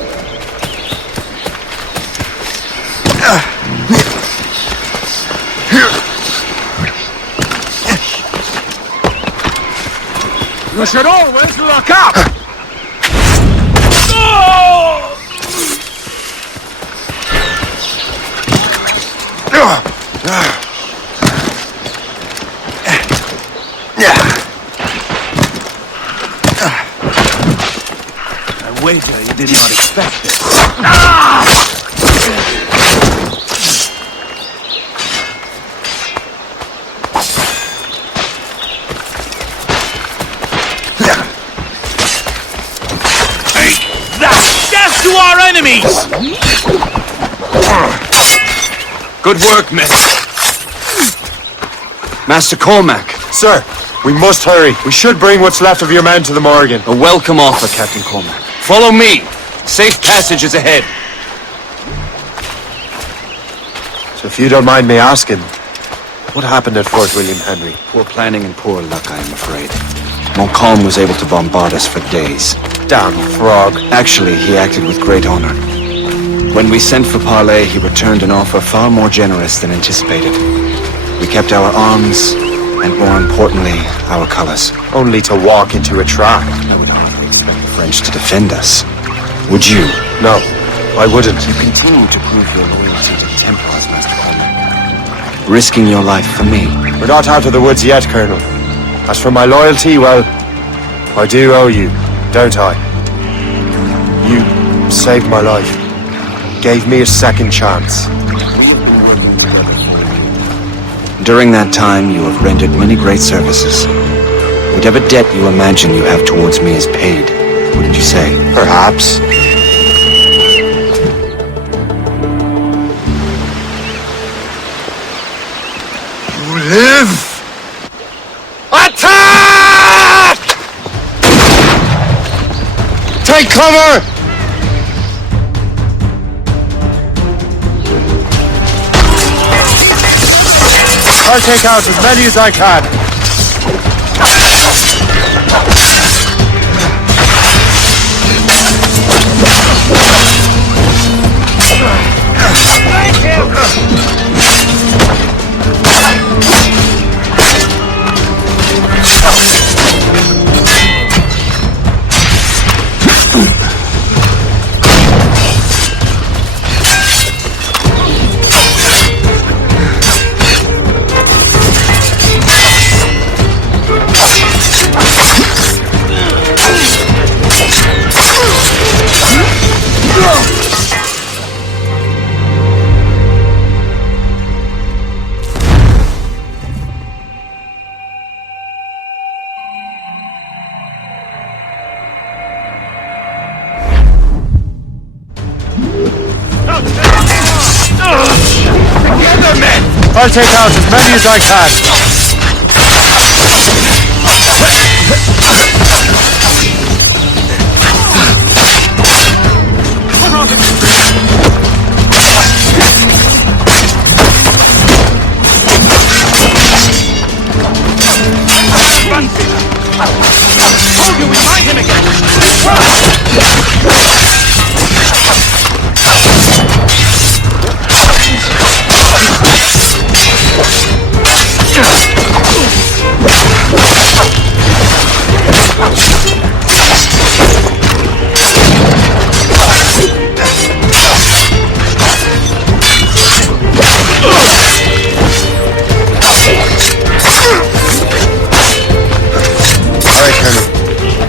You should always look up! I wager you did not expect this. To our enemies! Good work, men. Master Cormac. Sir, we must hurry. We should bring what's left of your men to the Morgan. A welcome offer, Captain Cormac. Follow me. Safe passage is ahead. So if you don't mind me asking, what happened at Fort William Henry? Poor planning and poor luck, I am afraid. Montcalm was able to bombard us for days. Damn frog. Actually, he acted with great honor. When we sent for parley, he returned an offer far more generous than anticipated. We kept our arms, and more importantly, our colors. Only to walk into a trap. I would hardly expect the French to defend us. Would you? No, I wouldn't. You continue to prove your loyalty to the Templars, Master Cormac. Risking your life for me. We're not out of the woods yet, Colonel. As for my loyalty, well, I do owe you, don't I? You saved my life. Gave me a second chance. During that time, you have rendered many great services. Whatever debt you imagine you have towards me is paid, wouldn't you say? Perhaps. You live! Attack! Take cover! I'll take out as many as I can. I'll take out as many as I can. Oh, you remind him again!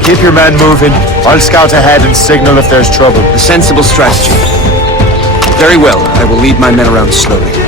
Keep your men moving. I'll scout ahead and signal if there's trouble. A sensible strategy. Very well, I will lead my men around slowly.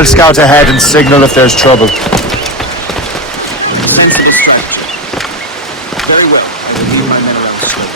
I'll scout ahead and signal if there's trouble. Sensible strike. Very well. I will lead my men around slowly.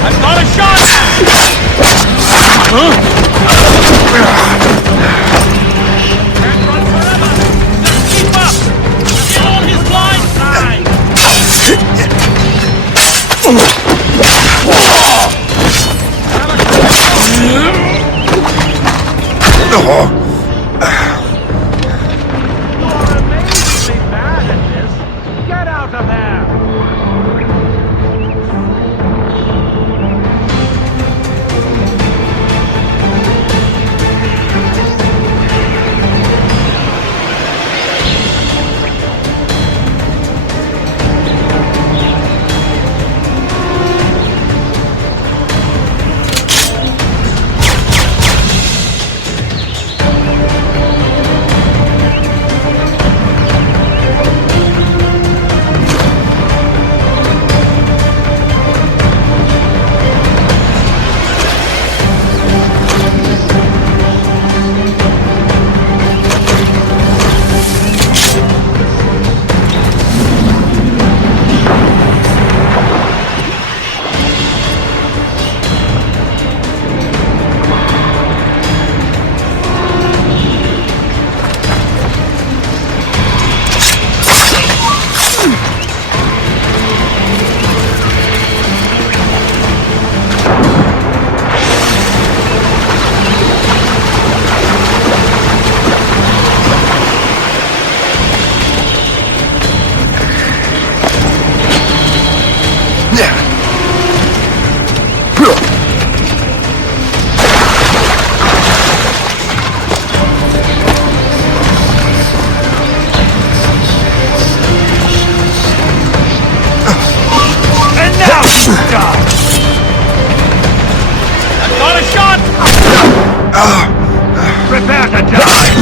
I've got a shot! Can't run forever! Just keep up! Get on his blind side! Oh. You're amazingly bad at this! Get out of there! I've got a shot! Prepare to die!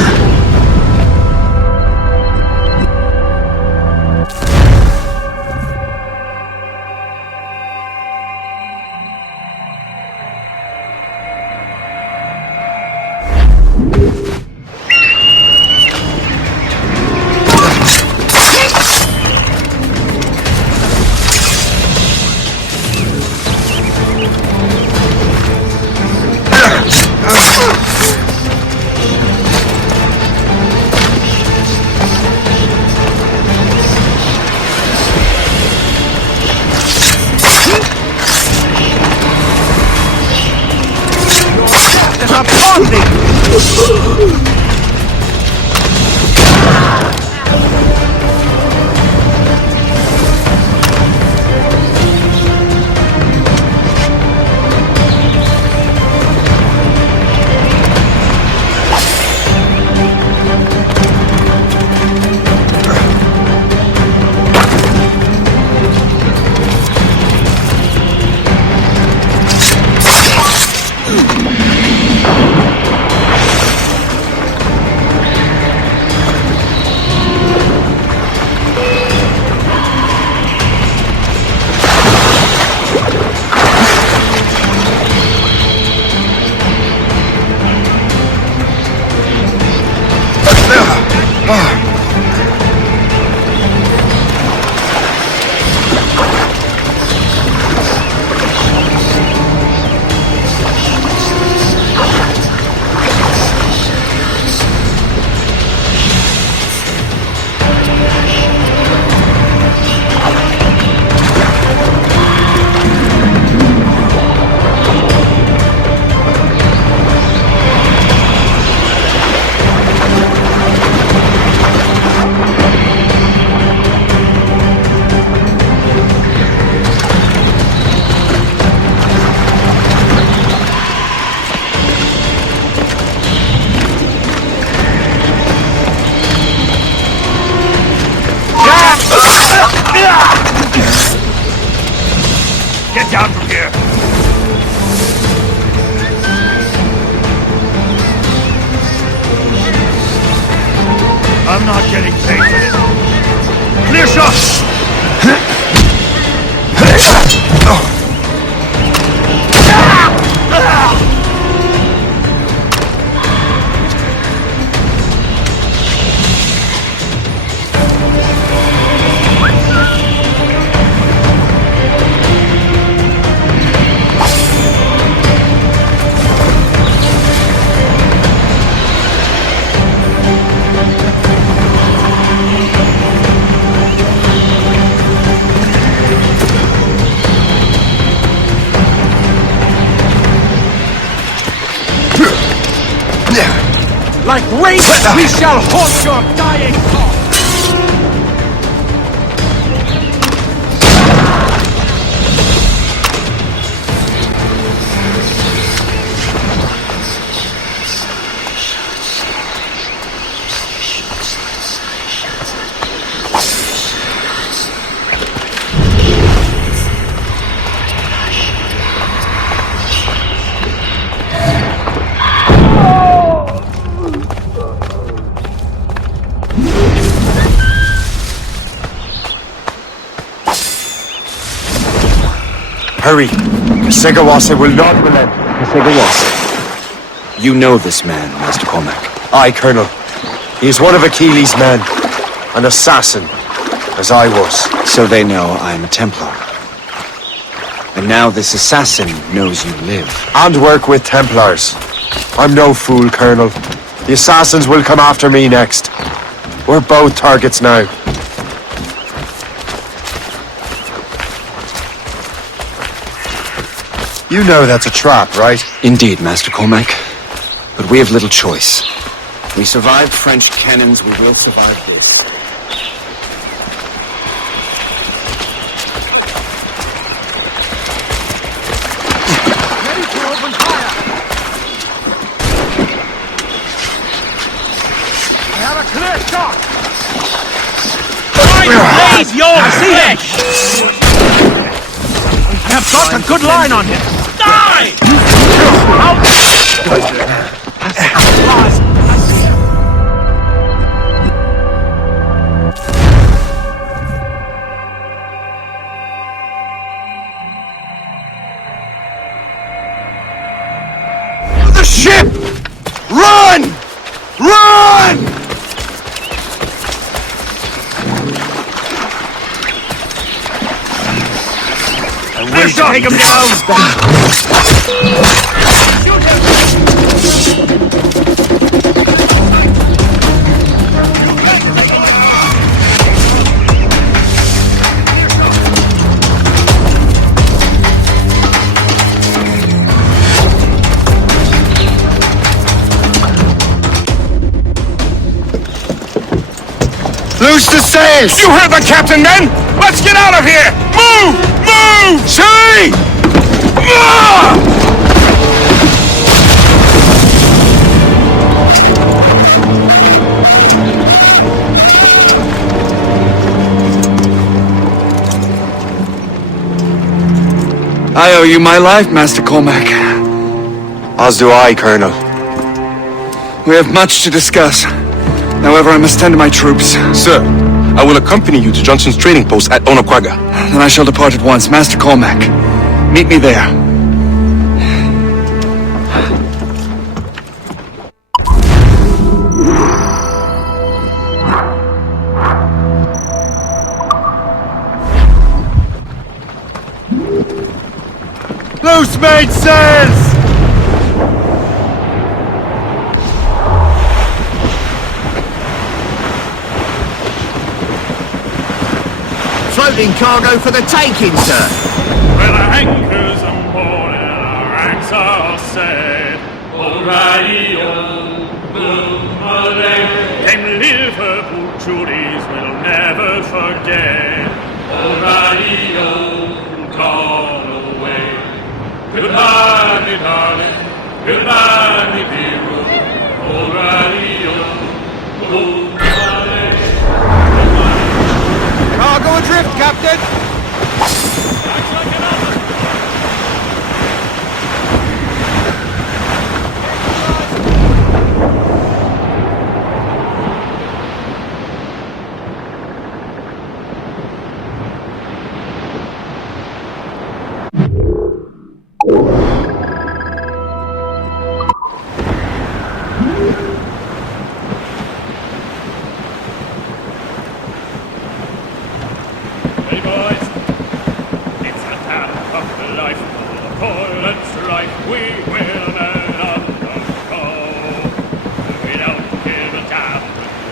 here. I'm not getting paid for this. Clear shot! Like ravens, we shall haunt your dying cause! Hurry. Segawasa will not relent. Segawasa. You know this man, Master Cormac. Aye, Colonel. He is one of Achilles' men. An assassin, as I was. So they know I'm a Templar. And now this assassin knows you live. And work with Templars. I'm no fool, Colonel. The assassins will come after me next. We're both targets now. You know that's a trap, right? Indeed, Master Cormac. But we have little choice. We survived French cannons, we will survive this. Ready to open fire! I have a clear shot! Right, blaze your flesh! I have got a good line on him! Die! The ship! Run! Run! We shall take him down! Loose the sails! You heard the captain, men! Let's get out of here! Move! Move! See! I owe you my life, Master Cormac. As do I, Colonel. We have much to discuss. However, I must tend to my troops. Sir, I will accompany you to Johnson's trading post at Onokwaga. Then I shall depart at once. Master Cormac, meet me there. Loose made sails! Floating cargo for the taking, sir. Well, our anchors are moored and our ranks are set. Alrighty, old Boomerang. Them Liverpool Judies will never forget. Alrighty, old Galway. Goodbye, me darling. Goodbye, me dear. Alrighty, old Cargo adrift, Captain! toilets right, we will never undergo. We don't give a damn.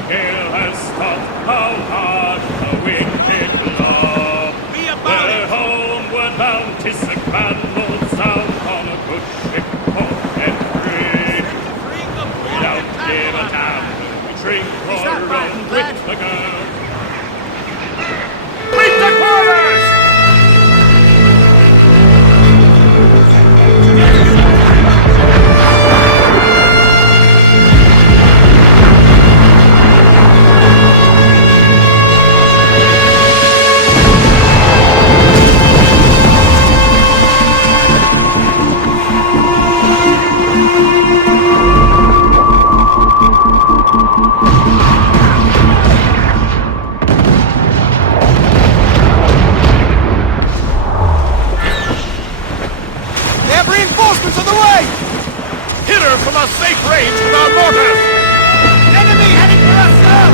Gale has taught how hard the wicked blow. Their homeward bound is a candle sound on a good ship port and free. We don't give a damn. We drink or run with the girl. Meet the quarters! Reinforcements on the way! Hit her from a safe range with our mortars! Enemy heading for us, sir!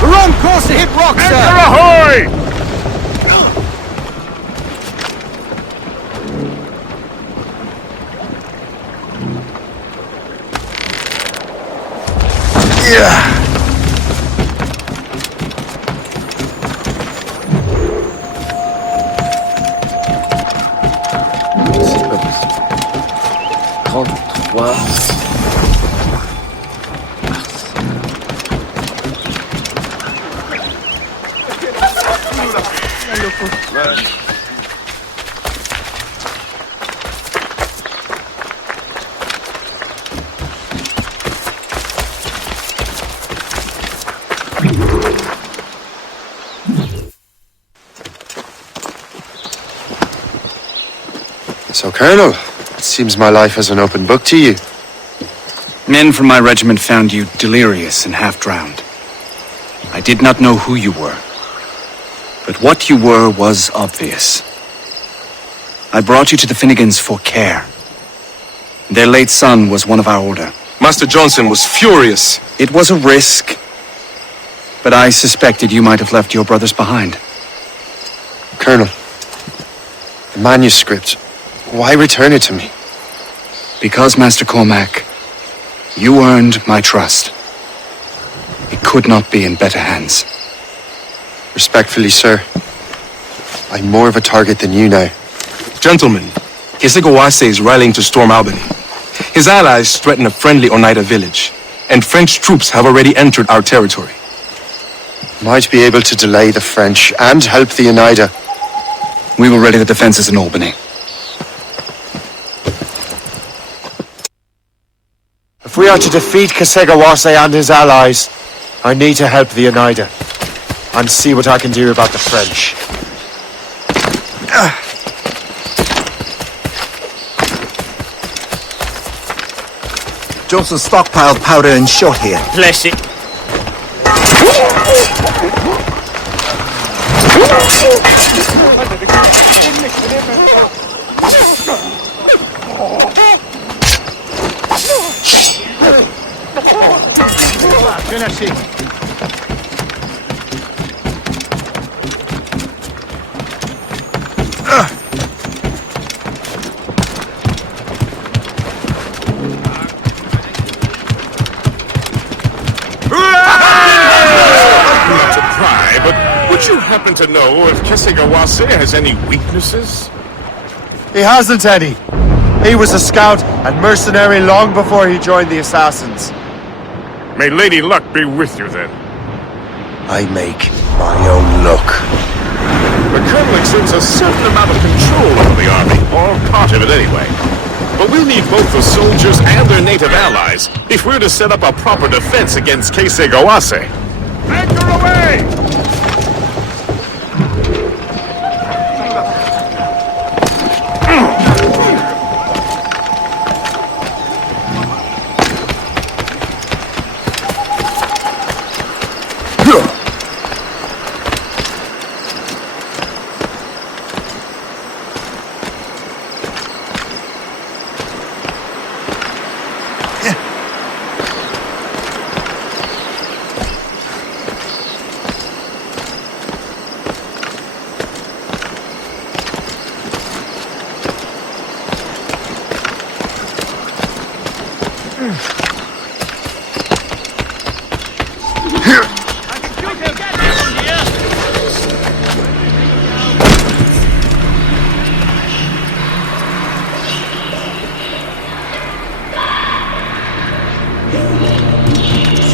The wrong course to hit rock, sir! Anchor ahoy! So, Colonel, it seems my life is an open book to you. Men from my regiment found you delirious and half-drowned. I did not know who you were, but what you were was obvious. I brought you to the Finnegans for care. Their late son was one of our order. Master Johnson was furious. It was a risk, but I suspected you might have left your brothers behind. Colonel, the manuscript, why return it to me? Because, Master Cormac, you earned my trust. It could not be in better hands. Respectfully, sir, I'm more of a target than you now. Gentlemen, Kesegoase is rallying to storm Albany. His allies threaten a friendly Oneida village, and French troops have already entered our territory. Might be able to delay the French and help the Oneida. We will ready the defenses in Albany. If we are to defeat Kesegoase and his allies, I need to help the Oneida and see what I can do about the French. Johnson stockpiled powder and shot here. Bless it. Would you happen to know if Kesegoase has any weaknesses? He hasn't any. He was a scout and mercenary long before he joined the Assassins. May Lady Luck be with you then. I make my own luck. The Colonel exerts a certain amount of control over the army, or part of it anyway. But we'll need both the soldiers and their native allies if we're to set up a proper defense against Kesegoase. Anchor away!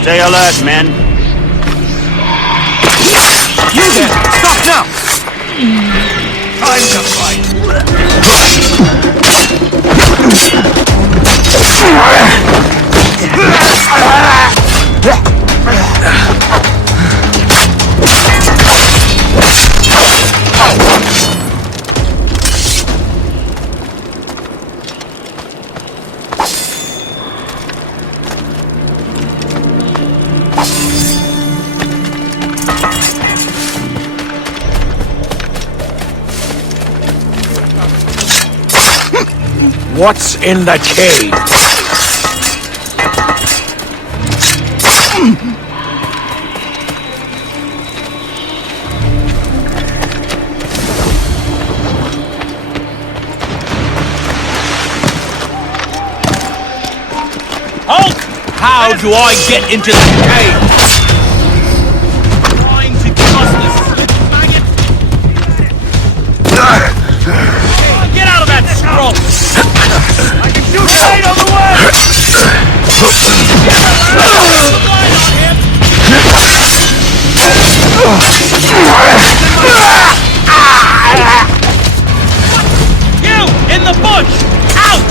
Stay alert, men. You there! Stop now! Time to fight! What's in the cave? Hulk! How do I get into the cave? Trying to give us this maggot. Get out of that scroll! I can shoot a grenade on the way! You! In the bush! Out!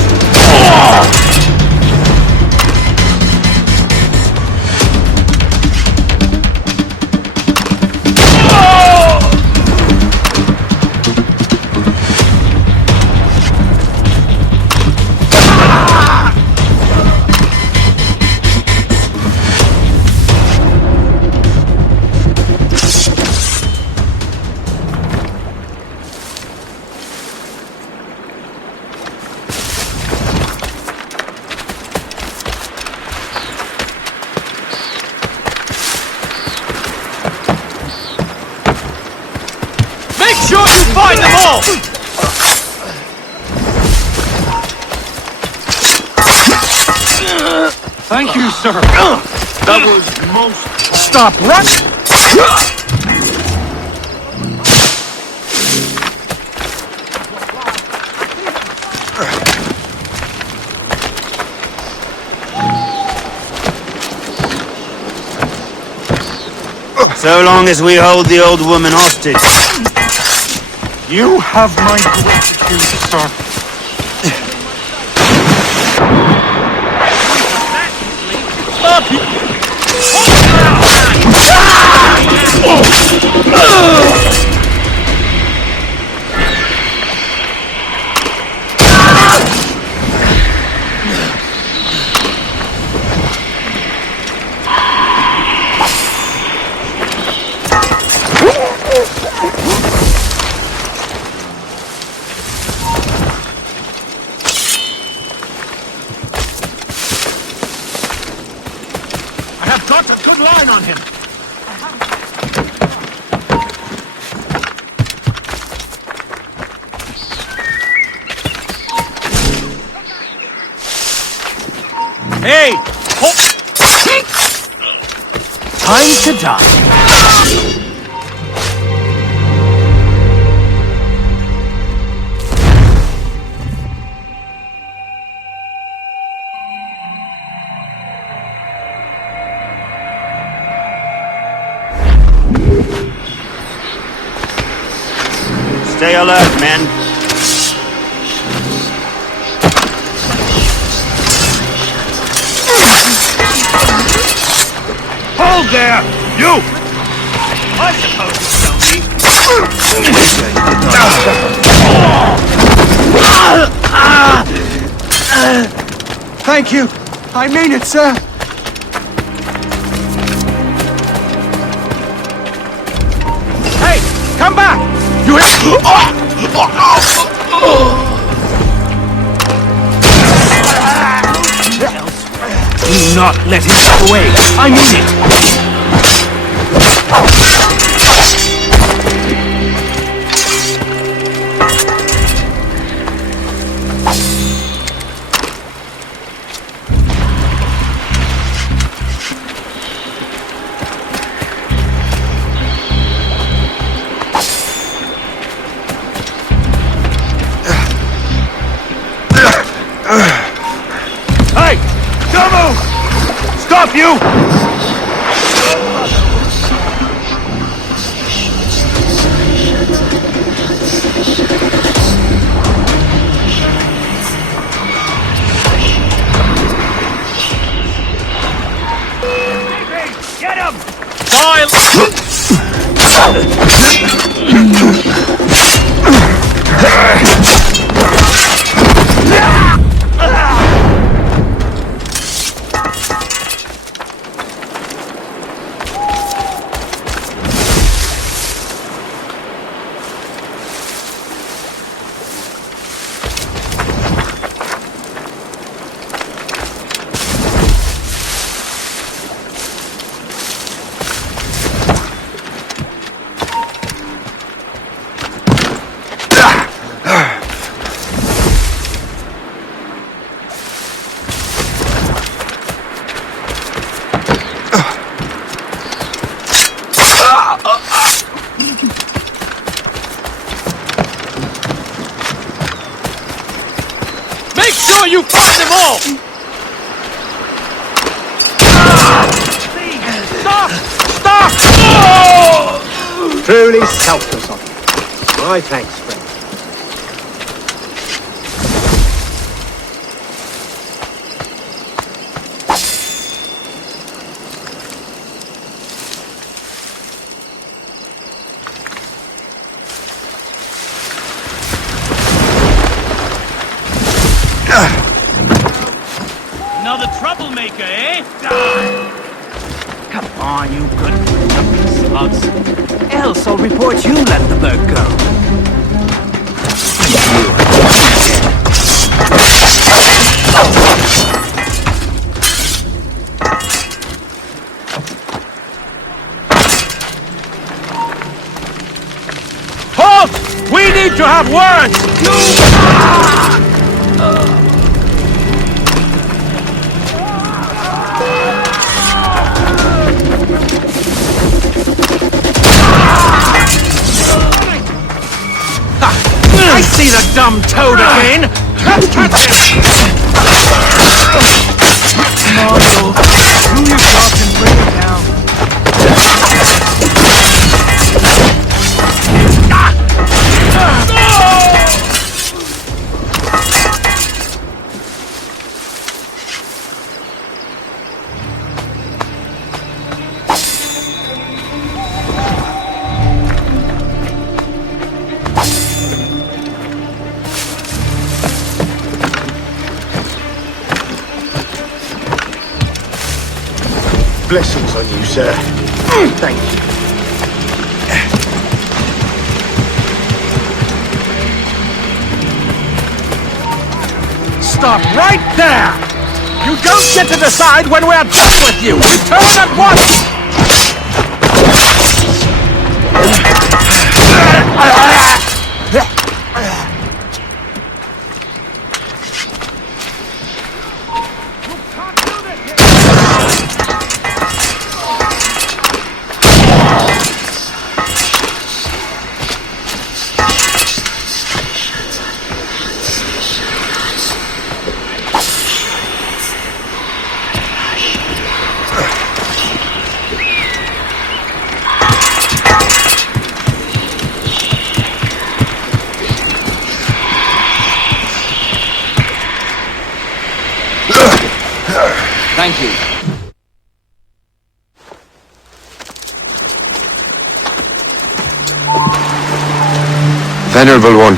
Make sure you find them all! Thank you, sir. That was most... Stop running! So long as we hold the old woman hostage. You have my gratitude, sir. Stop it! Got a good line on him. Hey! Time to die. Stay alert, men. Hold there! You! I suppose Thank you. I mean it, sir. Hey, come back! You Do not let him get away. I mean it. Hey! Don't move! Stop you! show you fought them all! Stop! Stop! Truly selfless of you. My thanks, friend. Another troublemaker, eh? Come on, you good-for-nothing slugs. Else I'll report you let the bird go. Halt! We need to have words! I see the dumb toad again! Let's catch him! Marshal, do your job and bring it down. Blessings on you, sir. Thank you. Stop right there! You don't get to decide when we're done with you! Return at once! Thank you. Venerable One.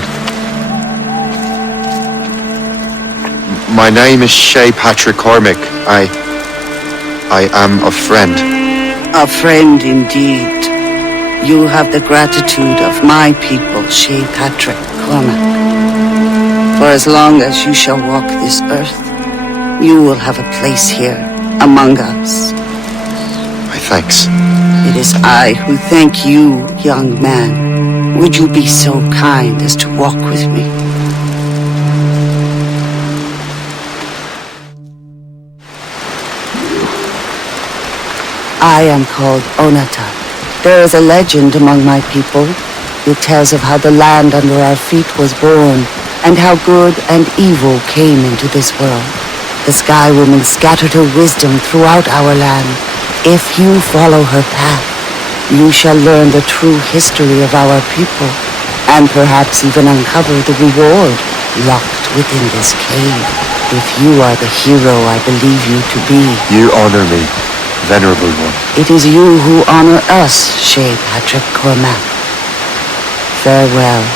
My name is Shay Patrick Cormac. I am a friend. A friend indeed. You have the gratitude of my people, Shay Patrick Cormac. For as long as you shall walk this earth, you will have a place here among us. My thanks. It is I who thank you, young man. Would you be so kind as to walk with me? I am called Onata. There is a legend among my people. It tells of how the land under our feet was born, and how good and evil came into this world. The Sky Woman scattered her wisdom throughout our land. If you follow her path, you shall learn the true history of our people, and perhaps even uncover the reward locked within this cave. If you are the hero I believe you to be. You honor me, Venerable One. It is you who honor us, Shay Patrick Cormac. Farewell.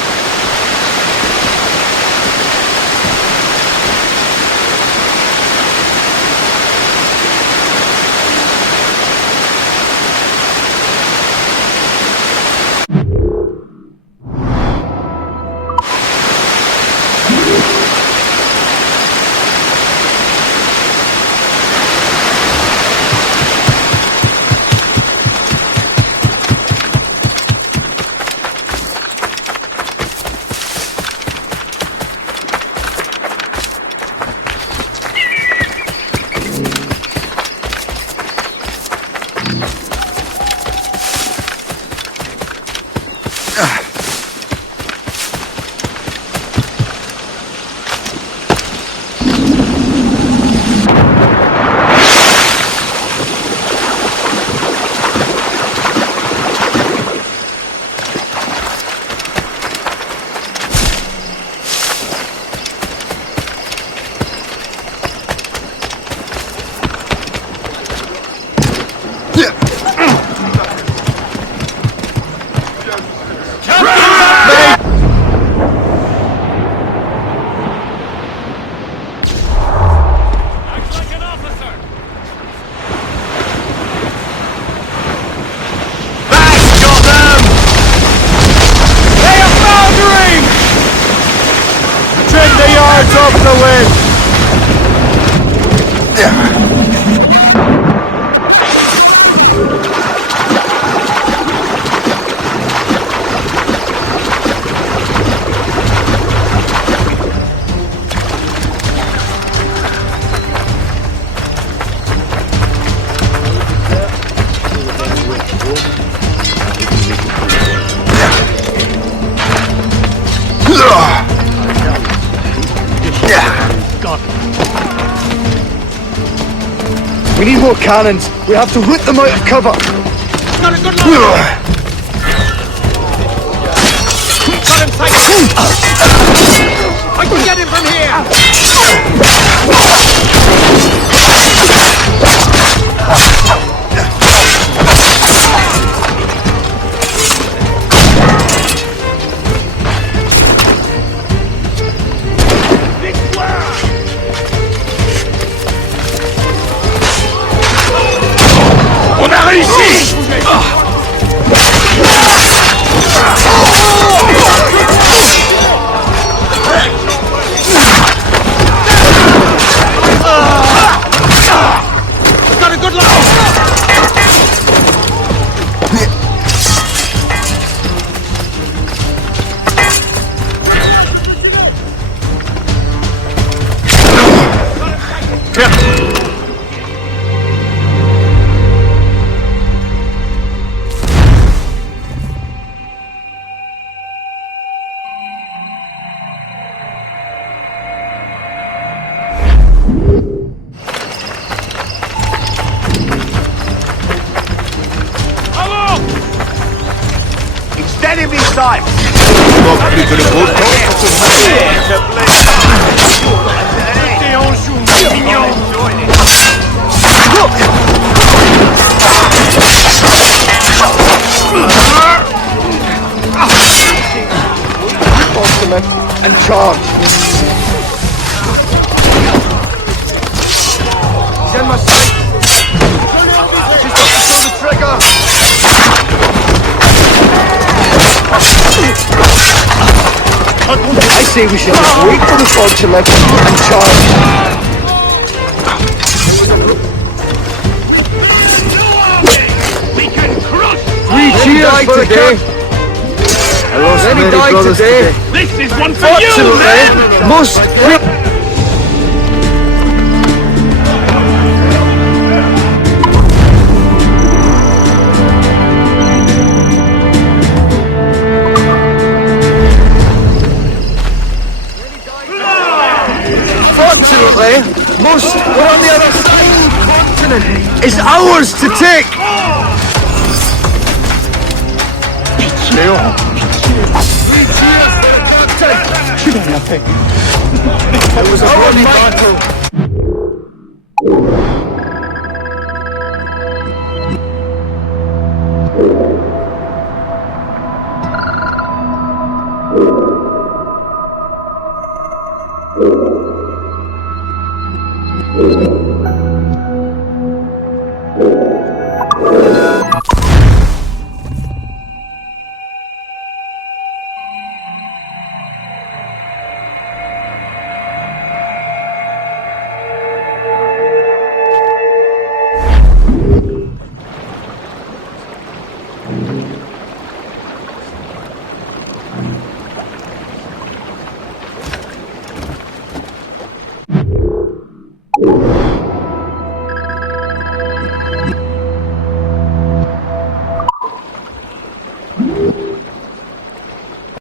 We need more cannons. We have to root them out of cover. Got a good line. Got him sighted. I can get him from here. On a réussi! Got a good line. It's enemy sight. Ultimate and charge. Send my sight. Just have to pull the trigger. I say we should just wait for the fog to lift and charge. We can crush. Three cheers for the king. Many died today. This is one for you, man. Most Fortunately, most were on the other continent. It's ours to take. Nothing. It was a bloody battle. you